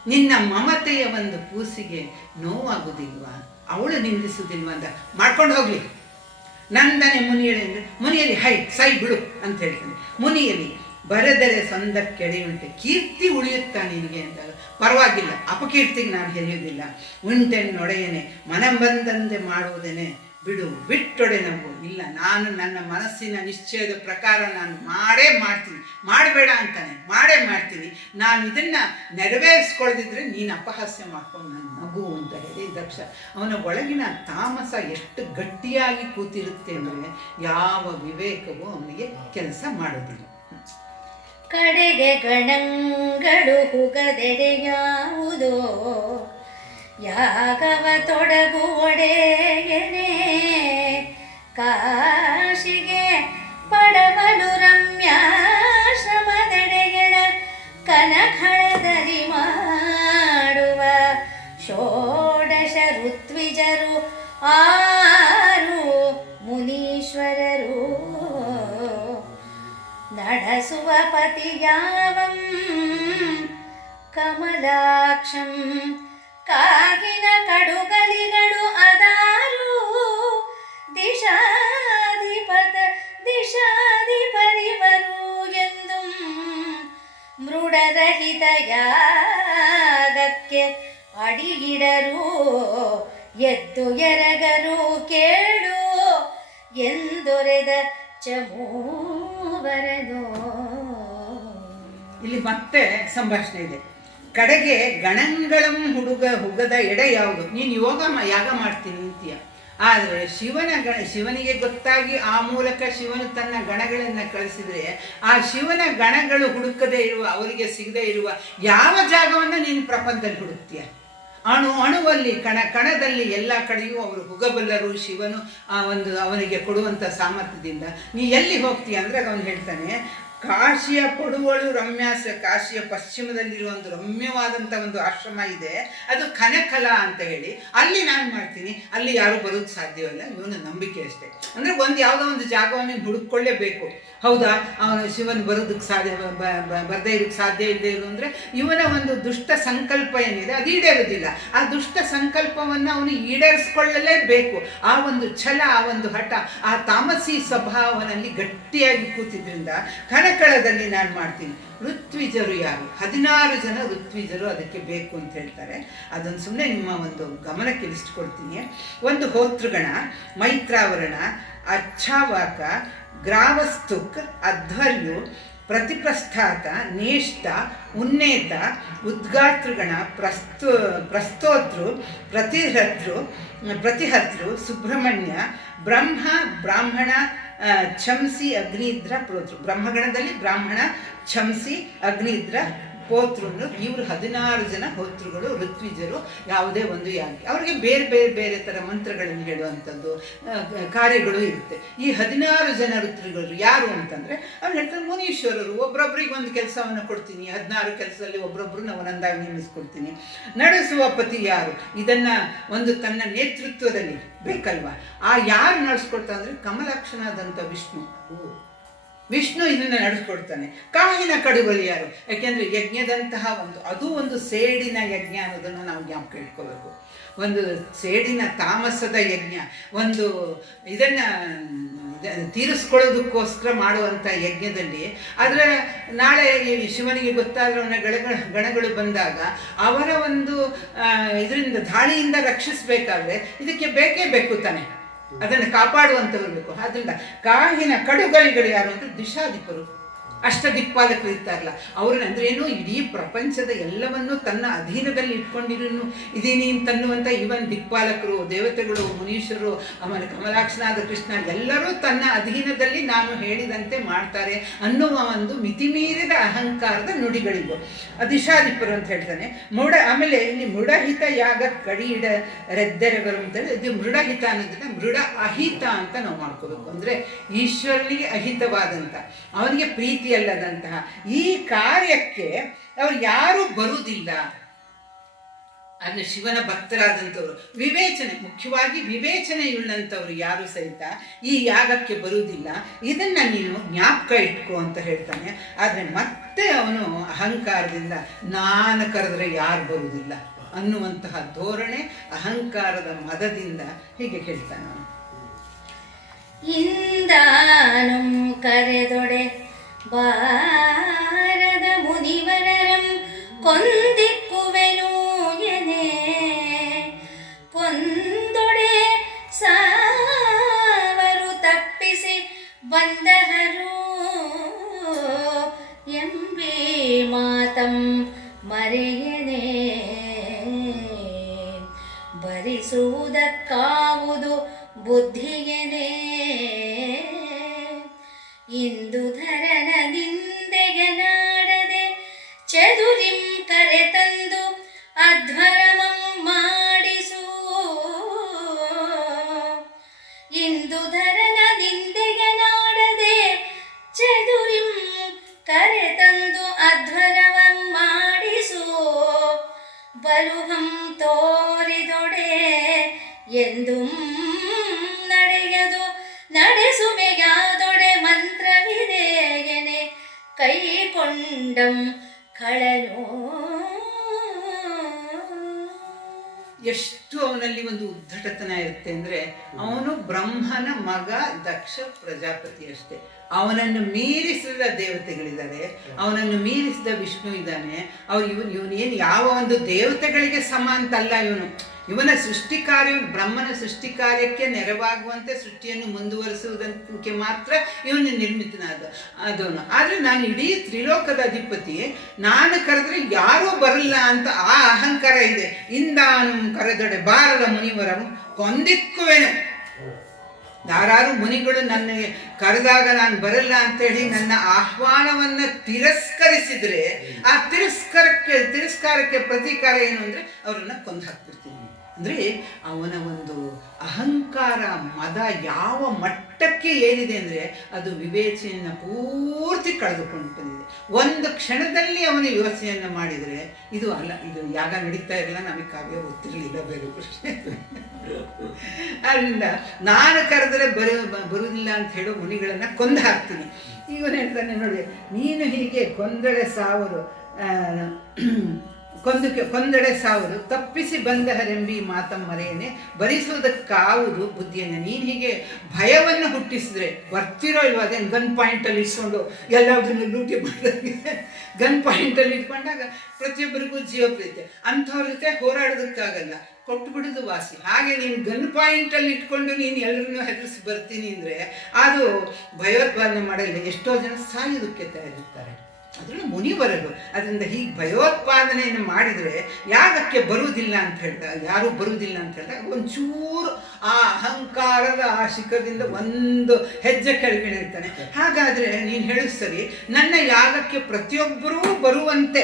ನಿನ್ನ ಮಮತೆಯ ಒಂದು ಕೂಸಿಗೆ ನೋವಾಗುವುದಿಲ್ವಾ, ಅವಳು ನಿಂದಿಸುವುದಿಲ್ವಾ ಅಂತ ಮಾಡ್ಕೊಂಡು ಹೋಗಲಿ. ನಂದನೆ ಮುನಿಯಲಿ ಅಂದರೆ ಮುನಿಯಲ್ಲಿ ಹೈ ಸೈ ಬಿಡು ಅಂತ ಹೇಳ್ತಾನೆ. ಮುನಿಯಲಿ ಬರೆದರೆ ಸಂದ ಕೆಳೆಯುಂಟೆ, ಕೀರ್ತಿ ಉಳಿಯುತ್ತಾ ನಿನಗೆ ಅಂದಾಗ ಪರವಾಗಿಲ್ಲ, ಅಪಕೀರ್ತಿಗೆ ನಾನು ಹೆರೆಯುವುದಿಲ್ಲ. ಉಂಟೆನ್ನೊಡೆಯನೆ ಮನ ಬಂದಂತೆ ಮಾಡುವುದೇನೆ ಬಿಡು ಬಿಟ್ಟೊಡೆ ನಗು. ಇಲ್ಲ, ನಾನು ನನ್ನ ಮನಸ್ಸಿನ ನಿಶ್ಚಯದ ಪ್ರಕಾರ ನಾನು ಮಾಡೇ ಮಾಡ್ತೀನಿ, ಮಾಡಬೇಡ ಅಂತಾನೆ ಮಾಡೇ ಮಾಡ್ತೀನಿ. ನಾನು ಇದನ್ನು ನೆರವೇರಿಸ್ಕೊಳ್ದಿದ್ರೆ ನೀನು ಅಪಹಾಸ್ಯ ಮಾಡ್ಕೊಂಡು ನನ್ನ ನಗು ಅಂತ ಹೇಳಿ ದಕ್ಷ. ಅವನ ಒಳಗಿನ ತಾಮಸ ಎಷ್ಟು ಗಟ್ಟಿಯಾಗಿ ಕೂತಿರುತ್ತೆ ಅಂದರೆ ಯಾವ ವಿವೇಕವೂ ಅವನಿಗೆ ಕೆಲಸ ಮಾಡೋದಿಲ್ಲ. ಕಡೆಗೆ ಗಣಗಳು ಹುಗದೆಡೆಯಾವುದೋ ಯಾಗವ ತೊಡಗುವೊಡೆಯನೇ, ಕಾಶಿಗೆ ಪಡವಲು ರಮ್ಯಾಶ್ರಮದೆಡೆಗಳ ಕನಕಳದಲ್ಲಿ ಮಾಡುವ ಷೋಡಶ ಋತ್ವಿಜರು 6 ಮುನೀಶ್ವರರು, ನಡೆಸುವ ಪತಿಯಾವಂ ಕಮಲಾಕ್ಷಂ ಕಾಗಿನ ಕಡುಗಲಿಗಳು ಅದಾರು, ದಿಶಾಧಿಪರಿವರು ಎಂದು ಮೃಡರಹಿತ ಯಾಗಕ್ಕೆ ಅಡಿಗಿಡರು, ಎದ್ದು ಎರಗರು ಕೇಳು ಎಂದೊರೆದ ಚಮೂವರನೋ. ಇಲ್ಲಿ ಮತ್ತೆ ಸಂಭಾಷಣೆ ಇದೆ. ಕಡೆಗೆ ಗಣಂಗಳಂ ಹುಗದ ಎಡೆ ಯಾವುದು? ನೀನು ಯಾಗ ಮಾಡ್ತೀನಿ ಅಂತೀಯ, ಆದರೆ ಶಿವನಿಗೆ ಗೊತ್ತಾಗಿ ಆ ಮೂಲಕ ಶಿವನು ತನ್ನ ಗಣಗಳನ್ನು ಕಳಿಸಿದರೆ ಆ ಶಿವನ ಗಣಗಳು ಹುಡುಕದೇ ಇರುವ, ಅವರಿಗೆ ಸಿಗದೇ ಇರುವ ಯಾವ ಜಾಗವನ್ನು ನೀನು ಪ್ರಪಂಚದಲ್ಲಿ ಹುಡುಕ್ತೀಯ? ಅಣುವಲ್ಲಿ ಕಣದಲ್ಲಿ ಎಲ್ಲ ಕಡೆಯೂ ಅವರು ಹುಗಬಲ್ಲರು. ಶಿವನು ಅವನಿಗೆ ಕೊಡುವಂಥ ಸಾಮರ್ಥ್ಯದಿಂದ ನೀ ಎಲ್ಲಿ ಹೋಗ್ತೀಯ ಅಂದರೆ ಅವನು ಹೇಳ್ತಾನೆ, ಕಾಶಿಯ ಪಡುವಳು ರಮ್ಯಾಸ, ಕಾಶಿಯ ಪಶ್ಚಿಮದಲ್ಲಿರುವ ಒಂದು ರಮ್ಯವಾದಂಥ ಒಂದು ಆಶ್ರಮ ಇದೆ, ಅದು ಕನಕಲ ಅಂತ ಹೇಳಿ, ಅಲ್ಲಿ ನಾನು ಮಾಡ್ತೀನಿ. ಅಲ್ಲಿ ಯಾರೂ ಬರೋದು ಸಾಧ್ಯವಲ್ಲ, ಇವನ ನಂಬಿಕೆ ಅಷ್ಟೇ. ಅಂದರೆ ಯಾವುದೋ ಒಂದು ಜಾಗವನ್ನು ಹುಡುಕೊಳ್ಳೇಬೇಕು. ಹೌದಾ, ಅವನು ಶಿವನ್ ಬರೋದಕ್ಕೆ ಬರದೇ ಇರೋಕ್ಕೆ ಸಾಧ್ಯ ಇಲ್ಲದೆ ಇರು ಅಂದರೆ ಇವನ ಒಂದು ದುಷ್ಟ ಸಂಕಲ್ಪ ಏನಿದೆ ಅದು ಈಡೇರೋದಿಲ್ಲ. ಆ ದುಷ್ಟ ಸಂಕಲ್ಪವನ್ನು ಅವನು ಈಡೇರಿಸ್ಕೊಳ್ಳಲೇಬೇಕು. ಆ ಒಂದು ಛಲ, ಆ ಒಂದು ಹಠ, ಆ ತಾಮಸಿ ಸ್ವಭಾವನಲ್ಲಿ ಗಟ್ಟಿಯಾಗಿ ಕೂತಿದ್ರಿಂದ ಕಣಕಳದಲ್ಲಿ ನಾನು ಮಾಡ್ತೀನಿ. ಋತ್ವಿಜರು ಯಾರು? 16 ಜನ ಋತ್ವಿಜರು ಅದಕ್ಕೆ ಬೇಕು ಅಂತ ಹೇಳ್ತಾರೆ. ಅದನ್ನು ಸುಮ್ಮನೆ ನಿಮ್ಮ ಒಂದು ಗಮನಕ್ಕೆ ಇಳಿಸ್ಕೊಳ್ತೀನಿ. ಒಂದು ಹೋತೃಗಣ, ಮೈತ್ರಾವರಣ, ಅಚ್ಛಾವಾಕ, ಗ್ರಾವಸ್ತುಕ್, ಅಧ್ವರ್ಯು, ಪ್ರತಿಪ್ರಸ್ಥಾತ, ನೇಷ್ಟ, ಉನ್ನೇತ, ಉದ್ಗಾತೃಗಣ, ಪ್ರಸ್ತೋತೃ, ಪ್ರತಿಹರ್ತೃ, ಸುಬ್ರಹ್ಮಣ್ಯ, ಬ್ರಾಹ್ಮಣ, ಛಂಸಿ, ಅಗ್ನಿದ್ರ, ಪೋತೃ. ಬ್ರಹ್ಮಗಣದಲ್ಲಿ ಬ್ರಾಹ್ಮಣ, ಛಂಸಿ, ಅಗ್ನಿದ್ರ, ಪೋತೃನು, ಇವರು 16 ಜನ ಹೋತೃಗಳು, ಋತ್ವಿಜರು. ಯಾವುದೇ ಒಂದು ಯಾಗಿ ಅವರಿಗೆ ಬೇರೆ ಬೇರೆ ಬೇರೆ ಥರ ಮಂತ್ರಗಳನ್ನು ಹೇಳುವಂಥದ್ದು ಕಾರ್ಯಗಳು ಇರುತ್ತೆ. ಈ 16 ಜನ ಋತ್ವಿಗಳು ಯಾರು ಅಂತಂದರೆ ಅವ್ರು ಹೇಳ್ತಾರೆ ಮುನೀಶ್ವರರು. ಒಬ್ಬೊಬ್ಬರಿಗೆ ಒಂದು ಕೆಲಸವನ್ನು ಕೊಡ್ತೀನಿ, 16 ಕೆಲಸದಲ್ಲಿ ಒಬ್ಬೊಬ್ಬರನ್ನ ಒಂದೊಂದಾಗಿ ನೇಮಿಸ್ಕೊಡ್ತೀನಿ. ನಡೆಸುವ ಪತಿ ಯಾರು? ಇದನ್ನು ಒಂದು ತನ್ನ ನೇತೃತ್ವದಲ್ಲಿ ಬೇಕಲ್ವ. ಆ ಯಾರು ನಡೆಸ್ಕೊಡ್ತಾ ಅಂದರೆ ಕಮಲಾಕ್ಷನಾದಂಥ ವಿಷ್ಣು ಇದನ್ನು ನಡೆಸ್ಕೊಡ್ತಾನೆ. ಕಾಹಿನ ಕಡುಬಲಿ ಯಾರು? ಯಾಕೆಂದರೆ ಯಜ್ಞದಂತಹ ಅದು ಒಂದು ಸೇಡಿನ ಯಜ್ಞ ಅನ್ನೋದನ್ನು ನಾವು ಜ್ಞಾಪಕ ಇಟ್ಕೋಬೇಕು. ಒಂದು ಸೇಡಿನ ತಾಮಸದ ಯಜ್ಞ, ಒಂದು ಇದನ್ನು ತೀರಿಸ್ಕೊಳ್ಳೋದಕ್ಕೋಸ್ಕರ ಮಾಡುವಂಥ ಯಜ್ಞದಲ್ಲಿ ಅದರ ನಾಳೆ ಶಿವನಿಗೆ ಗೊತ್ತಾದರೆ ಅವನ ಗಣಗಳು ಬಂದಾಗ ಅವರ ಒಂದು ಇದರಿಂದ ಧಾಳಿಯಿಂದ ರಕ್ಷಿಸಬೇಕಾದ್ರೆ ಇದಕ್ಕೆ ಬೇಕೇ ಬೇಕು ತಾನೆ, ಅದನ್ನು ಕಾಪಾಡುವಂಥವ್ರು ಬೇಕು. ಆದ್ದರಿಂದ ಕಾಹಿನ ಕಡುಗಳಿಗಳು ಯಾರು ಅಂದರೆ ದಿಶಾಧಿಪರು, ಅಷ್ಟದಿಕ್ಪಾಲಕರು ಇರ್ತಾರಲ್ಲ ಅವ್ರನ್ನ ಅಂದ್ರೆ ಏನು, ಇಡೀ ಪ್ರಪಂಚದ ಎಲ್ಲವನ್ನೂ ತನ್ನ ಅಧೀನದಲ್ಲಿ ಇಟ್ಕೊಂಡಿರೂ ಇದೀನಿ ಅಂತನ್ನುವಂಥ ಇವನ್ ದಿಕ್ಪಾಲಕರು, ದೇವತೆಗಳು, ಮುನೀಶ್ವರರು, ಆಮೇಲೆ ಕಮಲಾಕ್ಷನಾದ ಕೃಷ್ಣ ಎಲ್ಲರೂ ತನ್ನ ಅಧೀನದಲ್ಲಿ ನಾನು ಹೇಳಿದಂತೆ ಮಾಡ್ತಾರೆ ಅನ್ನುವ ಒಂದು ಮಿತಿಮೀರಿದ ಅಹಂಕಾರದ ನುಡಿಗಳಿಗೂ ದಿಶಾಧಿಪರು ಅಂತ ಹೇಳ್ತಾನೆ. ಆಮೇಲೆ ಇಲ್ಲಿ ಮೃಡಹಿತ ಯಾಗ ಕಡಿಯಿಡ ರೆದ್ದೆರಗರು ಅಂತೇಳಿ, ಇದು ಮೃಡಹಿತ ಅನ್ನೋದನ್ನ ಮೃಡ ಅಹಿತ ಅಂತ ನಾವು ಮಾಡ್ಕೋಬೇಕು. ಅಂದರೆ ಈಶ್ವರನಿಗೆ ಅಹಿತವಾದಂಥ, ಅವನಿಗೆ ಪ್ರೀತಿ ಅಲ್ಲದಂತಹ ಈ ಕಾರ್ಯಕ್ಕೆ ಅವರು ಯಾರೂ ಬರುವುದಿಲ್ಲ. ಅಂದರೆ ಶಿವನ ಭಕ್ತರಾದಂಥವ್ರು ಮುಖ್ಯವಾಗಿ ವಿವೇಚನೆಯುಳ್ಳಂಥವ್ರು ಯಾರು ಸಹಿತ ಈ ಯಾಗಕ್ಕೆ ಬರುವುದಿಲ್ಲ. ಇದನ್ನು ನೀನು ಜ್ಞಾಪಕ ಇಟ್ಕೋ ಅಂತ ಹೇಳ್ತಾನೆ. ಆದರೆ ಮತ್ತೆ ಅವನು ಅಹಂಕಾರದಿಂದ ನಾನು ಕರೆದ್ರೆ ಯಾರು ಬರುವುದಿಲ್ಲ ಅನ್ನುವಂತಹ ಧೋರಣೆ, ಅಹಂಕಾರದ ಮದದಿಂದ ಹೀಗೆ ಹೇಳ್ತಾನೆ ಅವನು. ಇಂದಾನು ಕರೆದೊಡೆ ಬಾ ಕೊಂದಿಕ್ಕುವೆನು ಎನೆ ಕೊಂದೊಡೆ ಸಾವರು ತಪ್ಪಿಸಿ ಬಂದಹರು ಎಂಬಿ ಮಾತಂ ಮರೆಯನೆ ಭರಿಸುವುದಕ್ಕಾವುದು ಬುದ್ಧಿಯನೆ ಇಂದು ಧರನ ನಿಂದೆಗೆ ನಾಡದೆ ಚದುರಿಂ ಕರೆ ತಂದು ಅಧ್ವರಮಂ ಮಾಡಿಸು ಇಂದು ಧರನ ನಿಂದೆಗೆ ನಾಡದೆ ಚದುರಿಂ ಕರೆ ತಂದು ಅಧ್ವರವಂ ಮಾಡಿಸು ಬಲುಹಂ ತೋರಿದೊಡೆ ಎಂದು ನಡೆಯದು ನಡೆಸುವೆಯಾದೊಡೆ ಮಂತ್ರವಿದೆಯನೆ ಕೈಕೊಂಡಂ ಕಳನು ಎಷ್ಟು ಅವನಲ್ಲಿ ಒಂದು ಉದ್ಧಟತನ ಇರುತ್ತೆ ಅಂದರೆ ಅವನು ಬ್ರಹ್ಮನ ಮಗ ದಕ್ಷ ಪ್ರಜಾಪತಿ ಅಷ್ಟೇ. ಅವನನ್ನು ಮೀರಿಸಿದ ದೇವತೆಗಳಿದ್ದಾರೆ, ಅವನನ್ನು ಮೀರಿಸಿದ ವಿಷ್ಣು ಇದ್ದಾನೆ. ಇವನೇನು ಯಾವ ಒಂದು ದೇವತೆಗಳಿಗೆ ಸಮ ಅಂತಲ್ಲ. ಇವನ ಸೃಷ್ಟಿ ಕಾರ್ಯ, ಬ್ರಹ್ಮನ ಸೃಷ್ಟಿ ಕಾರ್ಯಕ್ಕೆ ನೆರವಾಗುವಂತೆ ಸೃಷ್ಟಿಯನ್ನು ಮುಂದುವರಿಸುವುದಕ್ಕೆ ಮಾತ್ರ ಇವನು ಅದವನು. ಆದರೆ ನಾನು ಇಡೀ ತ್ರಿಲೋಕದ ಅಧಿಪತಿ, ನಾನು ಕರೆದ್ರೆ ಯಾರೂ ಬರಲ್ಲ ಅಂತ ಆ ಅಹಂಕಾರ ಇದೆ. ಇಂದಾನು ಕರೆದೊಡೆ ಬಾರದ ಮುನಿವರನು ಕೊಂದಿಕ್ಕುವೆನು. ಯಾರು ಮುನಿಗಳು ನನಗೆ ಕರೆದಾಗ ನಾನು ಬರಲ್ಲ ಅಂತೇಳಿ ನನ್ನ ಆಹ್ವಾನವನ್ನು ತಿರಸ್ಕರಿಸಿದರೆ ಆ ತಿರಸ್ಕಾರಕ್ಕೆ ಪ್ರತೀಕಾರ ಏನು ಅಂದರೆ ಅವರನ್ನು ಕೊಂದು ಹಾಕ್ಬಿಡ್ತೀನಿ. ಅಂದರೆ ಅವನ ಒಂದು ಅಹಂಕಾರ ಮದ ಯಾವ ಮಟ್ಟಕ್ಕೆ ಏನಿದೆ ಅಂದರೆ ಅದು ವಿವೇಚನೆಯನ್ನು ಪೂರ್ತಿ ಕಳೆದುಕೊಂಡು ಬಂದಿದೆ. ಒಂದು ಕ್ಷಣದಲ್ಲಿ ಅವನ ಯೋಚನೆಯನ್ನು ಮಾಡಿದರೆ ಇದು ಅಲ್ಲ, ಇದು ಯಾಗ ನಡೀತಾ ಇರಲಿಲ್ಲ, ನಮಗೆ ಕಾವ್ಯ ಗೊತ್ತಿರಲಿಲ್ಲ, ಬೇರೆ ಪ್ರಶ್ನೆ. ಆದ್ದರಿಂದ ನಾನು ಕರೆದರೆ ಬರುವುದಿಲ್ಲ ಅಂತ ಹೇಳೋ ಮುನಿಗಳನ್ನು ಕೊಂದು ಹಾಕ್ತೀನಿ. ಇವನು ಹೇಳ್ತಾನೆ ನೋಡಿ, ನೀನು ಹೀಗೆ ಕೊಂದೆಡೆ ಸಾವರು ತಪ್ಪಿಸಿ ಬಂದಹರೆಂಬಿ ಮಾತಂ ಮರೆಯನೆ ಭರಿಸುವುದಕ್ಕಾವುದು ಬುದ್ಧಿಯನ್ನು. ನೀನು ಹೀಗೆ ಭಯವನ್ನು ಹುಟ್ಟಿಸಿದ್ರೆ ಬರ್ತಿರೋ ಇಲ್ವ, ಅದೇನು ಗನ್ ಪಾಯಿಂಟಲ್ಲಿ ಇಟ್ಕೊಂಡು ಎಲ್ಲದನ್ನು ಲೂಟಿ ಮಾಡಿದಾಗೆ ಗನ್ ಪಾಯಿಂಟಲ್ಲಿ ಇಟ್ಕೊಂಡಾಗ ಪ್ರತಿಯೊಬ್ಬರಿಗೂ ಜೀವಪ್ರೀತಿ. ಅಂಥವ್ರ ಜೊತೆ ಹೋರಾಡೋದಕ್ಕಾಗಲ್ಲ, ಕೊಟ್ಟು ಬಿಡೋದು ವಾಸಿ. ಹಾಗೆ ನೀನು ಗನ್ ಪಾಯಿಂಟಲ್ಲಿ ಇಟ್ಕೊಂಡು ನೀನು ಎಲ್ಲರನ್ನೂ ಹೆದರಿಸಿ ಬರ್ತೀನಿ ಅಂದರೆ ಅದು ಭಯೋತ್ಪಾದನೆ ಮಾಡಲ್ಲ. ಎಷ್ಟೋ ಜನ ಸಾಯೋದಕ್ಕೆ ತಯಾರಿರ್ತಾರೆ, ಅದನ್ನು ಮುನಿವರರು. ಅದರಿಂದ ಹೀಗೆ ಭಯೋತ್ಪಾದನೆಯನ್ನು ಮಾಡಿದರೆ ಯಾಗಕ್ಕೆ ಬರುವುದಿಲ್ಲ ಅಂತ ಹೇಳಿದಾಗ, ಯಾರೂ ಬರುವುದಿಲ್ಲ ಅಂತ ಹೇಳಿದಾಗ ಒಂಚೂರು ಆ ಅಹಂಕಾರದ ಆ ಶಿಖರದಿಂದ ಒಂದು ಹೆಜ್ಜೆ ಕೆಳಗೆ ಇರ್ತಾನೆ. ಹಾಗಾದರೆ ನೀನು ಹೇಳು ಸರಿ, ನನ್ನ ಯಾಗಕ್ಕೆ ಪ್ರತಿಯೊಬ್ಬರೂ ಬರುವಂತೆ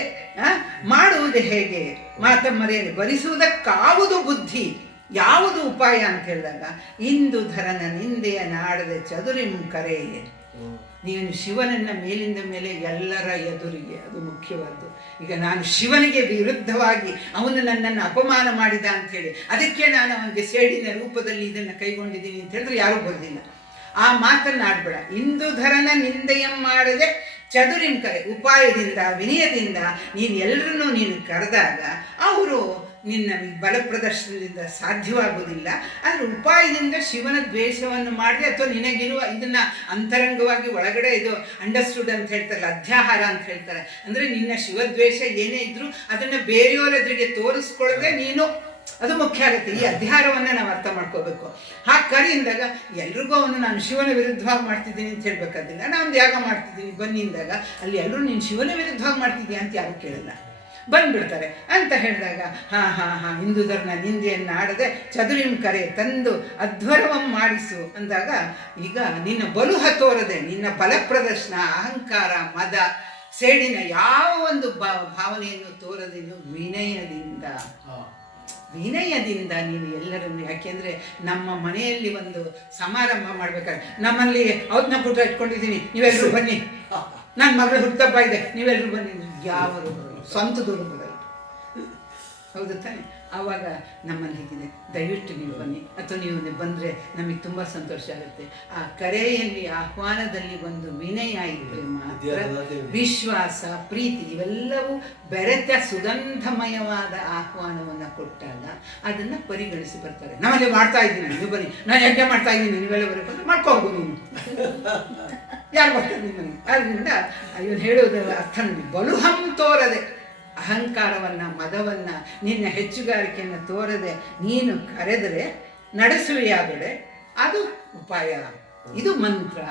ಮಾಡುವುದು ಹೇಗೆ? ಮಾತಮ್ಮರೆಯಲ್ಲಿ ಭರಿಸುವುದಕ್ಕಾವುದು ಬುದ್ಧಿ, ಯಾವುದು ಉಪಾಯ ಅಂತ ಹೇಳಿದಾಗ, ಇಂದು ಧರನ ನಿಂದೆಯ ನಾಡದೆ ಚದುರಿಂ ಕರೆಯೇ. ನೀನು ಶಿವನನ್ನು ಮೇಲಿಂದ ಮೇಲೆ ಎಲ್ಲರ ಎದುರಿಗೆ, ಅದು ಮುಖ್ಯವಾದ್ದು. ಈಗ ನಾನು ಶಿವನಿಗೆ ವಿರುದ್ಧವಾಗಿ ಅವನು ನನ್ನನ್ನು ಅಪಮಾನ ಮಾಡಿದ ಅಂಥೇಳಿ ಅದಕ್ಕೆ ನಾನು ಅವನಿಗೆ ಸೇಡಿನ ರೂಪದಲ್ಲಿ ಇದನ್ನು ಕೈಗೊಂಡಿದ್ದೀನಿ ಅಂತ ಹೇಳಿದ್ರೆ ಯಾರೂ ಬರೋದಿಲ್ಲ. ಆ ಮಾತನ್ನು ಆಡಬೇಡ. ಇಂದು ಧರನ ನಿಂದೆಯಂ ಮಾಡದೆ ಚದುರಿಂ ಕರೆ, ಉಪಾಯದಿಂದ ವಿನಯದಿಂದ ನೀನು ಎಲ್ಲರನ್ನೂ ನೀನು ಕರೆದಾಗ ಅವರು ನಿನ್ನ ಬಲ ಪ್ರದರ್ಶನದಿಂದ ಸಾಧ್ಯವಾಗುವುದಿಲ್ಲ. ಆದರೆ ಉಪಾಯದಿಂದ ಶಿವನ ದ್ವೇಷವನ್ನು ಮಾಡಿದೆ ಅಥವಾ ನಿನಗಿರುವ ಇದನ್ನು ಅಂತರಂಗವಾಗಿ ಒಳಗಡೆ ಇದು ಅಂಡರ್ಸ್ಟುಡ್ ಅಂತ ಹೇಳ್ತಾರಲ್ಲ, ಅಧ್ಯಾಹಾರ ಅಂತ ಹೇಳ್ತಾರೆ. ಅಂದರೆ ನಿನ್ನ ಶಿವದ್ವೇಷ ಏನೇ ಇದ್ದರೂ ಅದನ್ನು ಬೇರೆಯವರ ಎದುರಿಗೆ ತೋರಿಸ್ಕೊಳ್ಳದೆ ನೀನು, ಅದು ಮುಖ್ಯ ಆಗುತ್ತೆ. ಈ ಅಧ್ಯಾಹಾರವನ್ನು ನಾವು ಅರ್ಥ ಮಾಡ್ಕೋಬೇಕು. ಹಾಗೆ ಕರೆಯಿಂದಾಗ ಎಲ್ರಿಗೂ ಅವನು ನಾನು ಶಿವನ ವಿರುದ್ಧವಾಗಿ ಮಾಡ್ತಿದ್ದೀನಿ ಅಂತ ಹೇಳ್ಬೇಕಾದಿಲ್ಲ. ನಾನು ತ್ಯಾಗ ಮಾಡ್ತಿದ್ದೀನಿ ಬನ್ನಿಂದಾಗ ಅಲ್ಲಿ ಎಲ್ಲರೂ ನೀನು ಶಿವನ ವಿರುದ್ಧವಾಗಿ ಮಾಡ್ತಿದ್ದೀಯ ಅಂತ ಯಾರು ಕೇಳಲ್ಲ, ಬಂದ್ಬಿಡ್ತಾರೆ. ಅಂತ ಹೇಳಿದಾಗ ಇಂದು ಧರ್ಮ ನಿಂದೆಯನ್ನು ಆಡದೆ ಚದುರಿಂ ಕರೆ ತಂದು ಅಧ್ವರವಂ ಮಾಡಿಸು ಅಂದಾಗ, ಈಗ ನಿನ್ನ ಬಲುಹ ತೋರದೆ, ನಿನ್ನ ಬಲ ಪ್ರದರ್ಶನ, ಅಹಂಕಾರ, ಮದ, ಸೇಡಿನ ಯಾವ ಒಂದು ಭಾವನೆಯನ್ನು ತೋರದೆ ವಿನಯದಿಂದ ನೀನು ಎಲ್ಲರನ್ನು, ಯಾಕೆಂದರೆ ನಮ್ಮ ಮನೆಯಲ್ಲಿ ಒಂದು ಸಮಾರಂಭ ಮಾಡ್ಬೇಕಾದ್ರೆ ನಮ್ಮಲ್ಲಿ ಔತಣ ಕೂಟ ಇಟ್ಕೊಂಡಿದ್ದೀನಿ, ನೀವೆಲ್ಲರೂ ಬನ್ನಿ, ನನ್ನ ಮಗಳ ಹುಟ್ಟುಹಬ್ಬ ಇದೆ, ನೀವೆಲ್ಲರೂ ಬನ್ನಿ, ಯಾವರು ಸ್ವಂತದವರು ಬರಲ್ಲ, ಹೌದು ತಾನೆ? ಆವಾಗ ನಮ್ಮಲ್ಲಿ ಹೀಗಿದೆ, ದಯವಿಟ್ಟು ನೀವು ಬನ್ನಿ, ಅಥವಾ ನೀವು ಬಂದರೆ ನಮಗೆ ತುಂಬ ಸಂತೋಷ ಆಗುತ್ತೆ. ಆ ಕರೆಯಲ್ಲಿ, ಆಹ್ವಾನದಲ್ಲಿ ಒಂದು ವಿನಯ ಇದ್ದರೆ ಮಾತ್ರ ವಿಶ್ವಾಸ, ಪ್ರೀತಿ ಇವೆಲ್ಲವೂ ಬೆರೆತ ಸುಗಂಧಮಯವಾದ ಆಹ್ವಾನವನ್ನು ಕೊಟ್ಟಾಗ ಅದನ್ನು ಪರಿಗಣಿಸಿ ಬರ್ತಾರೆ. ನಮ್ಮಲ್ಲಿ ಮಾಡ್ತಾ ಇದ್ದೀನಿ, ನೀವು ಬನ್ನಿ, ನಾನು ಯಜ್ಞ ಮಾಡ್ತಾ ಇದ್ದೀನಿ, ನೀವೆಲ್ಲ ಬರಬೇಕು, ಮಾಡ್ಕೋಬೋದು ನೀನು, ಯಾರು ಬರ್ತಾರೆ ನಿಮ್ಮನೆ. ಆದ್ದರಿಂದ ಇವನು ಹೇಳೋದು ಅರ್ಥ ನೋಡಿ, ಬಲುಹಂ ತೋರದೆ, ಅಹಂಕಾರವನ್ನು, ಮದವನ್ನು, ನಿನ್ನ ಹೆಚ್ಚುಗಾರಿಕೆಯನ್ನು ತೋರದೆ ನೀನು ಕರೆದರೆ ನಡೆಸುವೆಯಾದರೆ ಅದು ಉಪಾಯ, ಇದು ಮಂತ್ರ,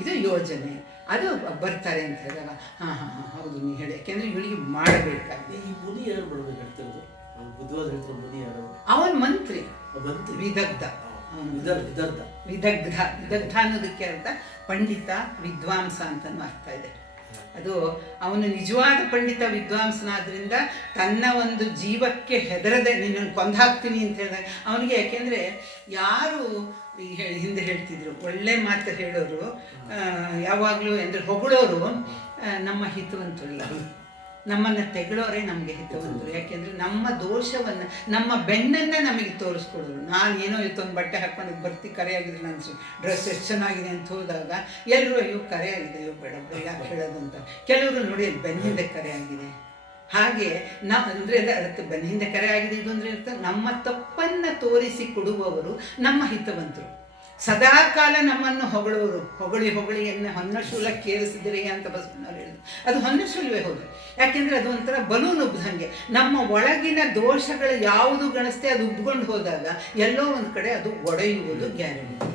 ಇದು ಯೋಜನೆ, ಅದು ಬರ್ತಾರೆ ಅಂತ ಹೇಳಿದಾಗ ಹಾಂ ಹಾಂ ಹಾಂ ಹೌದು ನೀ ಹೇಳಿ, ಯಾಕೆಂದರೆ ಇವಳಿಗೆ ಮಾಡಬೇಕಾಗಿದೆ. ಈ ಮುನಿ ಯಾರು ಮಾಡಬೇಕಾಗ್ತಿರೋದು? ಬುದ್ಧವಾದ ಹೇಳ್ತಾರೆ ಮುನಿ ಯಾರು? ಅವನ ಮಂತ್ರಿ ಮಂತ್ರಿ ವಿದಗ್ಧ. ವಿದಗ್ಧ ಅನ್ನೋದಕ್ಕೆ ಅರ್ಥ ಪಂಡಿತ, ವಿದ್ವಾಂಸ ಅಂತಲೂ ಅರ್ಥ ಇದೆ. ಅದು ಅವನು ನಿಜವಾದ ಪಂಡಿತ ವಿದ್ವಾಂಸನಾದ್ರಿಂದ ತನ್ನ ಒಂದು ಜೀವಕ್ಕೆ ಹೆದರದೆ ನಿನ್ನನ್ನು ಕೊಂದಾಕ್ತೀನಿ ಅಂತ ಹೇಳಿದಾಗ ಅವನಿಗೆ, ಯಾಕೆಂದರೆ ಯಾರು ಹಿಂದೆ ಹೇಳ್ತಿದ್ರು ಒಳ್ಳೆ ಮಾತು ಹೇಳೋರು ಯಾವಾಗಲೂ ಅಂದರೆ ಹೊಗಳೋರು ನಮ್ಮ ಹಿತವಂತರಲ್ಲ, ನಮ್ಮನ್ನು ತೆಗಳೋರೇ ನಮಗೆ ಹಿತವಂತರು. ಯಾಕೆಂದರೆ ನಮ್ಮ ದೋಷವನ್ನು, ನಮ್ಮ ಬೆನ್ನನ್ನು ನಮಗೆ ತೋರಿಸ್ಕೊಡೋರು. ನಾನು ಏನೋ ಇವತ್ತೊಂದು ಬಟ್ಟೆ ಹಾಕ್ಕೊಂಡು ಬರ್ತಿ ಕರೆಯಾಗಿದ್ರೆ ನನ್ನ ಡ್ರೆಸ್ ಎಷ್ಟು ಚೆನ್ನಾಗಿದೆ ಅಂತ ಹೋದಾಗ ಎಲ್ಲರೂ ಅಯ್ಯೋ ಕರೆಯಾಗಿದೆ, ಅಯ್ಯೋ ಬೇಡ ಬೇಡ ಯಾಕೆ ಹೇಳೋದಂತ. ಕೆಲವರು ನೋಡಿ ಬೆನ್ನ ಹಿಂದೆ ಕರೆಯಾಗಿದೆ, ಹಾಗೆ ಅಂದರೆ ಅದಕ್ಕೆ ಬೆನ್ನ ಹಿಂದೆ ಕರೆಯಾಗಿದೆ ಇದು ಅಂದರೆ ಇರ್ತದೆ. ನಮ್ಮ ತಪ್ಪನ್ನು ತೋರಿಸಿ ಕೊಡುವವರು ನಮ್ಮ ಹಿತವಂತರು. ಸದಾಕಾಲ ನಮ್ಮನ್ನು ಹೊಗಳೋರು, ಹೊಗಳಿ ಹೊನ್ನಶೂಲಕ್ಕೇರಿಸಿದಿರಿ ಅಂತ ಬಸವಣ್ಣವ್ರು ಹೇಳಿದ್ರು. ಅದು ಹೊನ್ನಶೂಲವೇ ಹೌದು, ಯಾಕೆಂದರೆ ಅದು ಒಂಥರ ಬಲೂನ್ ಉಬ್ಬಿದಂಗೆ. ನಮ್ಮ ಒಳಗಿನ ದೋಷಗಳು ಯಾವುದು ಗಣಿಸ್ತೆ ಅದು ಉಬ್ಕೊಂಡು ಹೋದಾಗ ಎಲ್ಲೋ ಒಂದು ಕಡೆ ಅದು ಒಡೆಯುವುದು ಗ್ಯಾರಂಟಿ.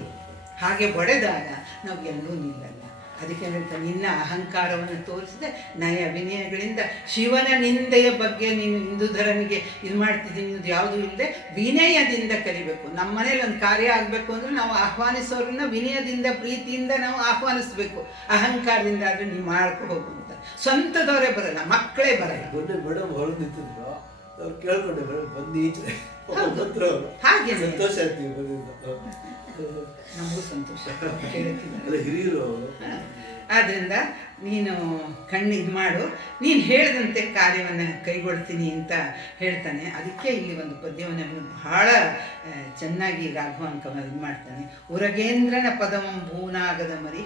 ಹಾಗೆ ಒಡೆದಾಗ ನಾವು ಎಲ್ಲೂ ನಿಲ್ಲಲ್ಲ. ಅದಕ್ಕೆ ಹೇಳ್ತಾ ನಿನ್ನ ಅಹಂಕಾರವನ್ನು ತೋರಿಸಿದೆ ನಯ ವಿನಯಗಳಿಂದ ಶಿವನ ನಿಂದೆಯ ಬಗ್ಗೆ ನೀನು ಹಿಂದೂಧರನಿಗೆ ಇದು ಮಾಡ್ತಿದ್ದೀನಿ ಇದು ಯಾವುದೂ ಇಲ್ಲದೆ ವಿನಯದಿಂದ ಕಲಿಬೇಕು. ನಮ್ಮ ಮನೇಲಿ ಒಂದು ಕಾರ್ಯ ಆಗಬೇಕು ಅಂದರೆ ನಾವು ಆಹ್ವಾನಿಸೋರನ್ನ ವಿನಯದಿಂದ ಪ್ರೀತಿಯಿಂದ ನಾವು ಆಹ್ವಾನಿಸ್ಬೇಕು. ಅಹಂಕಾರದಿಂದ ಆದರೆ ನೀವು ಮಾಡ್ಕೊ ಹೋಗು ಅಂತ ಸ್ವಂತದವರೇ ಬರಲ್ಲ, ಮಕ್ಕಳೇ ಬರಲ್ಲ. ಮೊನ್ನೆ ಮೇಡಮ್ ಹೊರಗೆ ನಿಂತಿದ್ರು, ಅವ್ರು ಕೇಳ್ಕೊಂಡೆ ಬಂದು ಈಚೆ ಹಾಗೆ ಸಂತೋಷ ಆಗ್ತೀವಿ ಬಂದಿದ್ದು, ನಮಗೂ ಸಂತೋಷ ಕೇಳ್ತಿದ್ದಾರೆ ಹಿರಿಯರು. ಆದ್ದರಿಂದ ನೀನು ಇದು ಮಾಡು, ನೀನು ಹೇಳಿದಂತೆ ಕಾರ್ಯವನ್ನು ಕೈಗೊಳ್ತೀನಿ ಅಂತ ಹೇಳ್ತಾನೆ. ಅದಕ್ಕೆ ಇಲ್ಲಿ ಒಂದು ಪದ್ಯವನ್ನು ಬಹಳ ಚೆನ್ನಾಗಿ ರಾಘವಾಂಕ ಇದು ಮಾಡ್ತಾನೆ. ಉರಗೇಂದ್ರನ ಪದವಂ ಭೂನಾಗದ ಮರಿ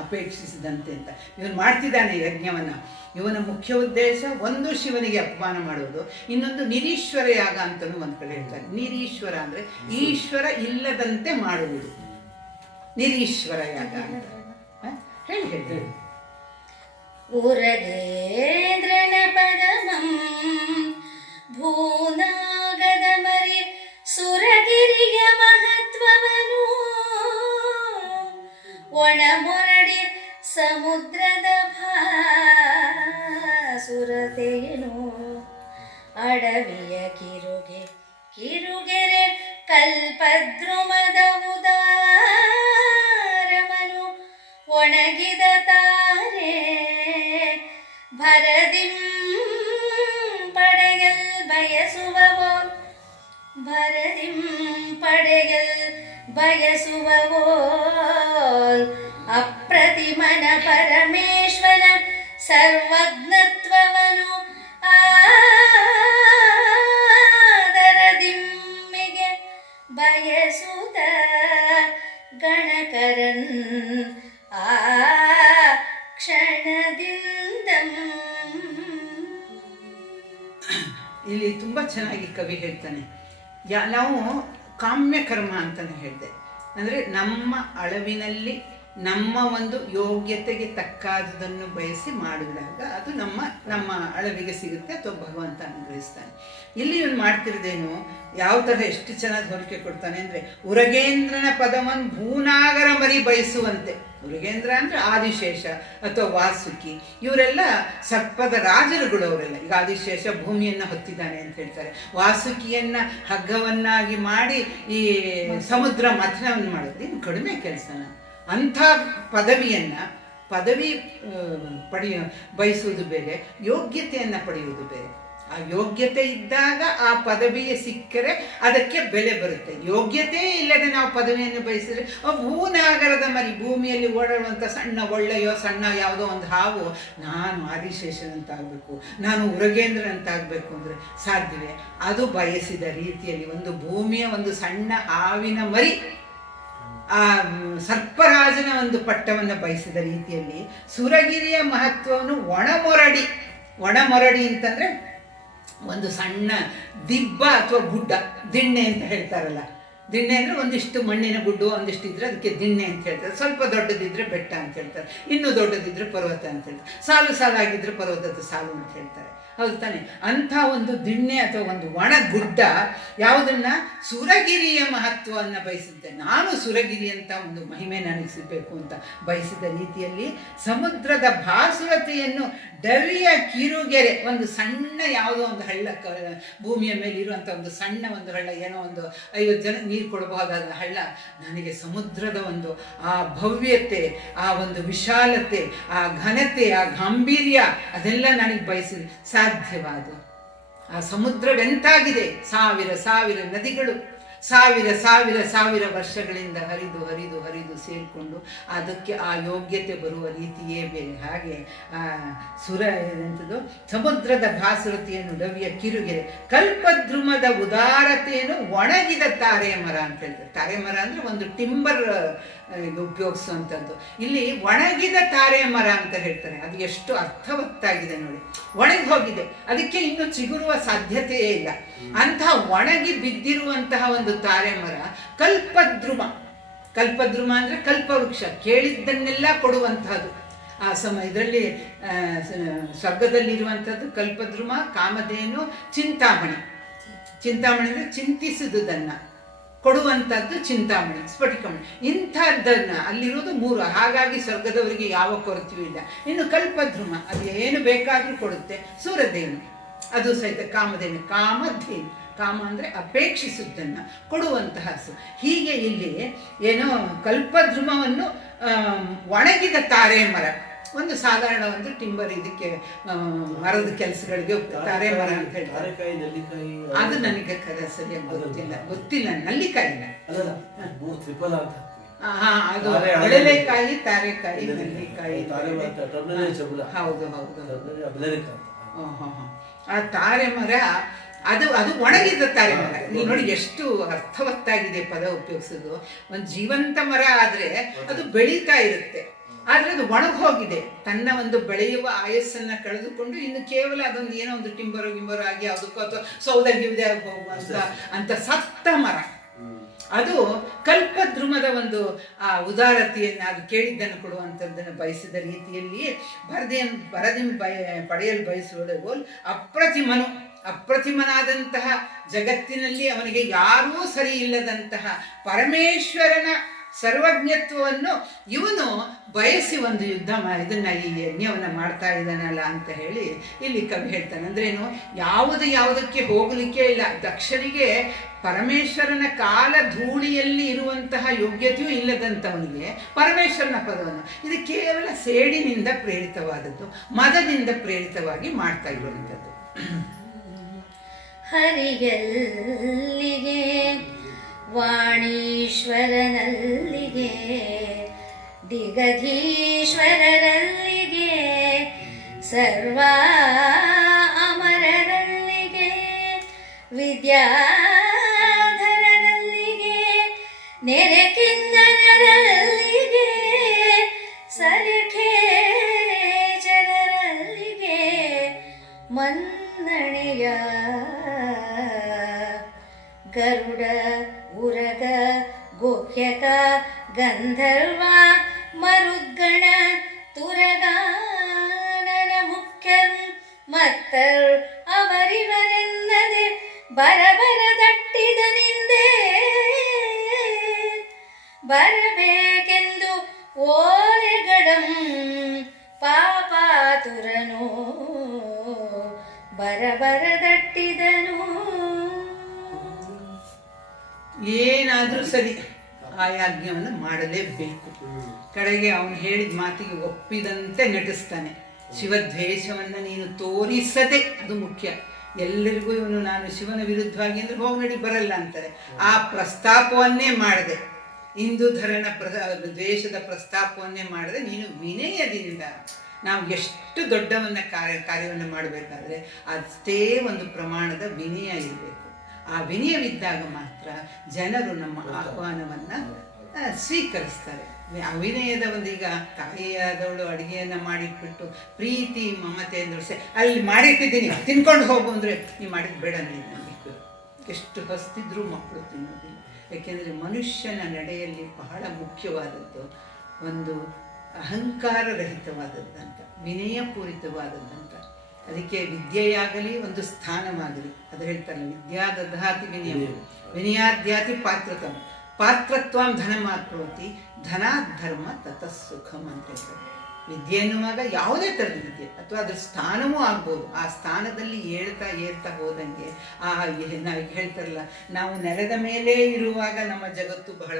ಅಪೇಕ್ಷಿಸಿದಂತೆ ಅಂತ. ಇವನು ಮಾಡ್ತಿದ್ದಾನೆ ಯಜ್ಞವನ್ನು. ಇವನ ಮುಖ್ಯ ಉದ್ದೇಶ ಒಂದು ಶಿವನಿಗೆ ಅಪಮಾನ ಮಾಡೋದು, ಇನ್ನೊಂದು ನಿರೀಶ್ವರ ಯಾಗ ಅಂತಲೂ ಒಂದು ಕಡೆ ಹೇಳ್ತಾರೆ. ನಿರೀಶ್ವರ ಅಂದರೆ ಈಶ್ವರ ಇಲ್ಲದಂತೆ ಮಾಡುವುದು, ನಿರೀಶ್ವರ ಯಾಗ ಅಂತ ಹೇಳಿ ಹೇಳಿ. ಉರಗೇಂದ್ರನ ಪದಮಂ ಭೂನಾಗದ ಮರಿ ಸುರಗಿರಿಯ ಮಹತ್ವವನು ಒಣಮೊರಡಿ ಸಮುದ್ರದ ಭಾಸುರತೆಯನು ಅಡವಿಯ ಕಿರುಗೆರೆ ಕಲ್ಪದ್ರುಮದ ಉದಾರಮನು ಒಣಗಿದ ತಾರೆ ಭರದಿಂ ಪಡೆಯಲ್ ಬಯಸುವವೋ ಅಪ್ರತಿಮನ ಪರಮೇಶ್ವರ ಸರ್ವಜ್ಞತ್ವವನು ಆದರದಿಮ್ಮಿಗೆ ಬಯಸುತ್ತ ಗಣಕರನ್ ಆ ಕ್ಷಣದಿಂದ. ಇಲ್ಲಿ ತುಂಬ ಚೆನ್ನಾಗಿ ಕವಿ ಹೇಳ್ತಾನೆ. ನಾವು ಕಾಮ್ಯ ಕರ್ಮ ಅಂತಲೇ ಹೇಳಿದೆ. ಅಂದರೆ ನಮ್ಮ ಅಳವಿನಲ್ಲಿ ನಮ್ಮ ಒಂದು ಯೋಗ್ಯತೆಗೆ ತಕ್ಕಾದುದನ್ನು ಬಯಸಿ ಮಾಡಿದಾಗ ಅದು ನಮ್ಮ ಅಳವಿಗೆ ಸಿಗುತ್ತೆ ಅಥವಾ ಭಗವಂತ ಅನುಗ್ರಹಿಸ್ತಾನೆ. ಇಲ್ಲಿ ಇವನು ಮಾಡ್ತಿರೋದೇನು, ಯಾವ ಥರ ಎಷ್ಟು ಚೆನ್ನಾಗಿ ಹೋಲಿಕೆ ಕೊಡ್ತಾನೆ ಅಂದರೆ ಉರಗೇಂದ್ರನ ಪದವನ್ನು ಭೂನಾಗರ ಮರಿ ಬಯಸುವಂತೆ. ಉರಗೇಂದ್ರ ಅಂದರೆ ಆದಿಶೇಷ ಅಥವಾ ವಾಸುಕಿ, ಇವರೆಲ್ಲ ಸರ್ಪದ ರಾಜರುಗಳು ಅವರೆಲ್ಲ. ಈಗ ಆದಿಶೇಷ ಭೂಮಿಯನ್ನು ಹೊತ್ತಿದ್ದಾನೆ ಅಂತ ಹೇಳ್ತಾರೆ, ವಾಸುಕಿಯನ್ನು ಹಗ್ಗವನ್ನಾಗಿ ಮಾಡಿ ಈ ಸಮುದ್ರ ಮಥನವನ್ನು ಮಾಡೋದು ಇನ್ನು ಕಡಿಮೆ ಕೆಲಸನ. ಅಂಥ ಪದವಿ ಬಯಸುವುದು ಬೇರೆ, ಯೋಗ್ಯತೆಯನ್ನು ಪಡೆಯುವುದು ಬೇರೆ. ಆ ಯೋಗ್ಯತೆ ಇದ್ದಾಗ ಆ ಪದವಿಯ ಸಿಕ್ಕರೆ ಅದಕ್ಕೆ ಬೆಲೆ ಬರುತ್ತೆ. ಯೋಗ್ಯತೆ ಇಲ್ಲದೆ ನಾವು ಪದವಿಯನ್ನು ಬಯಸಿದ್ರೆ ಭೂನಾಗರದ ಮರಿ, ಭೂಮಿಯಲ್ಲಿ ಓಡಾಡುವಂಥ ಒಳ್ಳೆಯೋ ಸಣ್ಣ ಯಾವುದೋ ಒಂದು ಹಾವು ನಾನು ಆದಿಶೇಷನಂತಾಗಬೇಕು, ನಾನು ಉರಗೇಂದ್ರನಂತಾಗಬೇಕು ಅಂದರೆ ಸಾಧ್ಯವೇ? ಅದು ಬಯಸಿದ ರೀತಿಯಲ್ಲಿ ಒಂದು ಭೂಮಿಯ ಒಂದು ಸಣ್ಣ ಹಾವಿನ ಮರಿ ಆ ಸರ್ಪರಾಜನ ಒಂದು ಪಟ್ಟವನ್ನು ಬಯಸಿದ ರೀತಿಯಲ್ಲಿ ಸುರಗಿರಿಯ ಮಹತ್ವವನ್ನು ಒಣಮೊರಡಿ ಅಂತಂದರೆ ಒಂದು ಸಣ್ಣ ದಿಬ್ಬ ಅಥವಾ ಗುಡ್ಡ, ದಿಣ್ಣೆ ಅಂತ ಹೇಳ್ತಾರಲ್ಲ. ದಿಣ್ಣೆ ಅಂದರೆ ಒಂದಿಷ್ಟು ಮಣ್ಣಿನ ಗುಡ್ಡು ಒಂದಿಷ್ಟು ಇದ್ದರೆ ಅದಕ್ಕೆ ದಿಣ್ಣೆ ಅಂತ ಹೇಳ್ತಾರೆ. ಸ್ವಲ್ಪ ದೊಡ್ಡದಿದ್ದರೆ ಬೆಟ್ಟ ಅಂತ ಹೇಳ್ತಾರೆ, ಇನ್ನೂ ದೊಡ್ಡದಿದ್ದರೆ ಪರ್ವತ ಅಂತ ಹೇಳ್ತಾರೆ, ಸಾಲು ಸಾಲಾಗಿದ್ದರೆ ಪರ್ವತದ ಸಾಲು ಅಂತ ಹೇಳ್ತಾರೆ. ಹೌದು ತಾನೆ? ಅಂಥ ಒಂದು ದಿಣ್ಣೆ ಅಥವಾ ಒಂದು ಒಣ ಗುಡ್ಡ ಯಾವುದನ್ನ ಸುರಗಿರಿಯ ಮಹತ್ವವನ್ನು ಬಯಸುತ್ತೆ. ನಾನು ಸುರಗಿರಿ ಅಂತ ಒಂದು ಮಹಿಮೆ ನನಗೆ ಸಿಗಬೇಕು ಅಂತ ಬಯಸಿದ ರೀತಿಯಲ್ಲಿ ಸಮುದ್ರದ ಭಾಸುರತೆಯನ್ನು ಡವಿಯ ಕಿರುಗೆರೆ, ಒಂದು ಸಣ್ಣ ಯಾವುದೋ ಒಂದು ಹಳ್ಳ, ಭೂಮಿಯ ಮೇಲೆ ಇರುವಂಥ ಒಂದು ಸಣ್ಣ ಒಂದು ಹಳ್ಳ, ಏನೋ ಒಂದು 50 ಜನ ನೀರು ಕೊಡಬಹುದಾದ ಹಳ್ಳ, ನನಗೆ ಸಮುದ್ರದ ಒಂದು ಆ ಭವ್ಯತೆ, ಆ ಒಂದು ವಿಶಾಲತೆ, ಆ ಘನತೆ, ಆ ಗಾಂಭೀರ್ಯ, ಅದೆಲ್ಲ ನನಗೆ ಬಯಸಿದೆ. ಸಾಧ್ಯವಾದ ಆ ಸಮುದ್ರವೆಂತಾಗಿದೆ, ಸಾವಿರ ಸಾವಿರ ನದಿಗಳು ಸಾವಿರ ಸಾವಿರ ಸಾವಿರ ವರ್ಷಗಳಿಂದ ಹರಿದು ಹರಿದು ಹರಿದು ಸೇರಿಕೊಂಡು ಅದಕ್ಕೆ ಆ ಯೋಗ್ಯತೆ ಬರುವ ರೀತಿಯೇ ಬೇರೆ. ಹಾಗೆ ಸುರ ಎಂಥದ್ದು, ಸಮುದ್ರದ ಭಾಸುರತೆಯನ್ನು ಡವಿಯ ಕಿರುಗೆರೆ, ಕಲ್ಪದ್ರುಮದ ಉದಾರತೆಯನ್ನು ಒಣಗಿದ ತಾರೆ ಮರ ಅಂತ ಹೇಳ್ತಾರೆ. ತಾರೆ ಮರ ಅಂದರೆ ಒಂದು ಟಿಂಬರ್ ಉಪಯೋಗಿಸುವಂಥದ್ದು. ಇಲ್ಲಿ ಒಣಗಿದ ತಾರೆ ಮರ ಅಂತ ಹೇಳ್ತಾರೆ. ಅದು ಎಷ್ಟು ಅರ್ಥವತ್ತಾಗಿದೆ ನೋಡಿ. ಒಣಗಿ ಹೋಗಿದೆ, ಅದಕ್ಕೆ ಇನ್ನು ಚಿಗುರುವ ಸಾಧ್ಯತೆಯೇ ಇಲ್ಲ. ಅಂತಹ ಒಣಗಿ ಬಿದ್ದಿರುವಂತಹ ಒಂದು ತಾರೆ ಮರ ಕಲ್ಪದ್ರುಮ. ಕಲ್ಪದ್ರುಮ ಅಂದರೆ ಕಲ್ಪವೃಕ್ಷ, ಕೇಳಿದ್ದನ್ನೆಲ್ಲ ಕೊಡುವಂತಹದ್ದು. ಆ ಇದರಲ್ಲಿ ಸ್ವರ್ಗದಲ್ಲಿರುವಂಥದ್ದು ಕಲ್ಪದ್ರುಮ, ಕಾಮಧೇನು, ಚಿಂತಾಮಣಿ. ಚಿಂತಾಮಣಿ ಅಂದರೆ ಚಿಂತಿಸುವುದನ್ನು ಕೊಡುವಂಥದ್ದು ಚಿಂತಾಮಣಿ, ಸ್ಫಟಿಕಮಣಿ. ಇಂಥದ್ದನ್ನು ಅಲ್ಲಿರೋದು 3. ಹಾಗಾಗಿ ಸ್ವರ್ಗದವರಿಗೆ ಯಾವ ಕೊರತೆಯೂ ಇಲ್ಲ. ಇನ್ನು ಕಲ್ಪದ್ರುಮ ಅದು ಏನು ಬೇಕಾದರೂ ಕೊಡುತ್ತೆ. ಸೂರದೇನು ಅದು ಸಹಿತ ಕಾಮಧೇನು. ಕಾಮಧೇನು, ಕಾಮ ಅಂದರೆ ಅಪೇಕ್ಷಿಸುವುದನ್ನು ಕೊಡುವಂತಹ ಹೀಗೆ ಇಲ್ಲಿ ಏನೋ ಕಲ್ಪದ್ರುಮವನ್ನು ಒಣಗಿದ ತಾರೆ ಮರ, ಒಂದು ಸಾಧಾರಣ ಒಂದು ಟಿಂಬರ್, ಇದಕ್ಕೆ ಮರದ ಕೆಲಸಗಳಿಗೆ ತಾರೆ ಮರ ಅಂತ ಹೇಳ್ತಾರೆ. ಅದು ನನಗೆ ಸರಿಯಾಗಿ ಗೊತ್ತಿಲ್ಲ. ನಲ್ಲಿಕಾಯಿನ ಅದು ಅಳಲೆಕಾಯಿ, ತಾರೆಕಾಯಿ, ನಲ್ಲಿಕಾಯಿ. ಹೌದು ಹೌದು. ಆ ತಾರೆ ಮರ ಅದು ಒಣಗಿದ ತಾರೆ ಮರ. ನೀವು ನೋಡಿ ಎಷ್ಟು ಅರ್ಥವತ್ತಾಗಿದೆ ಪದ ಉಪಯೋಗಿಸೋದು. ಒಂದು ಜೀವಂತ ಮರ ಆದರೆ ಅದು ಬೆಳೀತಾ ಇರುತ್ತೆ, ಆದರೆ ಅದು ಒಣಗಿ ಹೋಗಿದೆ, ತನ್ನ ಒಂದು ಬೆಳೆಯುವ ಆಯಸ್ಸನ್ನು ಕಳೆದುಕೊಂಡು ಇನ್ನು ಕೇವಲ ಅದೊಂದು ಏನೋ ಒಂದು ಟಿಂಬರೋ ಆಗಿ ಅದಕ್ಕೂ ಅಥವಾ ಸೌದೆ ಆಗಿ ಹೋಗುವಂಥ ಅಂತ ಸತ್ತ ಮರ. ಅದು ಕಲ್ಪದ್ರುಮದ ಒಂದು ಆ ಉದಾರತೆಯನ್ನು, ಅದು ಕೇಳಿದ್ದನ್ನು ಕೊಡುವಂಥದ್ದನ್ನು ಬಯಸಿದ ರೀತಿಯಲ್ಲಿ ಪಡೆಯಲು ಬಯಸುವುದು ಅಪ್ರತಿಮನಾದಂತಹ ಜಗತ್ತಿನಲ್ಲಿ ಅವನಿಗೆ ಯಾರೂ ಸರಿ ಇಲ್ಲದಂತಹ ಪರಮೇಶ್ವರನ ಸರ್ವಜ್ಞತ್ವವನ್ನು ಇವನು ಬಯಸಿ ಒಂದು ಇದನ್ನು ಈ ಯಜ್ಞವನ್ನು ಮಾಡ್ತಾ ಇದ್ದಾನಲ್ಲ ಅಂತ ಹೇಳಿ ಇಲ್ಲಿ ಕವಿ ಹೇಳ್ತಾನೆ. ಅಂದ್ರೇನು, ಯಾವುದಕ್ಕೆ ಹೋಗಲಿಕ್ಕೆ ಇಲ್ಲ. ದಕ್ಷನಿಗೆ ಪರಮೇಶ್ವರನ ಕಾಲ ಧೂಳಿಯಲ್ಲಿ ಇರುವಂತಹ ಯೋಗ್ಯತೆಯೂ ಇಲ್ಲದಂಥವನಿಗೆ ಪರಮೇಶ್ವರನ ಪದವನ್ನು, ಇದು ಕೇವಲ ಸೇಡಿನಿಂದ ಪ್ರೇರಿತವಾದದ್ದು, ಮದದಿಂದ ಪ್ರೇರಿತವಾಗಿ ಮಾಡ್ತಾ ಇರುವಂಥದ್ದು. ಹರಿಯಲ್ಲಿಗೆ ವಾಣೀಶ್ವರನಲ್ಲಿಗೆ ದಿಗಧೀಶ್ವರರಲ್ಲಿಗೆ ಸರ್ವ ಅಮರರಲ್ಲಿಗೆ ವಿದ್ಯಾಧರರಲ್ಲಿಗೆ ನೆರೆಕಿನ್ನರರಲ್ಲಿಗೆ ಸರಿಖೇಚರರಲ್ಲಿಗೆ ಮನ್ನಣೆಯ ಗರುಡ ಉರಗ ಗೋಖ್ಯಕ ಗಂಧರ್ವ ಮರುದ್ಗಣ ತುರಗಾನನ ಮುಖ್ಯರ್ ಮತ್ತರ್ ಅವರಿವರೆನ್ನದೆ ಬರಬರದಟ್ಟಿದ ನಿಂದೆ ಬರಬೇಕೆಂದು ಓರೆಗಡಂ ಪಾಪಾತುರನು ಬರಬರದಟ್ಟಿದನು. ಏನಾದರೂ ಸರಿ ಆ ಯಾಜ್ಞವನ್ನು ಮಾಡಲೇಬೇಕು. ಕಡೆಗೆ ಅವನು ಹೇಳಿದ ಮಾತಿಗೆ ಒಪ್ಪಿದಂತೆ ನಟಿಸ್ತಾನೆ. ಶಿವದ್ವೇಷವನ್ನು ನೀನು ತೋರಿಸದೆ, ಅದು ಮುಖ್ಯ. ಎಲ್ಲರಿಗೂ ಇವನು ನಾನು ಶಿವನ ವಿರುದ್ಧವಾಗಿ ಅಂದರೆ ಹೋಗಿ ನಡಿ ಬರಲ್ಲ ಅಂತಾರೆ. ಆ ಪ್ರಸ್ತಾಪವನ್ನೇ ಮಾಡದೆ, ಇಂದುಧರನ ದ್ವೇಷದ ಪ್ರಸ್ತಾಪವನ್ನೇ ಮಾಡದೆ, ನೀನು ವಿನಯದಿಂದ, ನಾವು ಎಷ್ಟು ದೊಡ್ಡವನ್ನ ಕಾರ್ಯವನ್ನು ಮಾಡಬೇಕಾದ್ರೆ ಅಷ್ಟೇ ಒಂದು ಪ್ರಮಾಣದ ವಿನಯ ಇರಬೇಕು. ಆ ವಿನಯವಿದ್ದಾಗ ಮಾತ್ರ ಜನರು ನಮ್ಮ ಆಹ್ವಾನವನ್ನು ಸ್ವೀಕರಿಸ್ತಾರೆ. ಅವಿನಯದ ಒಂದು, ಈಗ ತಾಯಿಯಾದವಳು ಅಡುಗೆಯನ್ನು ಮಾಡಿಟ್ಬಿಟ್ಟು ಪ್ರೀತಿ ಮಮತೆ ಅಂದ್ರೆ ಅಲ್ಲಿ ಮಾಡಿಟ್ಟಿದ್ದೀನಿ ತಿನ್ಕೊಂಡು ಹೋಗು ಅಂದರೆ ನೀವು ಮಾಡಿದ್ದು ಬೇಡ ನನಗೆ, ಎಷ್ಟು ಹಸ್ತಿದ್ರೂ ಮಕ್ಕಳು ತಿನ್ನೋದಿಲ್ಲ. ಯಾಕೆಂದರೆ ಮನುಷ್ಯನ ನಡೆಯಲ್ಲಿ ಬಹಳ ಮುಖ್ಯವಾದದ್ದು ಒಂದು ಅಹಂಕಾರರಹಿತವಾದದ್ದಂತ, ವಿನಯಪೂರಿತವಾದದ್ದಂತ. ಅದಕ್ಕೆ ವಿದ್ಯೆಯಾಗಲಿ ಒಂದು ಸ್ಥಾನವಾಗಲಿ, ಅದು ಹೇಳ್ತಾರಲ್ಲ, ವಿದ್ಯಾ ದಧಾತಿ ವಿನಯಂ ವಿನಯಾದ್ಯಾತಿ ಪಾತ್ರತಂ ಪಾತ್ರತ್ವಂ ಧನಮಾಪ್ನೋತಿ ಧನಾತ್ ಧರ್ಮ ತತಃ ಸುಖಂ ಅಂತ ಹೇಳ್ತಾರೆ. ವಿದ್ಯೆ ಎನ್ನುವಾಗ ಯಾವುದೇ ಥರದ ವಿದ್ಯೆ ಅಥವಾ ಅದ್ರ ಸ್ಥಾನವೂ ಆಗ್ಬೋದು. ಆ ಸ್ಥಾನದಲ್ಲಿ ಏರ್ತಾ ಹೋದಂಗೆ ನಾವು ಹೇಳ್ತಾರಲ್ಲ, ನಾವು ನೆಲದ ಮೇಲೆ ಇರುವಾಗ ನಮ್ಮ ಜಗತ್ತು ಬಹಳ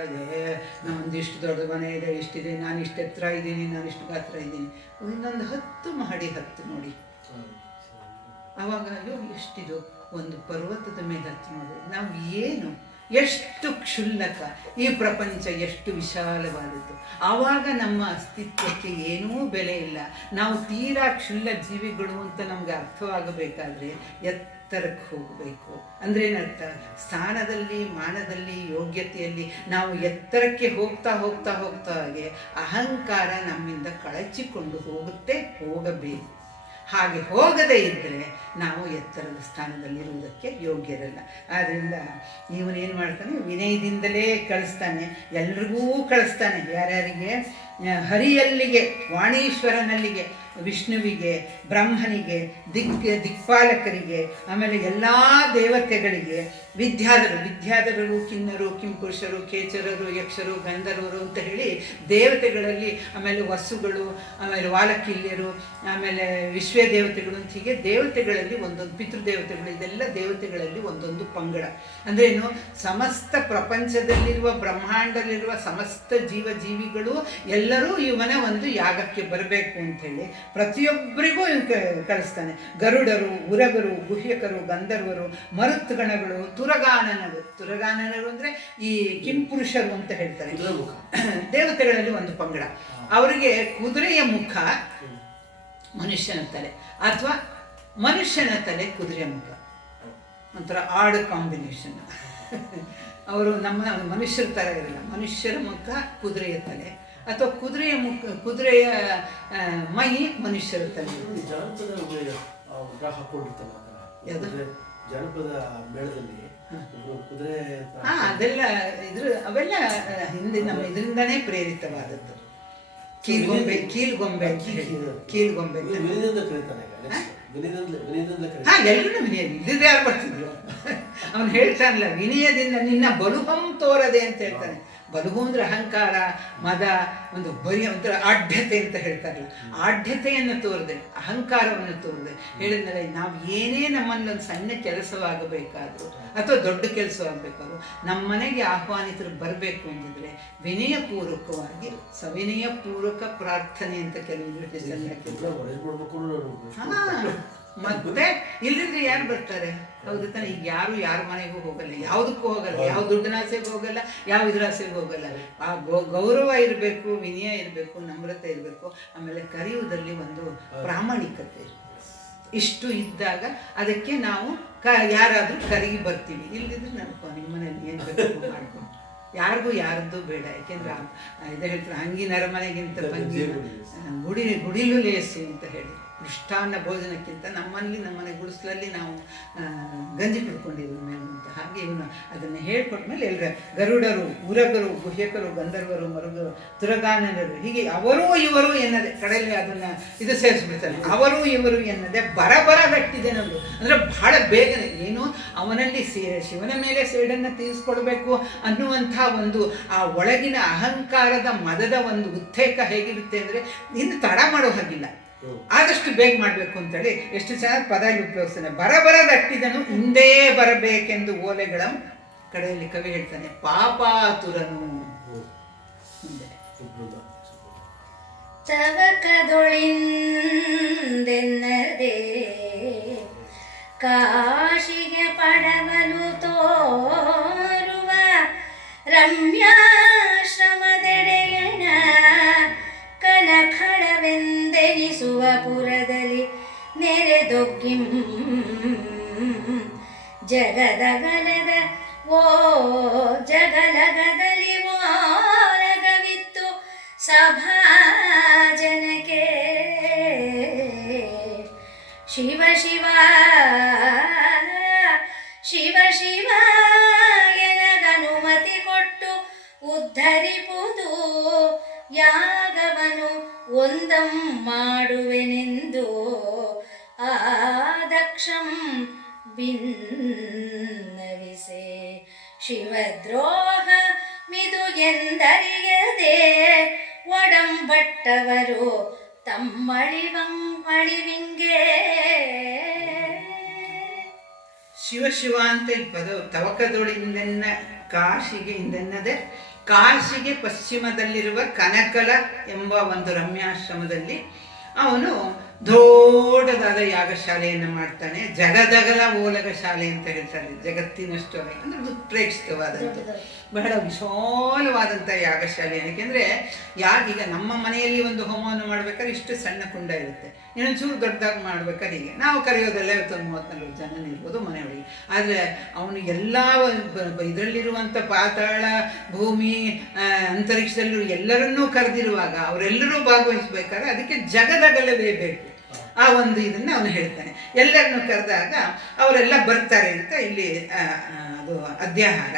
ನಾವೊಂದು ಇಷ್ಟು ದೊಡ್ಡ ಮನೆ ಇದೆ, ಇಷ್ಟಿದೆ, ನಾನು ಇಷ್ಟು ಎತ್ತರ ಇದ್ದೀನಿ, ನಾನು ಇಷ್ಟು ಗಾತ್ರ ಇದ್ದೀನಿ. ಇನ್ನೊಂದು 10 ಮಹಡಿ ಹತ್ತು ನೋಡಿ, ಆವಾಗ ಅಯ್ಯೋ ಎಷ್ಟಿದು, ಒಂದು ಪರ್ವತದ ಮೇಲೆ ಹತ್ತು ನೋಡಿ, ನಾವು ಏನು ಎಷ್ಟು ಕ್ಷುಲ್ಲಕ, ಈ ಪ್ರಪಂಚ ಎಷ್ಟು ವಿಶಾಲವಾದದ್ದು. ಆವಾಗ ನಮ್ಮ ಅಸ್ತಿತ್ವಕ್ಕೆ ಏನೂ ಬೆಲೆ ಇಲ್ಲ. ನಾವು ತೀರಾ ಕ್ಷುಲ್ಲ ಜೀವಿಗಳು ಅಂತ ನಮ್ಗೆ ಅರ್ಥವಾಗಬೇಕಾದ್ರೆ ಎತ್ತರಕ್ಕೆ ಹೋಗಬೇಕು. ಅಂದ್ರೇನರ್ಥ, ಸ್ಥಾನದಲ್ಲಿ, ಮಾನದಲ್ಲಿ, ಯೋಗ್ಯತೆಯಲ್ಲಿ ನಾವು ಎತ್ತರಕ್ಕೆ ಹೋಗ್ತಾ ಹಾಗೆ ಅಹಂಕಾರ ನಮ್ಮಿಂದ ಕಳಚಿಕೊಂಡು ಹೋಗಬೇಕು. ಹಾಗೆ ಹೋಗದೇ ಇದ್ದರೆ ನಾವು ಎತ್ತರದ ಸ್ಥಾನದಲ್ಲಿರುವುದಕ್ಕೆ ಯೋಗ್ಯರಲ್ಲ. ಆದ್ದರಿಂದ ಇವನೇನು ಮಾಡ್ತಾನೆ, ವಿನಯದಿಂದಲೇ ಕಳಿಸ್ತಾನೆ, ಎಲ್ರಿಗೂ ಕಳಿಸ್ತಾನೆ. ಯಾರ್ಯಾರಿಗೆ? ಹರಿಯಲ್ಲಿಗೆ, ವಾಣೀಶ್ವರನಲ್ಲಿಗೆ, ವಿಷ್ಣುವಿಗೆ, ಬ್ರಹ್ಮನಿಗೆ, ದಿಕ್ಪಾಲಕರಿಗೆ, ಆಮೇಲೆ ಎಲ್ಲ ದೇವತೆಗಳಿಗೆ, ವಿದ್ಯಾಧರರು, ಕಿನ್ನರು, ಕಿಂಪುರುಷರು, ಕೇಚರರು, ಯಕ್ಷರು, ಗಂಧರ್ವರು ಅಂತ ಹೇಳಿ ದೇವತೆಗಳಲ್ಲಿ, ಆಮೇಲೆ ವಸುಗಳು, ಆಮೇಲೆ ವಾಲಕಿಲ್ಯರು, ಆಮೇಲೆ ವಿಶ್ವೇ ದೇವತೆಗಳು ಅಂತ ಹೀಗೆ ದೇವತೆಗಳಲ್ಲಿ ಒಂದೊಂದು, ಪಿತೃದೇವತೆಗಳು, ಇದೆಲ್ಲ ದೇವತೆಗಳಲ್ಲಿ ಒಂದೊಂದು ಪಂಗಡ. ಅಂದ್ರೇನು, ಸಮಸ್ತ ಪ್ರಪಂಚದಲ್ಲಿರುವ, ಬ್ರಹ್ಮಾಂಡದಲ್ಲಿರುವ ಸಮಸ್ತ ಜೀವಿಗಳು ಎಲ್ಲರೂ ಇವನ ಒಂದು ಯಾಗಕ್ಕೆ ಬರಬೇಕು ಅಂಥೇಳಿ ಪ್ರತಿಯೊಬ್ಬರಿಗೂ ಕಳಿಸ್ತಾನೆ. ಗರುಡರು, ಉರಗರು, ಗುಹ್ಯಕರು, ಗಂಧರ್ವರು, ಮರುತ್ಗಣಗಳು, ತುರಗಾನನರು ಅಂದರೆ ಈ ಕಿಂಪುರುಷರು ಅಂತ ಹೇಳ್ತಾರೆ, ದೇವತೆಗಳಲ್ಲಿ ಒಂದು ಪಂಗಡ. ಅವರಿಗೆ ಕುದುರೆಯ ಮುಖ ಮನುಷ್ಯನ ತಲೆ, ಅಥವಾ ಮನುಷ್ಯನ ತಲೆ ಕುದುರೆಯ ಮುಖ, ಒಂಥರ ಆಡ್ ಕಾಂಬಿನೇಷನ್. ಅವರು ನಮ್ಮ ಮನುಷ್ಯರ ಥರ ಇರಲ್ಲ, ಮನುಷ್ಯರ ಮುಖ ಕುದುರೆಯ ತಲೆ, ಅಥವಾ ಕುದುರೆಯ ಮೈ ಮನುಷ್ಯರ ತಲೆ. ಜನಪದ ಮೇಳದಲ್ಲಿ ಕುದುರೆ, ಅದೆಲ್ಲ ಅವೆಲ್ಲ ಹಿಂದೆ ನಮ್ಮ ಇದರಿಂದನೇ ಪ್ರೇರಿತವಾದದ್ದು. ಕೀಲ್ಗೊಂಬೆ ಎಲ್ಲರೂ ವಿನಯ ಇಲ್ಲದ್ರೆ ಯಾರು ಬರ್ತಿದ್ರು. ಅವನು ಹೇಳ್ತಾನಲ್ಲ, ವಿನಯದಿಂದ ನಿನ್ನ ಬಲುಹಂ ತೋರದೆ ಅಂತ ಹೇಳ್ತಾನೆ. ಬಲುಹು ಅಂದ್ರೆ ಅಹಂಕಾರ, ಮದ, ಒಂದು ಬರಿ ಒಂಥರ ಆಢ್ಯತೆ ಅಂತ ಹೇಳ್ತಾರಲ್ಲ, ಆಢ್ಯತೆಯನ್ನು ತೋರದೆ, ಅಹಂಕಾರವನ್ನು ತೋರದೆ ಹೇಳಿದ್ಮೇಲೆ ನಾವು ಏನೇ ನಮ್ಮನ್ನೊಂದು ಸಣ್ಣ ಕೆಲಸವಾಗಬೇಕಾದ್ರು ಅಥವಾ ದೊಡ್ಡ ಕೆಲಸವಾಗಬೇಕಾದ್ರು ನಮ್ಮ ಮನೆಗೆ ಆಹ್ವಾನಿತರು ಬರಬೇಕು ಅಂದಿದ್ರೆ ವಿನಯಪೂರ್ವಕವಾಗಿ ಸವಿನಯಪೂರ್ವಕ ಪ್ರಾರ್ಥನೆ ಅಂತ ಕೆಲವು ಮತ್ತೆ ಇಲ್ಲದ್ರೆ ಯಾರು ಬರ್ತಾರೆ? ಹೌದು ತಾನೆ? ಈಗ ಯಾರ ಮನೆಗೂ ಹೋಗಲ್ಲ, ಯಾವುದಕ್ಕೂ ಹೋಗಲ್ಲ, ಯಾವ ದುಡ್ಡಿನ ಆಸೆಗೂ ಹೋಗಲ್ಲ, ಯಾವ ಇದ್ರ ಆಸೆಗೂ ಹೋಗಲ್ಲ. ಆ ಗೌರವ ಇರಬೇಕು, ವಿನಯ ಇರಬೇಕು, ನಮ್ರತೆ ಇರಬೇಕು, ಆಮೇಲೆ ಕರೆಯುವುದರಲ್ಲಿ ಒಂದು ಪ್ರಾಮಾಣಿಕತೆ ಇರಬೇಕು. ಇಷ್ಟು ಇದ್ದಾಗ ಅದಕ್ಕೆ ನಾವು ಯಾರಾದರೂ ಕರಗಿ ಬರ್ತೀವಿ. ಇಲ್ಲದಿದ್ರೆ ನನಗೂ ನಿಮ್ಮ ಮನೇಲಿ ಏನು ಬೇಕು ಮಾಡ್ಕೊಂಡು, ಯಾರಿಗೂ ಯಾರದ್ದು ಬೇಡ. ಯಾಕೆಂದ್ರೆ ಇದು ಹೇಳ್ತಾರೆ, ಹಂಗಿನರ ಮನೆಗಿಂತ ಭಂಗಿ ಗುಡಿಲು ಲೇಸು ಅಂತ ಹೇಳಿ, ಮೃಷ್ಟಾನ್ನ ಭೋಜನಕ್ಕಿಂತ ನಮ್ಮನೆ ಗುಡಿಸಲಲ್ಲಿ ನಾವು ಗಂಜಿ ಕುಡ್ಕೊಂಡಿದ್ವಿ ಮೇಲೆ ಅಂತ. ಹಾಗೆ ಇವನು ಅದನ್ನು ಹೇಳ್ಕೊಟ್ಮೇಲೆ ಎಲ್ಲರ ಗರುಡರು, ಉರಗರು, ಗುಹ್ಯಕರು, ಗಂಧರ್ವರು, ಮರುಗರು, ತುರಗಾನನರು, ಹೀಗೆ ಅವರು ಇವರು ಎನ್ನದೆ ಕಡೆಯಲ್ಲಿ ಅದನ್ನು ಇದು ಸೇರಿಸ್ಬಿಡ್ತಾನೆ. ಅವರು ಇವರು ಎನ್ನದೆ ಬರಗಟ್ಟಿದೆ ನಮ್ಮದು. ಅಂದರೆ ಬಹಳ ಬೇಗನೆ ಏನು ಅವನಲ್ಲಿ ಶಿವನ ಮೇಲೆ ಸೇಡನ್ನು ತೀರಿಸ್ಕೊಡ್ಬೇಕು ಅನ್ನುವಂಥ ಒಂದು ಆ ಒಳಗಿನ ಅಹಂಕಾರದ ಮದದ ಒಂದು ಉತ್ತೇಕ ಹೇಗಿರುತ್ತೆ ಅಂದರೆ ಇನ್ನು ತಡ ಮಾಡೋ ಹಾಗಿಲ್ಲ, ಆದಷ್ಟು ಬೇಗ ಮಾಡಬೇಕು ಅಂತೇಳಿ ಎಷ್ಟು ಚೆನ್ನಾಗಿ ಪದ ಉಪಯೋಗಿಸ್ತಾನೆ. ಬರದಟ್ಟಿದನು ಹಿಂದೇ ಬರಬೇಕೆಂದು ಓಲೆಗಳ ಕಡೆಯಲ್ಲಿ ಕವಿ ಹೇಳ್ತಾನೆ, ಪಾಪಾತುರನು ಚವಕದೊಳಿಂದೆನ್ನದೆ ಕಾಶಿಗೆ ಪಡವಲು ತೋರುವ ರಮ್ಯಾಶ್ರಮದೆಡೆಯನ ಕನಖಡವೆಂದೆನಿಸುವ ಪುರದಲ್ಲಿ ನೆರೆದೊಗ್ಗಿಂ ಜಗಲಗದಲ್ಲಿ ಓಲಗವಿತ್ತು ಸಭಾಜನಕ್ಕೆ. ಶಿವ ಶಿವ ಶಿವ ಶಿವ ಎನಗನುಮತಿ ಕೊಟ್ಟು ಉದ್ಧರಿಪುದು ಯಾಗವನು ಒಂದಂ ಮಾಡುವೆನೆಂದು ಆದಕ್ಷಂ ಭಿನ್ನವಿಸೆ ಶಿವದ್ರೋಹ ಮಿದು ಎಂದರಿಯದೆ ಒಡಂಬಟ್ಟವರು ತಮ್ಮಳಿವಿಂಗೆ ಶಿವ ಶಿವ ಅಂತ ಈ ಪದ ತವಕದೊಳಿಂದನ್ನ ಕಾಶಿಗೆ ಇಂದೆನ್ನದೆ ಕಾಶಿಗೆ ಪಶ್ಚಿಮದಲ್ಲಿರುವ ಕನಕಲ ಎಂಬ ಒಂದು ರಮ್ಯಾಶ್ರಮದಲ್ಲಿ ಅವನು ದೊಡ್ಡದಾದ ಯಾಗಶಾಲೆಯನ್ನು ಮಾಡ್ತಾನೆ. ಜಗದಗಲ ಓಲಗ ಶಾಲೆ ಅಂತ ಹೇಳ್ತಾರೆ. ಜಗತ್ತಿನಷ್ಟು ಅಂದ್ರೆ ಉತ್ಪ್ರೇಕ್ಷಿತವಾದಂಥ ಬಹಳ ವಿಶಾಲವಾದಂಥ ಯಾಗಶಾಲೆ. ಯಾಕೆಂದರೆ ಈಗ ನಮ್ಮ ಮನೆಯಲ್ಲಿ ಒಂದು ಹೋಮವನ್ನು ಮಾಡ್ಬೇಕಾದ್ರೆ ಇಷ್ಟು ಸಣ್ಣ ಕುಂಡ ಇರುತ್ತೆ, ಇನ್ನೊಂಚೂರು ದೊಡ್ಡದಾಗಿ ಮಾಡ್ಬೇಕಾದ್ರೆ ಹೀಗೆ ನಾವು ಕರೆಯೋದೆಲ್ಲ ಇವತ್ತೊಂದು 30-40 ಜನ ಇರ್ಬೋದು ಮನೆಯೊಳಗೆ. ಆದರೆ ಅವನು ಎಲ್ಲ ಇದರಲ್ಲಿರುವಂಥ ಪಾತಾಳ, ಭೂಮಿ, ಅಂತರಿಕ್ಷದಲ್ಲಿರುವ ಎಲ್ಲರನ್ನೂ ಕರೆದಿರುವಾಗ ಅವರೆಲ್ಲರೂ ಭಾಗವಹಿಸ್ಬೇಕಾದ್ರೆ ಅದಕ್ಕೆ ಜಗದಗಲವೇ ಬೇಕು. ಆ ಒಂದು ಇದನ್ನು ಅವನು ಹೇಳ್ತಾನೆ. ಎಲ್ಲರನ್ನು ಕರೆದಾಗ ಅವರೆಲ್ಲ ಬರ್ತಾರೆ ಅಂತ ಇಲ್ಲಿ ಅದು ಅಧ್ಯಾಹಾರ.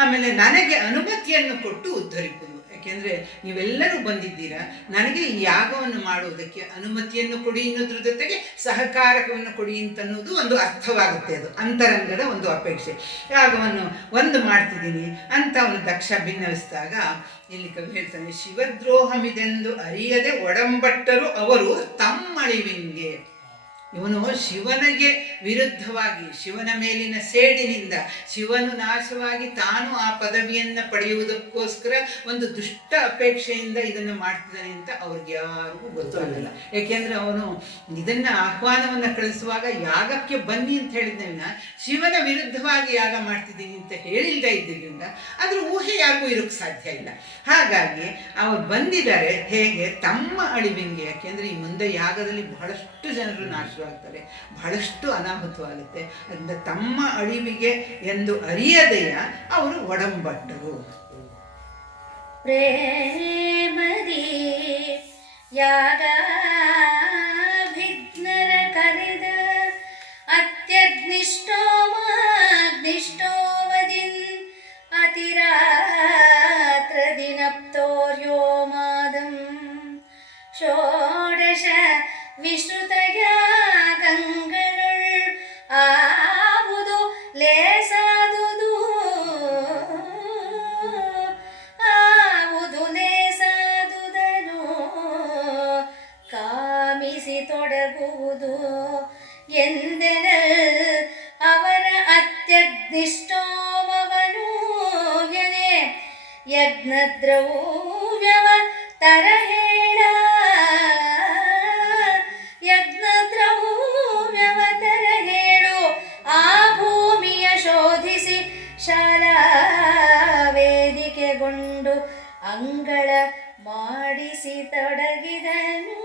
ಆಮೇಲೆ ನನಗೆ ಅನುಮತಿಯನ್ನು ಕೊಟ್ಟು ಉದ್ಧರಿಸುವುದು. ಯಾಕೆಂದರೆ ನೀವೆಲ್ಲರೂ ಬಂದಿದ್ದೀರಾ, ನನಗೆ ಈ ಯಾಗವನ್ನು ಮಾಡುವುದಕ್ಕೆ ಅನುಮತಿಯನ್ನು ಕೊಡಿ ಅನ್ನೋದ್ರ ಜೊತೆಗೆ ಸಹಕಾರವನ್ನು ಕೊಡಿ ಅಂತನ್ನೋದು ಒಂದು ಅರ್ಥವಾಗುತ್ತೆ. ಅದು ಅಂತರಂಗದ ಒಂದು ಅಪೇಕ್ಷೆ. ಯಾಗವನ್ನು ಒಂದು ಮಾಡ್ತಿದ್ದೀನಿ ಅಂತ ಅವನು ದಕ್ಷ ಭಿನ್ನವಿಸಿದಾಗ ಇಲ್ಲಿ ಕವಿ ಹೇಳ್ತಾನೆ, ಶಿವದ್ರೋಹಮಿದೆಂದು ಅರಿಯದೆ ಒಡಂಬಟ್ಟರು ಅವರು ತಮ್ಮಳಿವಿಂಗೆ. ಇವನು ಶಿವನಿಗೆ ವಿರುದ್ಧವಾಗಿ, ಶಿವನ ಮೇಲಿನ ಸೇಡಿನಿಂದ ಶಿವನು ನಾಶವಾಗಿ ತಾನು ಆ ಪದವಿಯನ್ನು ಪಡೆಯುವುದಕ್ಕೋಸ್ಕರ ಒಂದು ದುಷ್ಟ ಅಪೇಕ್ಷೆಯಿಂದ ಇದನ್ನು ಮಾಡ್ತಿದ್ದಾನೆ ಅಂತ ಅವ್ರಿಗೆ ಯಾರಿಗೂ ಗೊತ್ತಾಗಲ್ಲ. ಏಕೆಂದರೆ ಅವನು ಇದನ್ನು ಆಹ್ವಾನವನ್ನು ಕಳಿಸುವಾಗ ಯಾಗಕ್ಕೆ ಬನ್ನಿ ಅಂತ ಹೇಳಿದ್ನ ಶಿವನ ವಿರುದ್ಧವಾಗಿ ಯಾಗ ಮಾಡ್ತಿದ್ದೀನಿ ಅಂತ ಹೇಳಿಲ್ಲದೆ ಇದ್ದರಿಂದ ಅದ್ರ ಊಹೆ ಯಾರಿಗೂ ಇರೋಕ್ಕೆ ಸಾಧ್ಯ ಇಲ್ಲ. ಹಾಗಾಗಿ ಅವರು ಬಂದಿದ್ದಾರೆ ಹೇಗೆ ತಮ್ಮ ಅಳಿವಿಂಗೆ. ಯಾಕೆಂದರೆ ಈ ಮುಂದೆ ಯಾಗದಲ್ಲಿ ಬಹಳಷ್ಟು ಜನರು ನಾಶವಾಗ್ತಾರೆ, ಬಹಳಷ್ಟು ಅನಾಹುತವಾಗುತ್ತೆ. ಅದರಿಂದ ತಮ್ಮ ಅಳಿವಿಗೆ ಎಂದು ಅರಿಯದೆಯ ಅವರು ಒಡಂಬಟ್ಟರು. ಪ್ರೇಮದಿ ಯಾಗಾಭಿಘ್ನರ ಕರೆದ ಅತ್ಯಗ್ನಿಷ್ಠೋಮಗ್ನಿಷ್ಠೋಮದಿನ್ ಅತಿರಾತ್ರ ದಿನಪ್ತೋರ್ಯೋಮಾದಂ ಷೋಡಶ ವಿಶ್ರುತಯಾಗಂಗಳುಳ್ ಆವುದು ಲೇಸಾದುದು ಲೇಸಾದುದನು ಕಾಮಿಸಿ ತೊಡಗುವುದು ಎಂದೆನಲ್ ಅವರ ಅತ್ಯಗ್ನಿಷ್ಠೋಮವನು ಯನೆ ಯಜ್ಞದ್ರವ್ಯವ ತರಹೇಳ ಯಜ್ಞದ್ರವ್ಯವತರ ಹೇಳು ಆ ಭೂಮಿಯ ಶೋಧಿಸಿ ಶಾಲಾ ವೇದಿಕೆಗೊಂಡು ಅಂಗಳ ಮಾಡಿಸಿ ತೊಡಗಿದನು.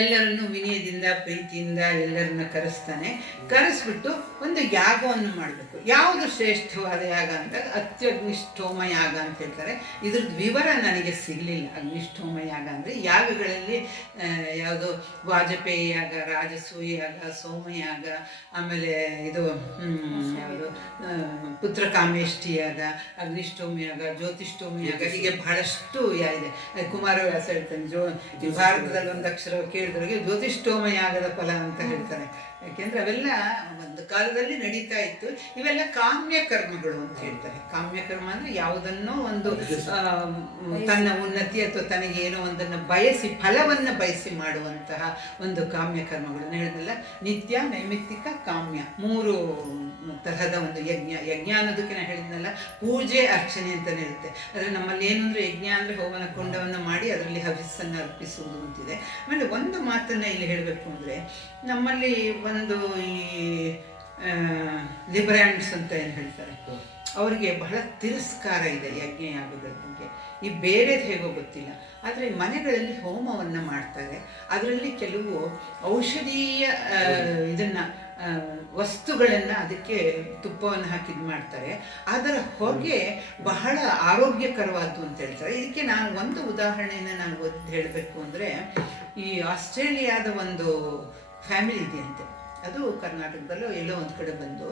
ಎಲ್ಲರನ್ನು ವಿನಯದಿಂದ ಪ್ರೀತಿಯಿಂದ ಎಲ್ಲರನ್ನ ಕರೆಸ್ತಾನೆ. ಕರೆಸ್ಬಿಟ್ಟು ಒಂದು ಯಾಗವನ್ನು ಮಾಡಬೇಕು. ಯಾವುದು ಶ್ರೇಷ್ಠವಾದ ಯಾಗ ಅಂದಾಗ ಅತ್ಯಗ್ನಿಷ್ಠೋಮ ಯಾಗ ಅಂತ ಹೇಳ್ತಾರೆ. ಇದ್ರದ್ದು ವಿವರ ನನಗೆ ಸಿಗಲಿಲ್ಲ. ಅಗ್ನಿಷ್ಠೋಮ ಯಾಗ ಅಂದರೆ ಯಾಗಗಳಲ್ಲಿ ಯಾವುದು ವಾಜಪೇಯಿ ಯಾಗ, ರಾಜಸೂಯ ಯಾಗ, ಸೋಮಯಾಗ, ಆಮೇಲೆ ಇದು ಯಾವುದು ಪುತ್ರಕಾಮೇಷ್ಟಿ ಯಾಗ, ಅಗ್ನಿಷ್ಠೋಮ ಯಾಗ, ಜ್ಯೋತಿಷ್ಠೋಮ ಯಾಗ, ಹೀಗೆ ಬಹಳಷ್ಟು ಇದೆ. ಕುಮಾರವ್ಯಾಸ ಹೇಳ್ತಾನೆ, ಭಾರತದಲ್ಲಿ ಒಂದು ಅಕ್ಷರ ಕೇಳಿದ್ರಿಗೆ ಜ್ಯೋತಿಷ್ಠೋಮ ಯಾಗದ ಫಲ ಅಂತ ಹೇಳ್ತಾರೆ. ಯಾಕೆಂದರೆ ಅವೆಲ್ಲ ಒಂದು ಕಾಲದಲ್ಲಿ ನಡೀತಾ ಇತ್ತು. ಇವೆಲ್ಲ ಕಾಮ್ಯ ಕರ್ಮಗಳು ಅಂತ ಹೇಳ್ತಾರೆ. ಕಾಮ್ಯ ಕರ್ಮ ಅಂದರೆ ಯಾವುದನ್ನೋ ಒಂದು ತನ್ನ ಉನ್ನತಿ ಅಥವಾ ತನಗೆ ಏನೋ ಒಂದನ್ನು ಬಯಸಿ, ಫಲವನ್ನು ಬಯಸಿ ಮಾಡುವಂತಹ ಒಂದು ಕಾಮ್ಯ ಕರ್ಮಗಳು ಹೇಳಿದ್ನಲ್ಲ. ನಿತ್ಯ, ನೈಮಿತ್ತಿಕ, ಕಾಮ್ಯ, 3 ತರಹದ ಒಂದು ಯಜ್ಞ ಅನ್ನೋದಕ್ಕೆ ನಾನು ಹೇಳಿದ್ನಲ್ಲ, ಪೂಜೆ ಅರ್ಚನೆ ಅಂತಲೇ ಇರುತ್ತೆ. ಆದರೆ ನಮ್ಮಲ್ಲಿ ಏನು ಅಂದರೆ ಯಜ್ಞ ಅಂದರೆ ಹೋಮನ ಕುಂಡವನ್ನು ಮಾಡಿ ಅದರಲ್ಲಿ ಹವಿಸ್ಸನ್ನು ಅರ್ಪಿಸುವುದು ಅಂತಿದೆ. ಆಮೇಲೆ ಒಂದು ಮಾತನ್ನು ಇಲ್ಲಿ ಹೇಳಬೇಕು ಅಂದರೆ, ನಮ್ಮಲ್ಲಿ ಒಂದು ಈ ಲಿಬ್ರ್ಯಾಂಡ್ಸ್ ಅಂತ ಏನು ಹೇಳ್ತಾರೆ, ಅವರಿಗೆ ಬಹಳ ತಿರಸ್ಕಾರ ಇದೆ ಯಜ್ಞ ಯಾಗಗಳ ಬಗ್ಗೆ. ಈ ಬೇರೆದು ಹೇಗೋ ಗೊತ್ತಿಲ್ಲ, ಆದರೆ ಮನೆಗಳಲ್ಲಿ ಹೋಮವನ್ನು ಮಾಡ್ತಾರೆ. ಅದರಲ್ಲಿ ಕೆಲವು ಔಷಧೀಯ ಇದನ್ನು ವಸ್ತುಗಳನ್ನು ಅದಕ್ಕೆ ತುಪ್ಪವನ್ನು ಹಾಕಿದ್ದು ಮಾಡ್ತಾರೆ. ಅದರ ಹೊಗೆ ಬಹಳ ಆರೋಗ್ಯಕರವಾದ್ದು ಅಂತ ಹೇಳ್ತಾರೆ. ಇದಕ್ಕೆ ನಾನು ಒಂದು ಉದಾಹರಣೆಯನ್ನು ನಾನು ಹೇಳಬೇಕು ಅಂದರೆ, ಈ ಆಸ್ಟ್ರೇಲಿಯಾದ ಒಂದು ಫ್ಯಾಮಿಲಿ ಇದೆಯಂತೆ. ಅದು ಕರ್ನಾಟಕದಲ್ಲೋ ಎಲ್ಲೋ ಒಂದು ಕಡೆ ಬಂದು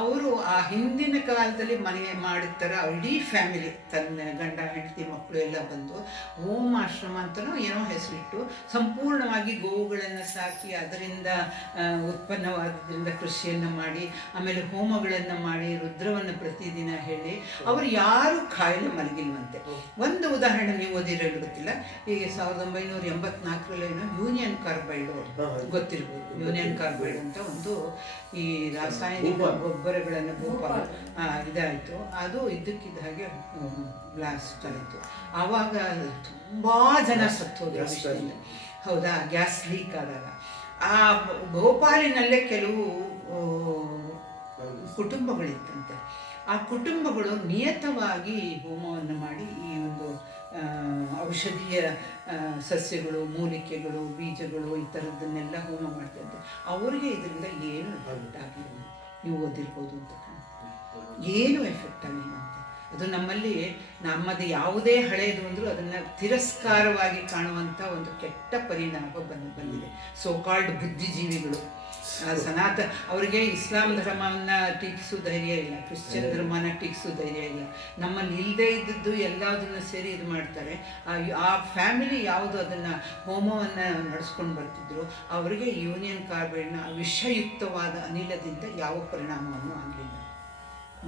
ಅವರು ಆ ಹಿಂದಿನ ಕಾಲದಲ್ಲಿ ಮನೆ ಮಾಡಿದ ಥರ ಇಡೀ ಫ್ಯಾಮಿಲಿ ತನ್ನ ಗಂಡ ಹೆಂಡತಿ ಮಕ್ಕಳು ಎಲ್ಲ ಬಂದು ಓಮಾಶ್ರಮ ಅಂತಲೂ ಏನೋ ಹೆಸರಿಟ್ಟು ಸಂಪೂರ್ಣವಾಗಿ ಗೋವುಗಳನ್ನು ಸಾಕಿ ಅದರಿಂದ ಉತ್ಪನ್ನವಾದದ್ರಿಂದ ಕೃಷಿಯನ್ನು ಮಾಡಿ ಆಮೇಲೆ ಹೋಮಗಳನ್ನು ಮಾಡಿ ರುದ್ರವನ್ನು ಪ್ರತಿದಿನ ಹೇಳಿ ಅವರು ಯಾರೂ ಕಾಯಿಲೆ ಮಲಗಿಲ್ವಂತೆ. ಒಂದು ಉದಾಹರಣೆ ನೀವು ಓದಿರೋದು ಗೊತ್ತಿಲ್ಲ, ಈಗ 1984 ಯೂನಿಯನ್ ಕಾರ್ಬೈಡ್ ಗೊತ್ತಿರ್ಬೋದು. ಯೂನಿಯನ್ ಕಾರ್ಬೈಡ್ ಅಂತ ಒಂದು ಈ ರಾಸಾಯನಿಕ ಗೊಬ್ಬರಗಳನ್ನು ಇದಾಯಿತು. ಅದು ಇದ್ದಕ್ಕಿದ್ದ ಹಾಗೆ ಬ್ಲಾಸ್ಟ್ ಆಯಿತು. ಆವಾಗ ತುಂಬ ಜನ ಸತ್ತೋದ್ರು ವಿಷಯದಿಂದ. ಹೌದಾ, ಗ್ಯಾಸ್ ಲೀಕ್ ಆದಾಗ ಆ ಭೋಪಾಲಿನಲ್ಲೇ ಕೆಲವು ಕುಟುಂಬಗಳಿತ್ತಂತೆ. ಆ ಕುಟುಂಬಗಳು ನಿಯತವಾಗಿ ಹೋಮವನ್ನು ಮಾಡಿ ಈ ಒಂದು ಔಷಧೀಯ ಸಸ್ಯಗಳು, ಮೂಲಿಕೆಗಳು, ಬೀಜಗಳು ಈ ಥರದ್ದನ್ನೆಲ್ಲ ಹೋಮ ಮಾಡ್ತಿದ್ದೆ. ಅವರಿಗೆ ಇದರಿಂದ ಏನು ಎಫೆಕ್ಟ್ ಆಗಿಲ್ಲ. ನೀವು ಓದಿರ್ಬೋದು ಅಂತ ಏನು ಎಫೆಕ್ಟ್ ಆಗಿಲ್ಲ ಅಂತ. ಅದು ನಮ್ಮದು ಯಾವುದೇ ಹಳೆಯದು ಅಂದರೂ ಅದನ್ನು ತಿರಸ್ಕಾರವಾಗಿ ಕಾಣುವಂಥ ಒಂದು ಕೆಟ್ಟ ಪರಿಣಾಮ ಬಂದಿದೆ. ಸೋಕಾಲ್ಡ್ ಬುದ್ಧಿಜೀವಿಗಳು ಅವರಿಗೆ ಇಸ್ಲಾಂ ಧರ್ಮವನ್ನು ಟೀಕಿಸೋ ಧೈರ್ಯ ಇಲ್ಲ, ಕ್ರಿಶ್ಚಿಯನ್ ಧರ್ಮನ ಟೀಕಿಸೋ ಧೈರ್ಯ ಇಲ್ಲ. ನಮ್ಮಲ್ಲಿ ಇಲ್ಲದೇ ಇದ್ದದ್ದು ಎಲ್ಲದನ್ನು ಸೇರಿ ಇದು ಮಾಡ್ತಾರೆ. ಆ ಫ್ಯಾಮಿಲಿ ಯಾವುದು ಅದನ್ನು ಹೋಮವನ್ನು ನಡೆಸ್ಕೊಂಡು ಬರ್ತಿದ್ರು ಅವರಿಗೆ ಯೂನಿಯನ್ ಕಾರ್ಬೈಡ್ನ ವಿಷಯುಕ್ತವಾದ ಅನಿಲದಿಂದ ಯಾವ ಪರಿಣಾಮವನ್ನು ಆಗಲಿಲ್ಲ.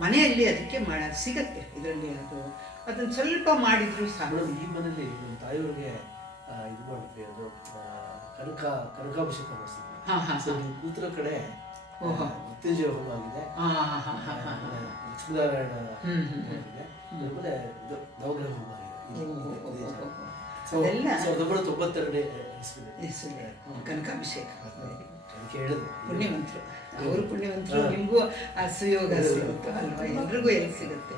ಮನೆಯಲ್ಲಿ ಅದಕ್ಕೆ ಸಿಗತ್ತೆ ಇದರಲ್ಲಿ. ಅದನ್ನು ಸ್ವಲ್ಪ ಮಾಡಿದ್ರು ಸಾಕು. ಈ ಮನೇಲಿ ನಮ್ಮ ತಾಯಿಯವ್ರಿಗೆ ಇದು ಮಾಡಿದ್ವಿ, ಅದು ಕನಕಾಭಿಷೇಕ ಮಾಡಿಸಿದ್ವಿ. ಕೂತರ ಕಡೆ ಮೃತ್ಯುಂಜಯ ಹೋಮ ಆಗಿದೆ, ಲಕ್ಷ್ಮೀನಾರಾಯಣ ಆಗಿದೆ, ಆಮೇಲೆ ನವಗ್ರಹ ಹೋಮ ಆಗಿದೆ. 1992 ಕನಕಾಭಿಷೇಕ. ಅದಕ್ಕೆ ಹೇಳಿದೆ ಪುಣ್ಯವಂತರು, ಅವರು ಪುಣ್ಯವಂತರು. ನಿಮಗೂ ಆ ಸುಯೋಗ ಸಿಗುತ್ತೆ ಅಲ್ವಾ? ಎಲ್ರಿಗೂ ಎಲ್ಲಿ ಸಿಗುತ್ತೆ.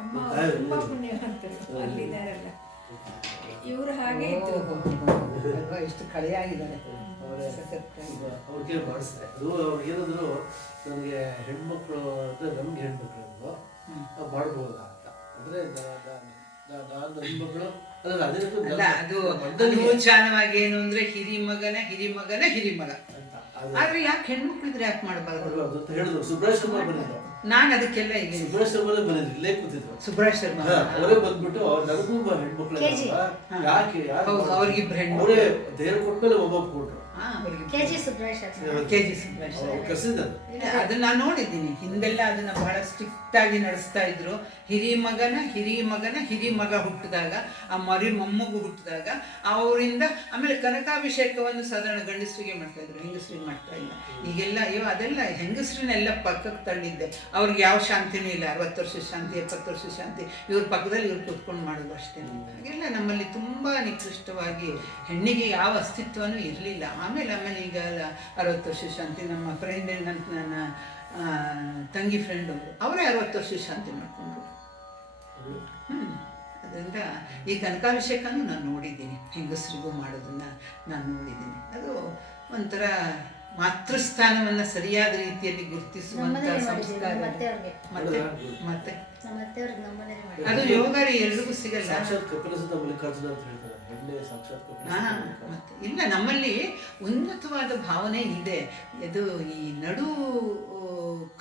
ಅಮ್ಮ ತುಂಬಾ ಪುಣ್ಯವಂತರು ಅಲ್ಲಿದ್ದಾರಲ್ಲ, ಇವರು ಹಾಗೆ ಅಲ್ವಾ? ಎಷ್ಟು ಕಳೆಯಾಗಿದ್ದಾರೆ. ಅವ್ರಿಗೆ ಮಾಡಿಸಿದೆ. ಅದು ಅವ್ರಿಗೆ ಏನಾದ್ರು ನಮಗೆ ಹೆಣ್ಮಕ್ಳು ಅಂದರೆ ನಮ್ಗೆ ಹೆಣ್ಮಕ್ಳು ಮಾಡ್ಬೋದಾ ಅಂತ. ಅಂದರೆ ನಾನು ಹೆಣ್ಮಕ್ಳು ಅಲ್ಲ, ಅದು ಅನುಚಾನವಾಗಿ ಏನು ಅಂದ್ರೆ ಹಿರಿಮಗನ ಹಿರಿಮಗನ ಹಿರಿಮಗ ಅಂತ. ಆದ್ರೆ ಯಾಕೆ ಹೆಣ್ಮಕ್ಳಿದ್ರೆ ಯಾಕೆ ಮಾಡಬಾರ್ದು ಅಂತ ಹೇಳಿದ್ರು. ಸುಬ್ರಾಯ್ ಶರ್ಮಾ ಬಂದಿದ್ರು. ನಾನು ಅದಕ್ಕೆಲ್ಲ ಈಗ ಸುಬ್ರಾಯ್ ಶರ್ಮಾನೇ ಬಂದಿದ್ರು, ಇಲ್ಲೇ ಕೂತಿದ್ರು. ಸುಬ್ರಾಯ್ ಶರ್ಮಾ ಅವರೇ ಬಂದ್ಬಿಟ್ಟು ನನಗೂ ಹೆಣ್ಮಕ್ಳು ಯಾಕೆ ಅವ್ರಿಗಿಬ್ರು ಹೆಣ್ಣು ಅವರೇ ದೇವ್ರು ಕೊಟ್ಮೇಲೆ ಒಬ್ಬ ಕೊಟ್ರು. ಅದನ್ನ ನಾನು ನೋಡಿದ್ದೀನಿ. ಹಿಂದೆಲ್ಲ ಅದನ್ನ ಬಹಳ ಸ್ಟ್ರಿಕ್ಟ್ ಆಗಿ ನಡೆಸ್ತಾ ಇದ್ರು. ಹಿರಿಮಗನ ಹಿರಿಮಗ ಹುಟ್ಟಿದಾಗ, ಆ ಮೊಮ್ಮಗು ಹುಟ್ಟಿದಾಗ ಅವರಿಂದ ಆಮೇಲೆ ಕನಕಾಭಿಷೇಕವನ್ನು ಸಾಧಾರಣ ಗಂಡಸರಿಗೆ ಮಾಡ್ತಾ ಇದ್ರು, ಹೆಂಗಸರಿಗೆ ಮಾಡ್ತಾ ಇಲ್ಲ. ಈಗೆಲ್ಲ ಅದೆಲ್ಲ ಹೆಂಗಸರನ್ನೆಲ್ಲ ಪಕ್ಕಕ್ಕೆ ತಳ್ಳಿದ್ದೆ. ಅವ್ರಿಗೆ ಯಾವ ಶಾಂತಿನೂ ಇಲ್ಲ. 60 ವರ್ಷ ಶಾಂತಿ, 70 ವರ್ಷ ಶಾಂತಿ, ಇವ್ರ ಪಕ್ಕದಲ್ಲಿ ಇವ್ರು ಕೂತ್ಕೊಂಡು ಮಾಡೋದು ಅಷ್ಟೇ. ಹಾಗೆಲ್ಲ ನಮ್ಮಲ್ಲಿ ತುಂಬಾ ನಿಕೃಷ್ಟವಾಗಿ ಹೆಣ್ಣಿಗೆ ಯಾವ ಅಸ್ತಿತ್ವನೂ ಇರಲಿಲ್ಲ. ಆಮೇಲೆ ಈಗ 60 ವರ್ಷ ಶಾಂತಿ. ನಮ್ಮ ಫ್ರೆಂಡ್ ನನ್ನ ತಂಗಿ ಫ್ರೆಂಡ್ ಅವರೇ 60 ವರ್ಷ ಶಾಂತಿ ಮಾಡಿಕೊಂಡ್ರು. ಅದರಿಂದ ಈ ಕನಕಾಭಿಷೇಕನೂ ನಾನು ನೋಡಿದ್ದೀನಿ, ಹೆಂಗಸರಿಗೂ ಮಾಡೋದನ್ನು ನಾನು ನೋಡಿದ್ದೀನಿ. ಅದು ಒಂಥರ ಮಾತೃಸ್ಥಾನವನ್ನು ಸರಿಯಾದ ರೀತಿಯಲ್ಲಿ ಗುರುತಿಸುವಂಥ ಸಂಸ್ಕಾರ. ಮತ್ತೆ ಅದು ಯೋಗ ಎಲ್ರಿಗೂ ಸಿಗಲ್ಲ. ಮತ್ತೆ ಇಲ್ಲ, ನಮ್ಮಲ್ಲಿ ಉನ್ನತವಾದ ಭಾವನೆ ಇದೆ. ಇದು ಈ ನಡು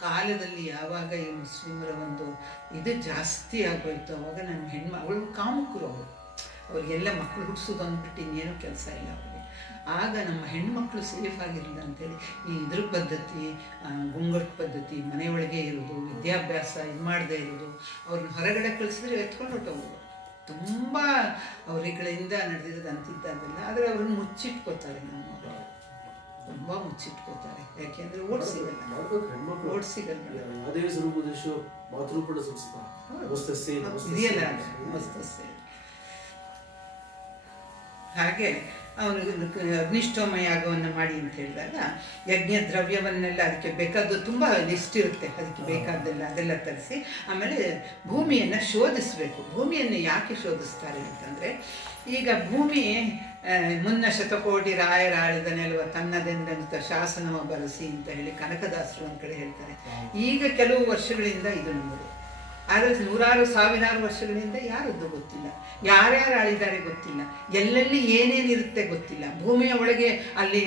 ಕಾಲದಲ್ಲಿ ಯಾವಾಗ ಈ ಮುಸ್ಲಿಮರ ಒಂದು ಇದು ಜಾಸ್ತಿ ಆಗೋಯ್ತು, ಅವಾಗ ನಮ್ಮ ಅವಳು ಕಾಮುಕರು. ಅವ್ರಿಗೆಲ್ಲ ಮಕ್ಕಳು ಹುಟ್ಟಿಸೋದು ಅಂದ್ಬಿಟ್ಟು ಇನ್ನೇನು ಕೆಲಸ ಇಲ್ಲ ಅವ್ರಿಗೆ. ಆಗ ನಮ್ಮ ಹೆಣ್ಮಕ್ಳು ಸೇಫ್ ಆಗಿರಲಿಲ್ಲ ಅಂತೇಳಿ ಈ ಇದ್ರ ಪದ್ಧತಿ, ಗುಂಗಟ್ಟು ಪದ್ಧತಿ, ಮನೆಯೊಳಗೆ ಇರೋದು, ವಿದ್ಯಾಭ್ಯಾಸ ಇದು ಮಾಡದೇ ಇರೋದು, ಅವ್ರನ್ನ ಹೊರಗಡೆ ಕಳಿಸಿದ್ರೆ ಎತ್ಕೊಂಡು ಹೊಟ್ಟೋಗೋದು. ತುಂಬ ಅವರುಗಳಿಂದ ನಡೆದಿರೋದು ಅಂತಿದ್ದಾಗಲ್ಲ. ಆದರೆ ಅವ್ರನ್ನ ಮುಚ್ಚಿಟ್ಕೋತಾರೆ, ನಮ್ಮ ಮಗಳು ತುಂಬ ಮುಚ್ಚಿಟ್ಕೋತಾರೆ. ಯಾಕೆಂದರೆ ಓಟ್ ಸಿಗಲ್ಲ. ಇದೆಯಲ್ಲ ಮಸ್ತಸ್ಸೆ. ಹಾಗೆ ಅವನು ಅಗ್ನಿಷ್ಠೋಮ ಯಾಗವನ್ನು ಮಾಡಿ ಅಂತ ಹೇಳಿದಾಗ ಯಜ್ಞ ದ್ರವ್ಯವನ್ನೆಲ್ಲ ಅದಕ್ಕೆ ಬೇಕಾದ್ದು ತುಂಬ ಲಿಸ್ಟ್ ಇರುತ್ತೆ, ಅದಕ್ಕೆ ಬೇಕಾದ್ದೆಲ್ಲ ಅದೆಲ್ಲ ತರಿಸಿ ಆಮೇಲೆ ಭೂಮಿಯನ್ನು ಶೋಧಿಸಬೇಕು. ಭೂಮಿಯನ್ನು ಯಾಕೆ ಶೋಧಿಸ್ತಾರೆ ಅಂತಂದರೆ, ಈಗ ಭೂಮಿ ಮುನ್ನ ಶತಕೋಟಿ ರಾಯರಾಳಿದ ನೆಲವ ತನ್ನದೆಂದಂತ ಶಾಸನವ ಬರೆಸಿ ಅಂತ ಹೇಳಿ ಕನಕದಾಸರು ಒಂದು ಕಡೆ ಹೇಳ್ತಾರೆ. ಈಗ ಕೆಲವು ವರ್ಷಗಳಿಂದ ಇದು ನಮ್ಮದು ಆದರೆ ನೂರಾರು ಸಾವಿರಾರು ವರ್ಷಗಳಿಂದ ಯಾರದ್ದು ಗೊತ್ತಿಲ್ಲ, ಯಾರ್ಯಾರು ಆಳಿದ್ದಾರೆ ಗೊತ್ತಿಲ್ಲ, ಎಲ್ಲೆಲ್ಲಿ ಏನೇನಿರುತ್ತೆ ಗೊತ್ತಿಲ್ಲ. ಭೂಮಿಯ ಒಳಗೆ ಅಲ್ಲಿ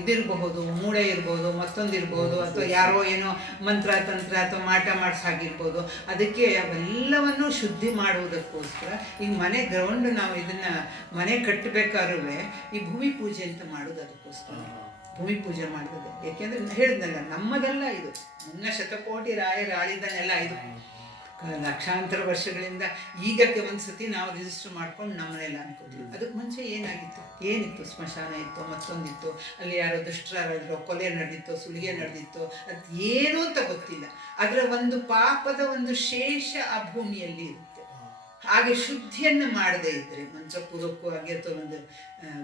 ಇದಿರಬಹುದು, ಮೂಳೆ ಇರ್ಬೋದು, ಮತ್ತೊಂದಿರ್ಬೋದು, ಅಥವಾ ಯಾರೋ ಏನೋ ಮಂತ್ರ ತಂತ್ರ ಅಥವಾ ಮಾಟ ಮಾಡಿಸಾಗಿರ್ಬೋದು. ಅದಕ್ಕೆ ಅವೆಲ್ಲವನ್ನು ಶುದ್ಧಿ ಮಾಡುವುದಕ್ಕೋಸ್ಕರ ಈಗ ಮನೆ ಗ್ರೌಂಡ್ ನಾವು ಇದನ್ನು ಮನೆ ಕಟ್ಟಬೇಕಾದ್ರೂ ಈ ಭೂಮಿ ಪೂಜೆ ಅಂತ ಮಾಡೋದು ಅದಕ್ಕೋಸ್ಕರ. ಭೂಮಿ ಪೂಜೆ ಮಾಡಿದೆ ಯಾಕೆಂದರೆ ಹೇಳಿದ್ನಲ್ಲ, ನಮ್ಮದಲ್ಲ ಇದು, ಮುನ್ನ ಶತಕೋಟಿ ರಾಯರು ಆಳಿದನೆಲ್ಲ ಇದು ಲಕ್ಷಾಂತರ ವರ್ಷಗಳಿಂದ. ಈಗ ಒಂದ್ಸತಿ ನಾವು ರಿಜಿಸ್ಟರ್ ಮಾಡ್ಕೊಂಡು ನಮ್ಮನೆಲ್ಲ ಅನ್ಕೋತೀವಿ. ಅದಕ್ಕೆ ಮುಂಚೆ ಏನಿತ್ತು, ಸ್ಮಶಾನ ಇತ್ತು, ಮತ್ತೊಂದಿತ್ತು, ಅಲ್ಲಿ ಯಾರೋ ದುಷ್ಟರಾಗಿರೋ ಕೊಲೆ ನಡೆದಿತ್ತು, ಸುಲಿಗೆ ನಡೆದಿತ್ತು, ಅದು ಏನು ಅಂತ ಗೊತ್ತಿಲ್ಲ. ಅದರ ಒಂದು ಪಾಪದ ಒಂದು ಶೇಷ ಆ ಭೂಮಿಯಲ್ಲಿ ಇರುತ್ತೆ. ಹಾಗೆ ಶುದ್ಧಿಯನ್ನು ಮಾಡದೇ ಇದ್ದರೆ, ಮಂತ್ರಪೂರ್ವಕವಾಗಿ ಅಥವಾ ಒಂದು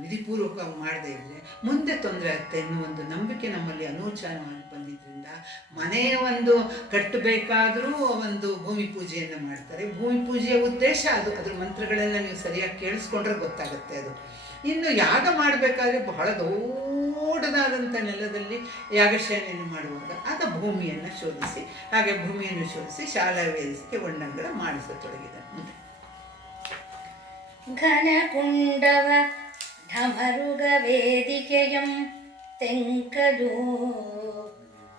ವಿಧಿಪೂರ್ವಕವಾಗಿ ಮಾಡದೇ ಇದ್ದರೆ ಮುಂದೆ ತೊಂದರೆ ಆಗುತ್ತೆ ಎನ್ನುವ ಒಂದು ನಂಬಿಕೆ ನಮ್ಮಲ್ಲಿ ಅನೂಚಾನವಾಗಿ ಬಂದಿದ್ದರಿಂದ ಮನೆಯ ಒಂದು ಕಟ್ಟಬೇಕಾದರೂ ಒಂದು ಭೂಮಿ ಪೂಜೆಯನ್ನು ಮಾಡ್ತಾರೆ. ಭೂಮಿ ಪೂಜೆಯ ಉದ್ದೇಶ ಅದು. ಅದ್ರ ಮಂತ್ರಗಳೆಲ್ಲ ನೀವು ಸರಿಯಾಗಿ ಕೇಳಿಸ್ಕೊಂಡ್ರೆ ಗೊತ್ತಾಗುತ್ತೆ ಅದು. ಇನ್ನು ಯಾಗ ಮಾಡಬೇಕಾದ್ರೆ ಬಹಳ ದೊಡ್ಡದಾದಂಥ ನೆಲದಲ್ಲಿ ಯಾಗಶಯನೆಯನ್ನು ಮಾಡುವಾಗ ಆಗ ಭೂಮಿಯನ್ನು ಶೋಧಿಸಿ, ಹಾಗೆ ಭೂಮಿಯನ್ನು ಶೋಧಿಸಿ ಶಾಲಾ ವೇದಿಕೆ ವರ್ಣಗಳ ಮಾಡಿಸತೊಡಗಿದ. ಘನಕುಂಡವ ಢಮರುಗ ವೇದಿಕೆಯಂ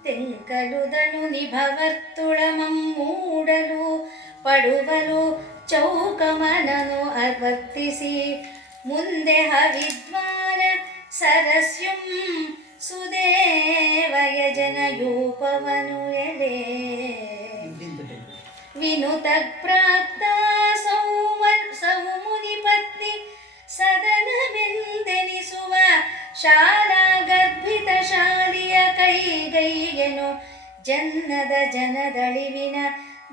ತೆಂಕಲುದನು ನಿಭವರ್ತುಳಮಂ ಮೂಡಲು ಪಡುವಲು ಚೌಕಮನನು ವರ್ತಿಸಿ ಮುಂದೆ ಹವಿದ್ವಾನ ಸರಸ್ಯುಂ ಸುದೇವಯಜನಯೂಪವನು ಎಲೆ ವಿನುತ ಪ್ರಾಪ್ತ ಸೌಮುನಿ ಪತ್ನಿ ಸದನವೆಂದೆನಿಸುವ ಶಾಲಾ ಗರ್ಭಿತ ಶಾಲಿಯ ಕೈಗೈಗೆನು ಜನದಳಿವಿನ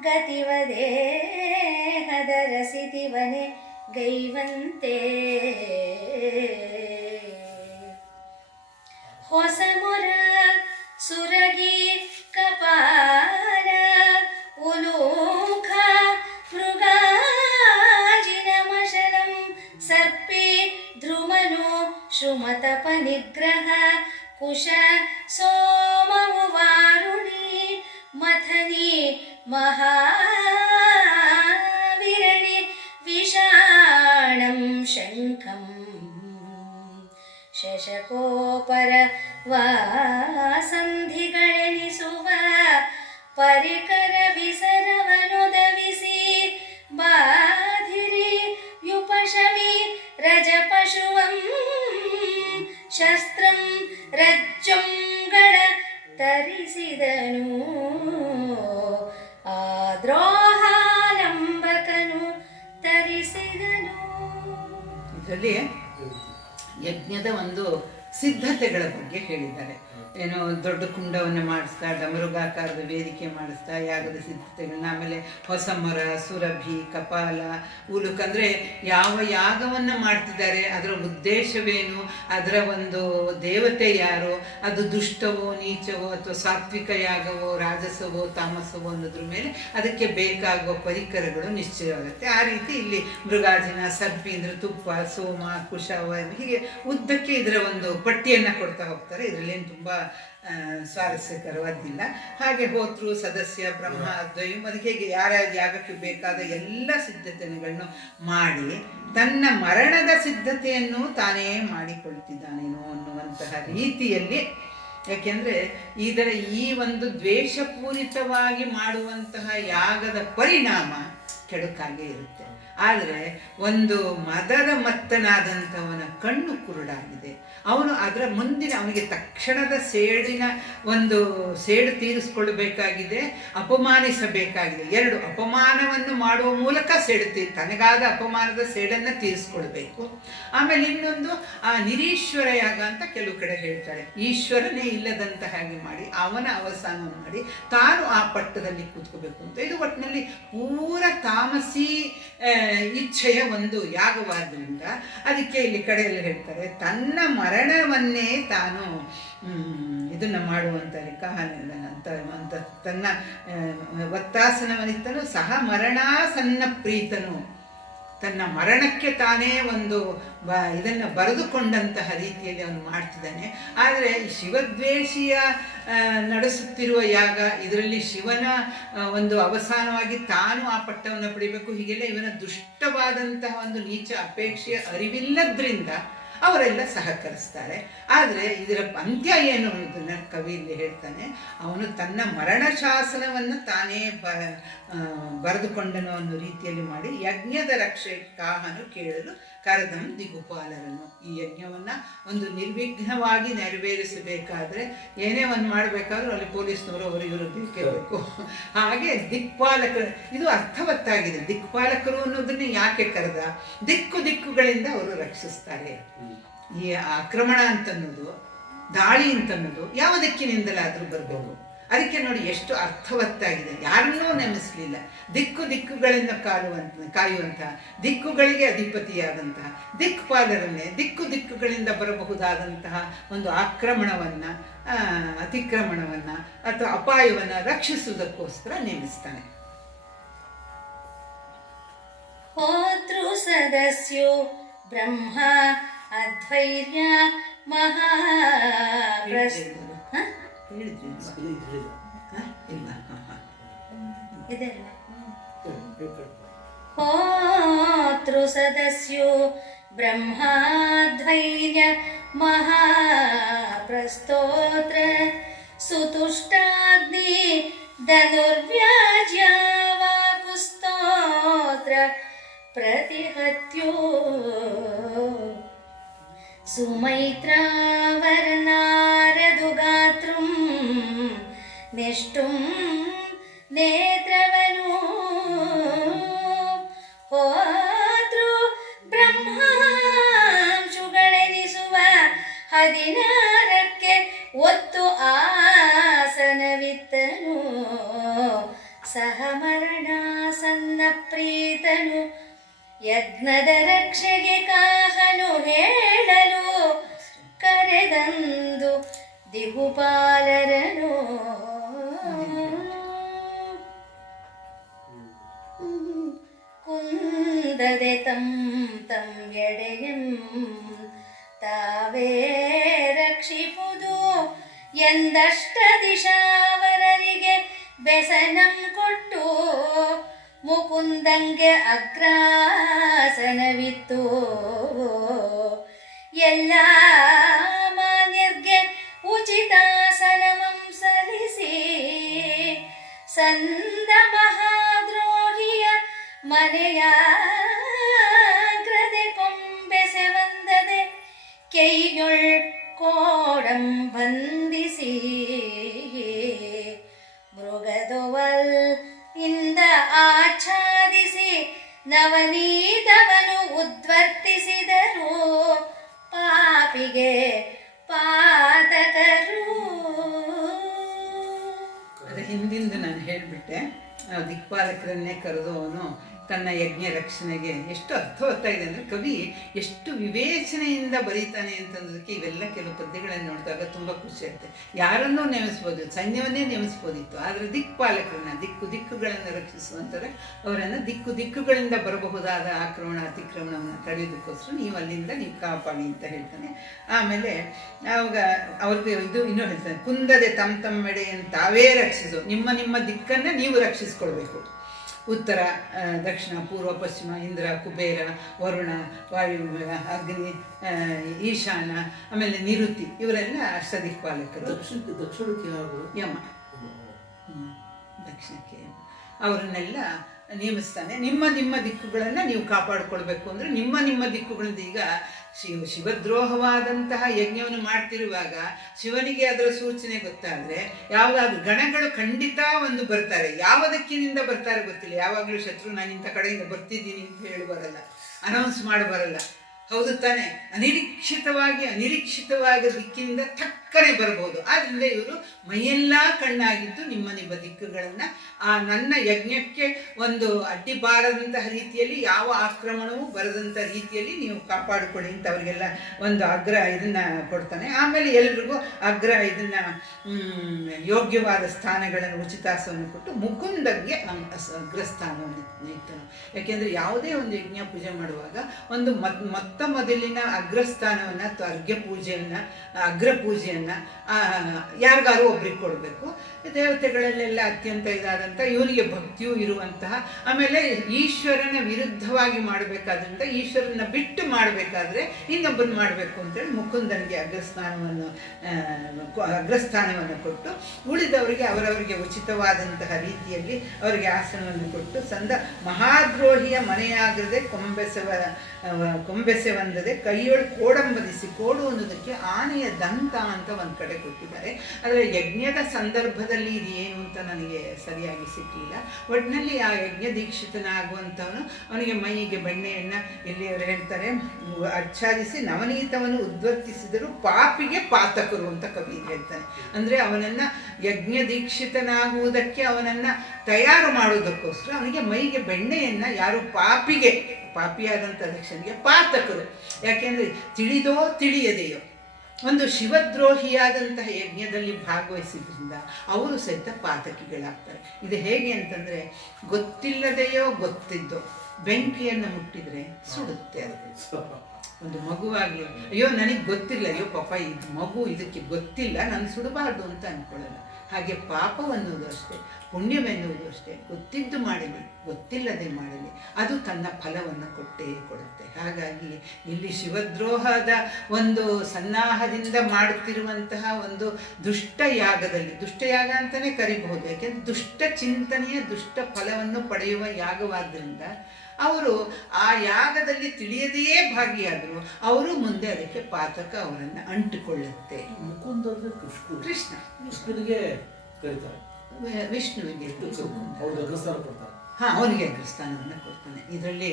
ಗತಿವ ದೇಹದ ರಸಿತಿವನೆ ಗೈವಂತೆ ಹೊಸ ಮೊರ ಸುರಗಿ ಕಪಾಲ ಉಲೂಖ ಮೃಗಾಜಿನ ಮಶಲಂ ಸರ್ಪಿ ಧ್ರುಮನು ಶುಮತಪ ನಿಗ್ರಹ ಕುಶ ಸೋಮವು ವಾರುಣಿ ಮಥನಿ ಮಹಾವಿರಣಿ ವಿಷಾಣಂ ಶಂಖಂ ಶಶಕೋಪರ ವಾಸಂಧಿಗಳೆನಿಸುವ ಪರಿಕರ ವಿಸರವನುದವಿಸಿ ಬಾಧಿರಿ ಯುಪಶಮಿ ರಜಪಶುವಂ ಶಸ್ತ್ರಂ ರಜ್ಜುಂಗಳ ತರಿಸಿದನು ಆದ್ರೋಹಾಲಂಬಕನು ತರಿಸಿದನು. ಇದರಲ್ಲಿ ಯಜ್ಞದ ಒಂದು ಸಿದ್ಧತೆಗಳ ಬಗ್ಗೆ ಹೇಳಿದ್ದಾರೆ. ಏನೋ ದೊಡ್ಡ ಕುಂಡವನ್ನು ಮಾಡಿಸ್ತಾ, ಡಮರುಗಾಕಾರದ ವೇದಿಕೆ ಮಾಡಿಸ್ತಾ, ಯಾಗದ ಸಿದ್ಧತೆಗಳನ್ನ, ಆಮೇಲೆ ಹೊಸ ಮೊರ, ಸುರಭಿ, ಕಪಾಲ, ಉಲುಕ್, ಅಂದರೆ ಯಾವ ಯಾಗವನ್ನು ಮಾಡ್ತಿದ್ದಾರೆ, ಅದರ ಉದ್ದೇಶವೇನು, ಅದರ ಒಂದು ದೇವತೆ ಯಾರು, ಅದು ದುಷ್ಟವೋ ನೀಚವೋ ಅಥವಾ ಸಾತ್ವಿಕ ಯಾಗವೋ ರಾಜಸವೋ ತಾಮಸವೋ ಅನ್ನೋದ್ರ ಮೇಲೆ ಅದಕ್ಕೆ ಬೇಕಾಗುವ ಪರಿಕರಗಳು ನಿಶ್ಚಯವಾಗುತ್ತೆ. ಆ ರೀತಿ ಇಲ್ಲಿ ಮೃಗಾಜಿನ, ಸರ್ಪಿ ಅಂದರೆ ತುಪ್ಪ, ಸೋಮ, ಕುಶ, ಹೀಗೆ ಉದ್ದಕ್ಕೆ ಇದರ ಒಂದು ಪಟ್ಟಿಯನ್ನು ಕೊಡ್ತಾ ಹೋಗ್ತಾರೆ. ಇದರಲ್ಲೇನು ತುಂಬ ಸ್ವಾರಸ್ಯಕರವಾದ್ದಿಲ್ಲ. ಹಾಗೆ ಹೋತೃ, ಸದಸ್ಯ, ಬ್ರಹ್ಮ, ದ್ವಯಂ, ಅದಕ್ಕೆ ಯಾರ್ಯಾರ ಯಾಗಕ್ಕೆ ಬೇಕಾದ ಎಲ್ಲ ಸಿದ್ಧತೆಗಳನ್ನು ಮಾಡಿ ತನ್ನ ಮರಣದ ಸಿದ್ಧತೆಯನ್ನು ತಾನೇ ಮಾಡಿಕೊಳ್ತಿದ್ದಾನೇನೋ ಅನ್ನುವಂತಹ ರೀತಿಯಲ್ಲಿ. ಯಾಕೆಂದರೆ ಈ ಒಂದು ದ್ವೇಷಪೂರಿತವಾಗಿ ಮಾಡುವಂತಹ ಯಾಗದ ಪರಿಣಾಮ ಕೆಡುಕಾಗೇ ಇರುತ್ತೆ. ಆದರೆ ಒಂದು ಮದದ ಮತ್ತನಾದಂಥವನ ಕಣ್ಣು ಕುರುಡಾಗಿದೆ. ಅವನು ಅದರ ಮುಂದಿನ ಅವನಿಗೆ ತಕ್ಷಣದ ಸೇಡಿನ ಒಂದು ಸೇಡು ತೀರಿಸ್ಕೊಳ್ಬೇಕಾಗಿದೆ, ಅಪಮಾನಿಸಬೇಕಾಗಿದೆ. ಎರಡು, ಅಪಮಾನವನ್ನು ಮಾಡುವ ಮೂಲಕ ತನಗಾದ ಅಪಮಾನದ ಸೇಡನ್ನು ತೀರಿಸ್ಕೊಳ್ಬೇಕು. ಆಮೇಲೆ ಇನ್ನೊಂದು ನಿರೀಶ್ವರ ಯಾಗ ಅಂತ ಕೆಲವು ಕಡೆ ಹೇಳ್ತಾರೆ. ಈಶ್ವರನೇ ಇಲ್ಲದಂತ ಹಾಗೆ ಮಾಡಿ ಅವನ ಅವಸಾನವನ್ನು ಮಾಡಿ ತಾನು ಆ ಪಟ್ಟದಲ್ಲಿ ಕೂತ್ಕೋಬೇಕು ಅಂತ. ಇದು ಒಟ್ಟಿನಲ್ಲಿ ಪೂರ ತಾಮಸಿ ಇಚ್ಛೆಯ ಒಂದು ಯಾಗವಾದ್ದರಿಂದ ಅದಕ್ಕೆ ಇಲ್ಲಿ ಕಡೆಯಲ್ಲಿ ಹೇಳ್ತಾರೆ, ತನ್ನ ಮರಣವನ್ನೇ ತಾನು ಇದನ್ನು ಮಾಡುವಂತಾರೆ ಅಂತ ತನ್ನ ಒತ್ತಾಸನವನಿತ್ತನು ಸಹ ಮರಣಾಸನ್ನ ಪ್ರೀತನು. ತನ್ನ ಮರಣಕ್ಕೆ ತಾನೇ ಒಂದು ಇದನ್ನು ಬರೆದುಕೊಂಡಂತಹ ರೀತಿಯಲ್ಲಿ ಅವನು ಮಾಡ್ತಿದ್ದಾನೆ. ಆದರೆ ಶಿವದ್ವೇಷಿಯ ನಡೆಸುತ್ತಿರುವ ಯಾಗ, ಇದರಲ್ಲಿ ಶಿವನ ಒಂದು ಅವಸಾನವಾಗಿ ತಾನು ಆ ಪಟ್ಟವನ್ನು ಪಡಿಬೇಕು, ಹೀಗೆಲ್ಲ ಇವನ ದುಷ್ಟವಾದಂತಹ ಒಂದು ನೀಚ ಅಪೇಕ್ಷೆಯ ಅರಿವಿಲ್ಲದ್ರಿಂದ ಅವರೆಲ್ಲ ಸಹಕರಿಸ್ತಾರೆ. ಆದರೆ ಇದರ ಅಂತ್ಯ ಏನು ಅನ್ನೋದನ್ನು ಕವಿ ಇಲ್ಲಿ ಹೇಳ್ತಾನೆ. ಅವನು ತನ್ನ ಮರಣ ಶಾಸನವನ್ನು ತಾನೇ ಬರೆದುಕೊಂಡನು ಅನ್ನೋ ರೀತಿಯಲ್ಲಿ ಮಾಡಿ ಯಜ್ಞದ ರಕ್ಷೆ ಕಾಹನು ಕೇಳಲು ಕರೆದಂ ದಿಗುಪಾಲರನು. ಈ ಯಜ್ಞವನ್ನು ಒಂದು ನಿರ್ವಿಘ್ನವಾಗಿ ನೆರವೇರಿಸಬೇಕಾದ್ರೆ ಏನೇ ಒಂದು ಮಾಡಬೇಕಾದ್ರೂ ಅಲ್ಲಿ ಪೊಲೀಸ್ನವರು ಅವರು ಇವರು ಬೇಕೇಬೇಕು. ಹಾಗೆ ದಿಕ್ಪಾಲಕರು, ಇದು ಅರ್ಥವತ್ತಾಗಿದೆ. ದಿಕ್ಪಾಲಕರು ಅನ್ನೋದನ್ನೇ ಯಾಕೆ ಕರೆದ? ದಿಕ್ಕುಗಳಿಂದ ಅವರು ರಕ್ಷಿಸ್ತಾರೆ. ಈ ಆಕ್ರಮಣ ಅಂತನ್ನೋದು, ದಾಳಿ ಅಂತನ್ನೋದು ಯಾವ ದಿಕ್ಕಿನಿಂದಲಾದರೂ ಬರಬೇಕು. ಅದಕ್ಕೆ ನೋಡಿ ಎಷ್ಟು ಅರ್ಥವತ್ತಾಗಿದೆ. ಯಾರನ್ನೂ ನೆನೆಸಲಿಲ್ಲ. ದಿಕ್ಕುಗಳಿಂದ ಕಾಯುವಂತಹ, ದಿಕ್ಕುಗಳಿಗೆ ಅಧಿಪತಿಯಾದಂತಹ ದಿಕ್ಪಾಲರನ್ನೇ ದಿಕ್ಕುಗಳಿಂದ ಬರಬಹುದಾದಂತಹ ಒಂದು ಆಕ್ರಮಣವನ್ನು, ಅತಿಕ್ರಮಣವನ್ನು ಅಥವಾ ಅಪಾಯವನ್ನು ರಕ್ಷಿಸುವುದಕ್ಕೋಸ್ಕರ ನೇಮಿಸ್ತಾನೆ. ಹೋತೃ ಸದಸ್ಯೋ ಬ್ರಹ್ಮ ಅದ್ವೈರ್ಯ ಹೋತೃ ಸದಸ್ಯೋ ಬ್ರಹ್ಮಾದ್ವೈರ್ಯ ಮಹಾಪ್ರಸ್ತೋತ್ರ ಸುತುಷ್ಟಾಗ್ನಿ ಧನುರ್ವ್ಯಾಜ್ಯ ವಾಕುಸ್ತೋತ್ರ ಪ್ರತಿಹತ್ಯೋ ಸುಮೈತ್ರಾವರನಾರದುಗಾತೃಂ ನೆಷ್ಟುಂ ನೇತ್ರವನು ಹೋತೃ ಬ್ರಹ್ಮಾಂಶುಗಳೆನಿಸುವ 16ಕ್ಕೆ ಒತ್ತು ಆಸನವಿತ್ತನು. ಸಹ ಮರಣಾಸನ್ನ ಪ್ರೀತನು ಯಜ್ಞದ ರಕ್ಷೆಗೆ ಕಾಹನು ಹೇಳಲು ಕರೆದಂದು ದಿಗುಪಾಲರನು. ಕುಂದದೆ ತಂ ಎಡೆಯಂ ತಾವೇ ರಕ್ಷಿಪುದು ಎಂದಷ್ಟ ದಿಶಾವರರಿಗೆ ಬೆಸನಂ ಕೊಟ್ಟು ಮುಕುಂದಂಗೆ ಅಗ್ರಾಸನವಿತ್ತು. ಎಲ್ಲ ಮಾನ್ಯರ್ಗೆ ಉಚಿತಾಸನಮಂ ಸಲ್ಲಿಸಿ ಸಂದ ಮಹಾದ್ರೋಹಿಯ ಮನೆಯಾಗ್ರದೆ ಕೊಂಬೆಸೆ ಬಂದದೆ ಕೈಯೊಳ್ ಕೋಡಂ ಬಂಧಿಸಿ ಮೃಗದೊವಲ್ ಇಂದ ಆಚ್ಛಾದಿಸಿ ನವನೀತವನು ಉದ್ವರ್ತಿಸಿದರು ಪಾಪಿಗೆ ಪಾತಕರು. ಅದು ಹಿಂದಿಂದು ನಾನು ಹೇಳಿಬಿಟ್ಟೆ. ದಿಕ್ಪಾಲಕರನ್ನೇ ಕರೆದು ಅವನು ತನ್ನ ಯಜ್ಞ ರಕ್ಷಣೆಗೆ ಎಷ್ಟು ಅರ್ಥವತ್ತಾಗಿದೆ ಅಂದರೆ ಕವಿ ಎಷ್ಟು ವಿವೇಚನೆಯಿಂದ ಬರೀತಾನೆ ಅಂತಂದಕ್ಕೆ ಇವೆಲ್ಲ ಕೆಲವು ಪದ್ಯಗಳನ್ನು ನೋಡಿದಾಗ ತುಂಬ ಖುಷಿ ಆಗುತ್ತೆ. ಯಾರನ್ನೂ ನೇಮಿಸ್ಬೋದು, ಸೈನ್ಯವನ್ನೇ ನೇಮಿಸ್ಬೋದಿತ್ತು, ಆದರೆ ದಿಕ್ಪಾಲಕರನ್ನ ದಿಕ್ಕುಗಳನ್ನು ರಕ್ಷಿಸುವಂಥವ್ರೆ ಅವರನ್ನು ದಿಕ್ಕುಗಳಿಂದ ಬರಬಹುದಾದ ಆಕ್ರಮಣ ಅತಿಕ್ರಮಣವನ್ನು ತಡೆಯೋದಕ್ಕೋಸ್ಕರ ನೀವು ಅಲ್ಲಿಂದ ನೀವು ಕಾಪಾಡಿ ಅಂತ ಹೇಳ್ತಾನೆ. ಆಮೇಲೆ ಆವಾಗ ಅವ್ರಿಗೆ ಇದು ಇನ್ನೂ ಹೇಳ್ತಾನೆ, ಕುಂದದೆ ತಮ್ಮೆಡೆಯನ್ನು ತಾವೇ ರಕ್ಷಿಸು. ನಿಮ್ಮ ದಿಕ್ಕನ್ನು ನೀವು ರಕ್ಷಿಸ್ಕೊಳ್ಬೇಕು. ಉತ್ತರ, ದಕ್ಷಿಣ, ಪೂರ್ವ, ಪಶ್ಚಿಮ, ಇಂದ್ರ, ಕುಬೇರ, ವರುಣ, ವಾಯು, ಅಗ್ನಿ, ಈಶಾನ, ಆಮೇಲೆ ನಿರುತಿ, ಇವರೆಲ್ಲ ಅಷ್ಟದಿಕ್ಪಾಲಕರು. ದಕ್ಷಿಣಕ್ಕೆ ಯಮ, ದಕ್ಷಿಣಕ್ಕೆ ಅವರನ್ನೆಲ್ಲ ನೇಮಿಸ್ತಾನೆ. ನಿಮ್ಮ ದಿಕ್ಕುಗಳನ್ನು ನೀವು ಕಾಪಾಡಿಕೊಳ್ಬೇಕು ಅಂದರೆ ನಿಮ್ಮ ದಿಕ್ಕುಗಳಿಂದ ಈಗ ಶಿವದ್ರೋಹವಾದಂತಹ ಯಜ್ಞವನ್ನು ಮಾಡ್ತಿರುವಾಗ ಶಿವನಿಗೆ ಅದರ ಸೂಚನೆ ಗೊತ್ತಾದರೆ ಯಾವುದಾದ್ರು ಗಣಗಳು ಖಂಡಿತ ಒಂದು ಬರ್ತಾರೆ. ಯಾವ ದಿಕ್ಕಿನಿಂದ ಬರ್ತಾರೆ ಗೊತ್ತಿಲ್ಲ. ಯಾವಾಗಲೂ ಶತ್ರು ನಾನು ಇಂಥ ಕಡೆಯಿಂದ ಬರ್ತಿದ್ದೀನಿ ಅಂತ ಹೇಳಿ ಬರಲ್ಲ, ಅನೌನ್ಸ್ ಮಾಡಿ ಬರಲ್ಲ. ಹೌದು ತಾನೆ? ಅನಿರೀಕ್ಷಿತವಾಗಿ ದಿಕ್ಕಿನಿಂದ ಟಕ್ಕನೆ ಬರ್ಬೋದು. ಆದ್ದರಿಂದ ಇವರು ಮೈಯೆಲ್ಲ ಕಣ್ಣಾಗಿದ್ದು ನಿಮ್ಮ ದಿಕ್ಕುಗಳನ್ನು ಆ ನನ್ನ ಯಜ್ಞಕ್ಕೆ ಒಂದು ಅಡ್ಡಿ ಬಾರದಂತಹ ರೀತಿಯಲ್ಲಿ, ಯಾವ ಆಕ್ರಮಣವೂ ಬರದಂಥ ರೀತಿಯಲ್ಲಿ ನೀವು ಕಾಪಾಡಿಕೊಳ್ಳಿ ಅಂತ ಅವರಿಗೆಲ್ಲ ಒಂದು ಇದನ್ನು ಕೊಡ್ತಾನೆ. ಆಮೇಲೆ ಎಲ್ರಿಗೂ ಯೋಗ್ಯವಾದ ಸ್ಥಾನಗಳನ್ನು, ಉಚಿತಾಸವನ್ನು ಕೊಟ್ಟು ಮುಕುಂದಗೆ ಅಗ್ರಸ್ಥಾನವನ್ನು ನೀಡ್ತಾನೆ. ಯಾಕೆಂದರೆ ಯಾವುದೇ ಒಂದು ಯಜ್ಞ ಪೂಜೆ ಮಾಡುವಾಗ ಒಂದು ಮೊದಲಿನ ಅಗ್ರಸ್ಥಾನವನ್ನು ಅಥವಾ ಅಗ್ರ ಪೂಜೆಯನ್ನು ಯಾರಿಗಾರು ಒಬ್ರಿಗೆ ಕೊಡಬೇಕು. ದೇವತೆಗಳಲ್ಲೆಲ್ಲ ಅತ್ಯಂತ ಇದಾದಂಥ, ಇವನಿಗೆ ಭಕ್ತಿಯೂ ಇರುವಂತಹ, ಆಮೇಲೆ ಈಶ್ವರನ ವಿರುದ್ಧವಾಗಿ ಮಾಡಬೇಕಾದ್ರಿಂದ ಈಶ್ವರನ ಬಿಟ್ಟು ಮಾಡಬೇಕಾದ್ರೆ ಇನ್ನೊಬ್ಬರು ಮಾಡಬೇಕು ಅಂತೇಳಿ ಮುಕುಂದನಿಗೆ ಅಗ್ರಸ್ಥಾನವನ್ನು ಕೊಟ್ಟು ಉಳಿದವರಿಗೆ ಅವರವರಿಗೆ ಉಚಿತವಾದಂತಹ ರೀತಿಯಲ್ಲಿ ಅವರಿಗೆ ಆಸನವನ್ನು ಕೊಟ್ಟು ಮಹಾದ್ರೋಹಿಯ ಮನೆಯಾಗದೆ ಕೊಂಬೆಸೆವಂದದೆ ಕೈಯೊಳು ಕೋಡಂಬದಿಸಿ, ಕೋಡು ಅನ್ನೋದಕ್ಕೆ ಆನೆಯ ದಂತ ಅಂತ ಒಂದು ಕಡೆ ಕೊಟ್ಟಿದ್ದಾರೆ. ಆದರೆ ಯಜ್ಞದ ಸಂದರ್ಭದಲ್ಲಿ ಇದು ಏನು ಅಂತ ನನಗೆ ಸರಿಯಾಗಿ ಸಿಕ್ಕಲಿಲ್ಲ. ಒಟ್ಟಿನಲ್ಲಿ ಆ ಯಜ್ಞ ದೀಕ್ಷಿತನಾಗುವಂಥವನು ಅವನಿಗೆ ಮೈಗೆ ಬೆಣ್ಣೆಯನ್ನು ಇಲ್ಲಿ ಅವರು ಹೇಳ್ತಾರೆ ಆಚ್ಛಾದಿಸಿ ನವನೀತವನ್ನು ಉದ್ವರ್ತಿಸಿದರು ಪಾಪಿಗೆ ಪಾತಕರು ಅಂತ ಕವಿ ಹೇಳ್ತಾನೆ. ಅಂದರೆ ಅವನನ್ನು ಯಜ್ಞ ದೀಕ್ಷಿತನಾಗುವುದಕ್ಕೆ ಅವನನ್ನು ತಯಾರು ಮಾಡುವುದಕ್ಕೋಸ್ಕರ ಅವನಿಗೆ ಮೈಗೆ ಬೆಣ್ಣೆಯನ್ನು ಯಾರು ಪಾಪಿಯಾದಂಥ ದಕ್ಷನಿಗೆ ಪಾತಕರು. ಯಾಕೆಂದರೆ ತಿಳಿದೋ ತಿಳಿಯದೆಯೋ ಒಂದು ಶಿವದ್ರೋಹಿಯಾದಂತಹ ಯಜ್ಞದಲ್ಲಿ ಭಾಗವಹಿಸಿದ್ರಿಂದ ಅವರು ಸಹಿತ ಪಾತಕಿಗಳಾಗ್ತಾರೆ. ಇದು ಹೇಗೆ ಅಂತಂದರೆ, ಗೊತ್ತಿಲ್ಲದೆಯೋ ಗೊತ್ತಿದ್ದೋ ಬೆಂಕಿಯನ್ನು ಮುಟ್ಟಿದರೆ ಸುಡುತ್ತೆ. ಅದು ಒಂದು ಮಗುವಾಗಲಿ, ಅಯ್ಯೋ ನನಗೆ ಗೊತ್ತಿಲ್ಲ, ಅಯ್ಯೋ ಪಾಪ ಇದು ಮಗು, ಇದಕ್ಕೆ ಗೊತ್ತಿಲ್ಲ, ನಾನು ಸುಡಬಾರ್ದು ಅಂತ ಅಂದ್ಕೊಳ್ಳಲ್ಲ. ಹಾಗೆ ಪಾಪವನ್ನುವುದು ಅಷ್ಟೇ, ಪುಣ್ಯವೆನ್ನುವುದು ಅಷ್ಟೇ, ಗೊತ್ತಿದ್ದು ಮಾಡಲಿ ಗೊತ್ತಿಲ್ಲದೆ ಮಾಡಲಿ ಅದು ತನ್ನ ಫಲವನ್ನು ಕೊಟ್ಟೇ ಕೊಡುತ್ತೆ. ಹಾಗಾಗಿ ಇಲ್ಲಿ ಶಿವದ್ರೋಹದ ಒಂದು ಸನ್ನಾಹದಿಂದ ಮಾಡುತ್ತಿರುವಂತಹ ಒಂದು ದುಷ್ಟಯಾಗ ಅಂತಲೇ ಕರಿಬಹುದು. ಯಾಕೆಂದರೆ ದುಷ್ಟ ಚಿಂತನೆಯ ದುಷ್ಟ ಫಲವನ್ನು ಪಡೆಯುವ ಯಾಗವಾದ್ದರಿಂದ ಅವರು ಆ ಯಾಗದಲ್ಲಿ ತಿಳಿಯದೆಯೇ ಭಾಗಿಯಾದರು, ಅವರು ಮುಂದೆ ಅದಕ್ಕೆ ಪಾತಕ ಅವರನ್ನು ಅಂಟಿಕೊಳ್ಳುತ್ತೆ. ಮುಕುಂದ ಅಂದರೆ ಕೃಷ್ಣನಿಗೆ ಕರೀತಾರೆ, ವಿಷ್ಣುವಿಗೆ ಕೊಡ್ತಾರೆ. ಅವನಿಗೆ ಅಗ್ರಸ್ಥಾನವನ್ನು ಕೊಡ್ತಾನೆ. ಇದರಲ್ಲಿ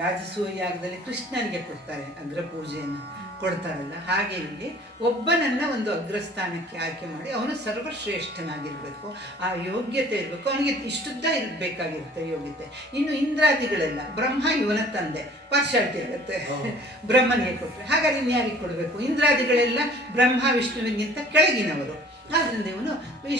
ರಾಜಸೂಯ ಯಾಗದಲ್ಲಿ ಕೃಷ್ಣನಿಗೆ ಕೊಡ್ತಾರೆ, ಅಗ್ರಪೂಜೆಯನ್ನು ಕೊಡ್ತಾರಲ್ಲ. ಹಾಗೆ ಇಲ್ಲಿ ಒಬ್ಬನನ್ನು ಒಂದು ಅಗ್ರಸ್ಥಾನಕ್ಕೆ ಆಯ್ಕೆ ಮಾಡಿ ಅವನು ಸರ್ವಶ್ರೇಷ್ಠನಾಗಿರಬೇಕು, ಆ ಯೋಗ್ಯತೆ ಇರಬೇಕು, ಅವನಿಗೆ ಇಷ್ಟುದ್ದ ಇರಬೇಕಾಗಿರುತ್ತೆ ಯೋಗ್ಯತೆ. ಇನ್ನು ಇಂದ್ರಾದಿಗಳೆಲ್ಲ, ಬ್ರಹ್ಮ ಇವನ ತಂದೆ, ಪಾರ್ಶಾಲಿಟಿ ಆಗುತ್ತೆ ಬ್ರಹ್ಮನಿಗೆ ಕೊಟ್ಟರೆ. ಹಾಗಾಗಿ ಇನ್ಯಾರಿಗೆ ಕೊಡಬೇಕು? ಇಂದ್ರಾದಿಗಳೆಲ್ಲ ಬ್ರಹ್ಮ ವಿಷ್ಣುವಿಗಿಂತ ಕೆಳಗಿನವರು. ಆದ್ದರಿಂದ ಇವನು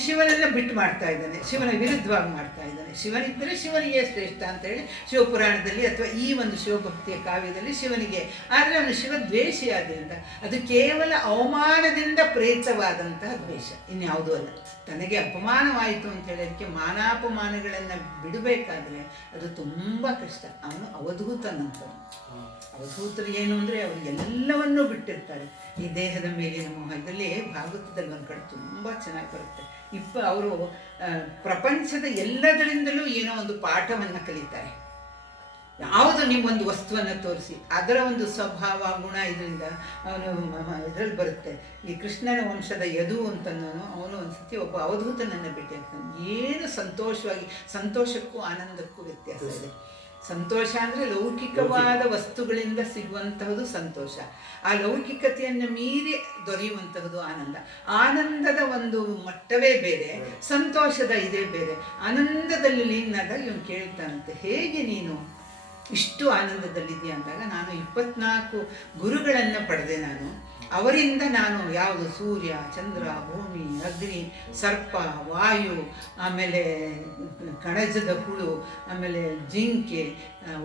ಶಿವನೆಲ್ಲ ಬಿಟ್ಟು ಮಾಡ್ತಾ ಇದ್ದಾನೆ, ಶಿವನ ವಿರುದ್ಧವಾಗಿ ಮಾಡ್ತಾ ಇದ್ದಾನೆ. ಶಿವನಿದ್ದರೆ ಶಿವನಿಗೆ ಶ್ರೇಷ್ಠ ಅಂತೇಳಿ ಶಿವಪುರಾಣದಲ್ಲಿ ಅಥವಾ ಈ ಒಂದು ಶಿವಭಕ್ತಿಯ ಕಾವ್ಯದಲ್ಲಿ ಶಿವನಿಗೆ. ಆದರೆ ಅವನು ಶಿವದ್ವೇಷಿ ಆದ್ದರಿಂದ ಅದು ಕೇವಲ ಅವಮಾನದಿಂದ ಪ್ರೇರಿತವಾದಂತಹ ದ್ವೇಷ, ಇನ್ಯಾವುದೂ ಅಲ್ಲ. ತನಗೆ ಅಪಮಾನವಾಯಿತು ಅಂತ ಹೇಳೋದಕ್ಕೆ ಮಾನಾಪಮಾನಗಳನ್ನು ಬಿಡಬೇಕಾದ್ರೆ ಅದು ತುಂಬ ಕಷ್ಟ. ಅವನು ಅವಧೂತನಂತವನು. ಅವಧೂತರು ಏನು ಅಂದರೆ ಅವರು ಎಲ್ಲವನ್ನೂ ಬಿಟ್ಟಿರ್ತಾರೆ. ಈ ದೇಹದ ಮೇಲಿನ ಮೋಹ. ಇದರಲ್ಲಿ ಭಾಗವತದಲ್ಲಿ ಒಂದು ಕಡೆ ತುಂಬ ಚೆನ್ನಾಗಿ ಬರುತ್ತೆ. ಅವರು ಪ್ರಪಂಚದ ಎಲ್ಲದರಿಂದಲೂ ಏನೋ ಒಂದು ಪಾಠವನ್ನು ಕಲಿತಾರೆ. ಯಾವುದು ನಿಮ್ಮೊಂದು ವಸ್ತುವನ್ನು ತೋರಿಸಿ ಅದರ ಒಂದು ಸ್ವಭಾವ ಗುಣ ಇದರಿಂದ ಅವನು ಇದರಲ್ಲಿ ಬರುತ್ತೆ. ಈ ಕೃಷ್ಣನ ವಂಶದ ಯದು ಅಂತನೋನು ಅವನು ಒಂದ್ಸತಿ ಒಬ್ಬ ಅವಧೂತನನ್ನು ಭೇಟಿಯಾಗ್ತಾನೆ. ಏನು ಸಂತೋಷವಾಗಿ, ಸಂತೋಷಕ್ಕೂ ಆನಂದಕ್ಕೂ ವ್ಯತ್ಯಾಸ ಇದೆ. ಸಂತೋಷ ಅಂದರೆ ಲೌಕಿಕವಾದ ವಸ್ತುಗಳಿಂದ ಸಿಗುವಂತಹದ್ದು ಸಂತೋಷ. ಆ ಲೌಕಿಕತೆಯನ್ನು ಮೀರಿ ದೊರೆಯುವಂತಹದ್ದು ಆನಂದ. ಆನಂದದ ಒಂದು ಮಟ್ಟವೇ ಬೇರೆ, ಸಂತೋಷದ ಇದೇ ಬೇರೆ. ಆನಂದದಲ್ಲಿ ಲೀನಾದಾಗ ಇವನು ಕೇಳ್ತಾನಂತೆ, ಹೇಗೆ ನೀನು ಇಷ್ಟು ಆನಂದದಲ್ಲಿದೆಯಾ ಅಂದಾಗ, ನಾನು 24 ಗುರುಗಳನ್ನು ಪಡೆದೆ. ಅವರಿಂದ ನಾನು ಯಾವುದು ಸೂರ್ಯ, ಚಂದ್ರ, ಭೂಮಿ, ಅಗ್ನಿ, ಸರ್ಪ, ವಾಯು, ಆಮೇಲೆ ಕಣಜದ ಹುಳು, ಆಮೇಲೆ ಜಿಂಕೆ,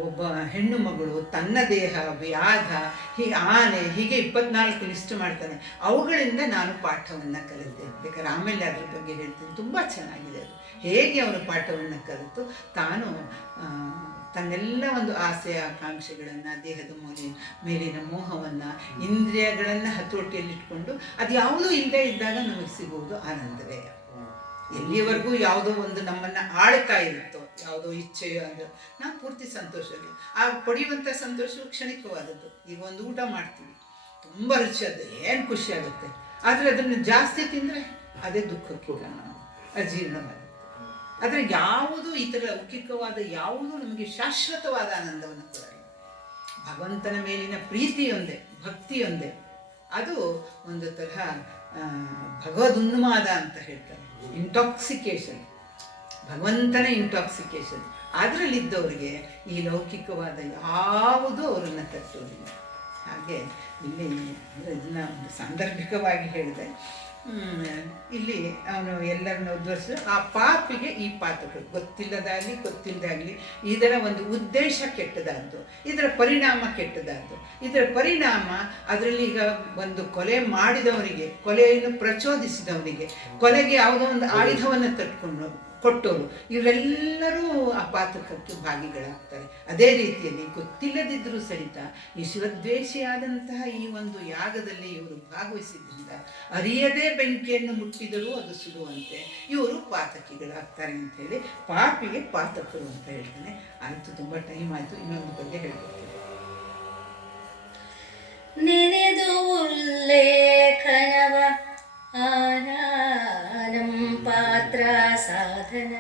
ಒಬ್ಬ ಹೆಣ್ಣು ಮಗಳು, ತನ್ನ ದೇಹ, ವ್ಯಾಧ, ಆನೆ, ಹೀಗೆ 24 ಲಿಸ್ಟ್ ಮಾಡ್ತಾನೆ. ಅವುಗಳಿಂದ ನಾನು ಪಾಠವನ್ನು ಕಲಿತೆ. ಬೇಕಾದ್ರೆ ಆಮೇಲೆ ಅದ್ರ ಬಗ್ಗೆ ಹೇಳ್ತೀನಿ, ತುಂಬ ಚೆನ್ನಾಗಿದೆ ಅದು. ಹೇಗೆ ಅವನು ಪಾಠವನ್ನು ಕಲಿತು ತಾನು ತನ್ನೆಲ್ಲ ಒಂದು ಆಸೆ ಆಕಾಂಕ್ಷೆಗಳನ್ನು, ದೇಹದ ಮೇಲಿನ ಮೋಹವನ್ನು, ಇಂದ್ರಿಯಗಳನ್ನು ಹತೋಟಿಯಲ್ಲಿಟ್ಕೊಂಡು ಅದು ಯಾವುದೂ ಇಲ್ಲದೆ ಇದ್ದಾಗ ನಮಗೆ ಸಿಗುವುದು ಆನಂದವೇ. ಎಲ್ಲಿಯವರೆಗೂ ಯಾವುದೋ ಒಂದು ನಮ್ಮನ್ನು ಆಳ್ತಾ ಇರುತ್ತೋ, ಯಾವುದೋ ಇಚ್ಛೆಯೋ ಅದು ನಾವು ಪೂರ್ತಿ ಸಂತೋಷವಿಲ್ಲ. ಆ ಪಡೆಯುವಂಥ ಸಂತೋಷವು ಕ್ಷಣಿಕವಾದದ್ದು. ಈಗ ಒಂದು ಊಟ ಮಾಡ್ತೀವಿ, ತುಂಬ ರುಚಿಯಾದ, ಏನು ಖುಷಿ ಆಗುತ್ತೆ. ಆದರೆ ಅದನ್ನು ಜಾಸ್ತಿ ತಿಂದರೆ ಅದೇ ದುಃಖಕ್ಕೆ ಕಾರಣ, ಅಜೀರ್ಣವಾದ. ಆದರೆ ಯಾವುದು ಈ ಥರ ಲೌಕಿಕವಾದ ಯಾವುದೂ ನಮಗೆ ಶಾಶ್ವತವಾದ ಆನಂದವನ್ನು ಕೊಡಲ್ಲ. ಭಗವಂತನ ಮೇಲಿನ ಪ್ರೀತಿಯೊಂದೇ, ಭಕ್ತಿಯೊಂದೇ, ಅದು ಒಂದು ತರಹ ಭಗವದುನ್ಮಾದ ಅಂತ ಹೇಳ್ತಾರೆ, ಇಂಟಾಕ್ಸಿಕೇಶನ್, ಭಗವಂತನ ಇಂಟಾಕ್ಸಿಕೇಶನ್. ಅದರಲ್ಲಿದ್ದವರಿಗೆ ಈ ಲೌಕಿಕವಾದ ಯಾವುದೂ ಅವರನ್ನು ತಟ್ಟುವುದಿಲ್ಲ. ಹಾಗೆ ಇಲ್ಲಿ ಅಂದರೆ ಇದನ್ನ ಒಂದು ಸಾಂದರ್ಭಿಕವಾಗಿ ಹೇಳಿದೆ. ಇಲ್ಲಿ ಅವನು ಎಲ್ಲರನ್ನು ಉದ್ಧರಿಸಿದ ಆ ಪಾಪಿಗೆ ಈ ಪಾತಕರು ಗೊತ್ತಿಲ್ಲದಾಗಲಿ ಗೊತ್ತಿಲ್ಲದಾಗಲಿ ಇದರ ಒಂದು ಉದ್ದೇಶ ಕೆಟ್ಟದಾದ್ದು, ಇದರ ಪರಿಣಾಮ ಕೆಟ್ಟದಾದ್ದು. ಇದರ ಪರಿಣಾಮ ಅದರಲ್ಲಿ ಈಗ ಒಂದು ಕೊಲೆ ಮಾಡಿದವರಿಗೆ, ಕೊಲೆಯನ್ನು ಪ್ರಚೋದಿಸಿದವರಿಗೆ, ಕೊಲೆಗೆ ಯಾವುದೋ ಒಂದು ಆಯುಧವನ್ನು ಕೊಟ್ಟವರು, ಇವರೆಲ್ಲರೂ ಆ ಪಾತಕಕ್ಕೆ ಭಾಗಿಗಳಾಗ್ತಾರೆ. ಅದೇ ರೀತಿಯಲ್ಲಿ ಗೊತ್ತಿಲ್ಲದಿದ್ದರೂ ಸಹಿತ ಈ ಶಿವದ್ವೇಷಿಯಾದಂತಹ ಈ ಒಂದು ಯಾಗದಲ್ಲಿ ಇವರು ಭಾಗವಹಿಸಿದ್ರಿಂದ ಅರಿಯದೇ ಬೆಂಕಿಯನ್ನು ಮುಟ್ಟಿದರೂ ಅದು ಸುಡುವಂತೆ ಇವರು ಪಾತಕಿಗಳಾಗ್ತಾರೆ ಅಂಥೇಳಿ ಪಾಪಿಗೆ ಪಾತಕರು ಅಂತ ಹೇಳ್ತಾನೆ. ಆಯಿತು, ತುಂಬ ಟೈಮ್ ಆಯಿತು, ಇನ್ನೊಂದು ಬಗ್ಗೆ ಹೇಳ್ಕೊಡ್ತೀನಿ. ನೆನೆದು ಉಲ್ಲೇಖನವ ಆನಾನಂ ಪಾತ್ರ ಸಾಧನ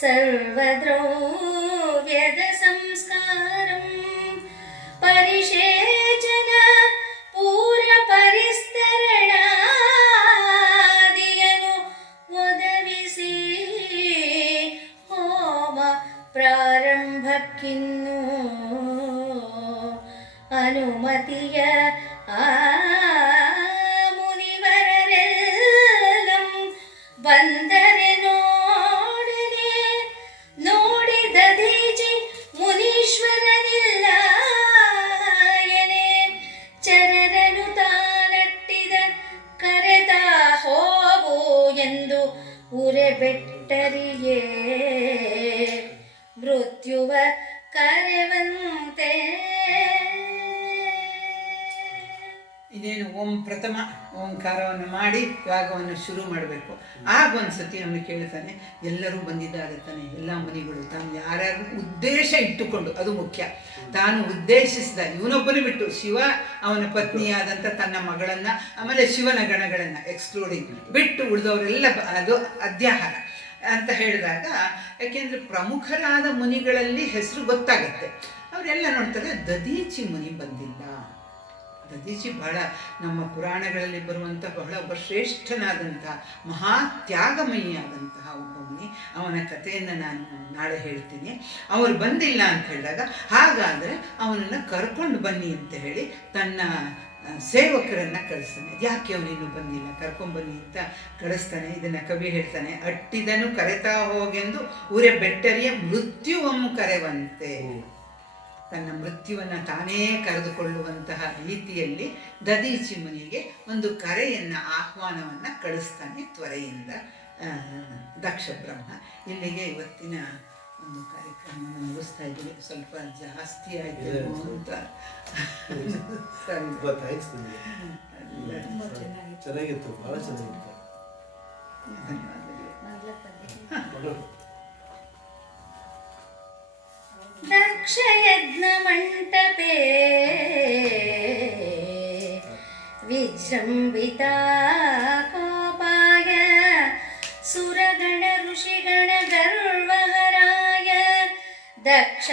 ಸರ್ವದ್ರವ್ಯದ ಸಂಸ್ಕಾರಂ ಪರಿಷೇಚನ ಪೂರ ಪರಿಸ್ತರಣಾದಿಯನು ಒದಗಿಸಿ ಹೋಮ ಪ್ರಾರಂಭಕ್ಕಿನ್ನೂ ಅನುಮತಿಯ ಮುನಿವರರೆಲ್ಲಂ ಬಂದರೆ ನೋಡನೆ ನೋಡಿದ ದೀಜಿ ಮುನೀಶ್ವರನಿಲ್ಲ ಎನೆ ಚರರನು ತಾನಟ್ಟಿದ ಕರೆತ ಹೋಗು ಎಂದು ಉರೆಬೆಟ್ಟರಿಯೇ ಮೃತ್ಯುವ ಕರೆವಂತೆ. ಇನ್ನೇನು ಪ್ರಥಮ ಓಂಕಾರವನ್ನು ಮಾಡಿ ಯಾಗವನ್ನು ಶುರು ಮಾಡಬೇಕು. ಆಗ ಒಂದು ಸತಿ ಅವನು ಕೇಳ್ತಾನೆ, ಎಲ್ಲರೂ ಬಂದಿದ್ದಾರೆ ತಾನೆ, ಎಲ್ಲ ಮುನಿಗಳು ತಾನು ಯಾರ್ಯಾರು ಉದ್ದೇಶ ಇಟ್ಟುಕೊಂಡು, ಅದು ಮುಖ್ಯ, ತಾನು ಉದ್ದೇಶಿಸಿದ ಇವನೊಬ್ಬನೇ ಬಿಟ್ಟು ಶಿವ ಅವನ ಪತ್ನಿಯಾದಂಥ ತನ್ನ ಮಗಳನ್ನು ಆಮೇಲೆ ಶಿವನ ಗಣಗಳನ್ನು ಎಕ್ಸ್ಕ್ಲೂಡಿಂಗ್ ಬಿಟ್ಟು ಉಳಿದವರೆಲ್ಲ ಅದು ಅಧ್ಯಾಹಾರ ಅಂತ ಹೇಳಿದಾಗ, ಯಾಕೆಂದರೆ ಪ್ರಮುಖರಾದ ಮುನಿಗಳಲ್ಲಿ ಹೆಸರು ಗೊತ್ತಾಗುತ್ತೆ. ಅವರೆಲ್ಲ ನೋಡ್ತಾರೆ ದದೀಚಿ ಮುನಿ ಬಂದಿಲ್ಲ. ದದೀಚಿ ಬಹಳ ನಮ್ಮ ಪುರಾಣಗಳಲ್ಲಿ ಬರುವಂಥ ಬಹಳ ಒಬ್ಬ ಶ್ರೇಷ್ಠನಾದಂಥ ಮಹಾ ತ್ಯಾಗಮಯಿಯಾದಂತಹ ಒಬ್ಬ ಮುನಿ. ಅವನ ಕಥೆಯನ್ನು ನಾನು ನಾಳೆ ಹೇಳ್ತೀನಿ. ಅವರು ಬಂದಿಲ್ಲ ಅಂತ ಹೇಳಿದಾಗ, ಹಾಗಾದರೆ ಅವನನ್ನು ಕರ್ಕೊಂಡು ಬನ್ನಿ ಅಂತ ಹೇಳಿ ತನ್ನ ಸೇವಕರನ್ನು ಕಳಿಸ್ತಾನೆ. ಯಾಕೆ ಅವನಿನ್ನೂ ಬಂದಿಲ್ಲ, ಕರ್ಕೊಂಬನ್ನಿ ಅಂತ ಕಳಿಸ್ತಾನೆ. ಇದನ್ನು ಕವಿ ಹೇಳ್ತಾನೆ, ಅಟ್ಟಿದನು ಕರೆತಾ ಹೋಗೆಂದು ಊರೇ ಬೆಟ್ಟರಿಯ ಮೃತ್ಯುವಮ್ಮು ಕರೆವಂತೆ. ತನ್ನ ಮೃತ್ಯುವನ್ನು ತಾನೇ ಕರೆದುಕೊಳ್ಳುವಂತಹ ರೀತಿಯಲ್ಲಿ ದದೀಚಿ ಮುನಿಗೆ ಒಂದು ಕರೆಯನ್ನು, ಆಹ್ವಾನವನ್ನು ಕಳಿಸ್ತಾನೆ ತ್ವರೆಯಿಂದ ದಕ್ಷ ಬ್ರಹ್ಮ. ಇಲ್ಲಿಗೆ ಇವತ್ತಿನ ಒಂದು ಕಾರ್ಯಕ್ರಮವನ್ನು ಮುಗಿಸ್ತಾ ಇದ್ದೀವಿ. ಸ್ವಲ್ಪ ಜಾಸ್ತಿ ಆಯಿತು ಅಂತ ಚೆನ್ನಾಗಿತ್ತು, ಭಾಳ ಚೆನ್ನಾಗಿತ್ತು. ಧನ್ಯವಾದಗಳು. ದಕ್ಷಯಜ್ಞ ಮಂಟಪೇ ವಿಜೃಂಭಿತಾ ಕೋಪಾಯ ಸುರಗಣ ಋಷಿಗಣ ಗರ್ವಹರಾಯ ದಕ್ಷ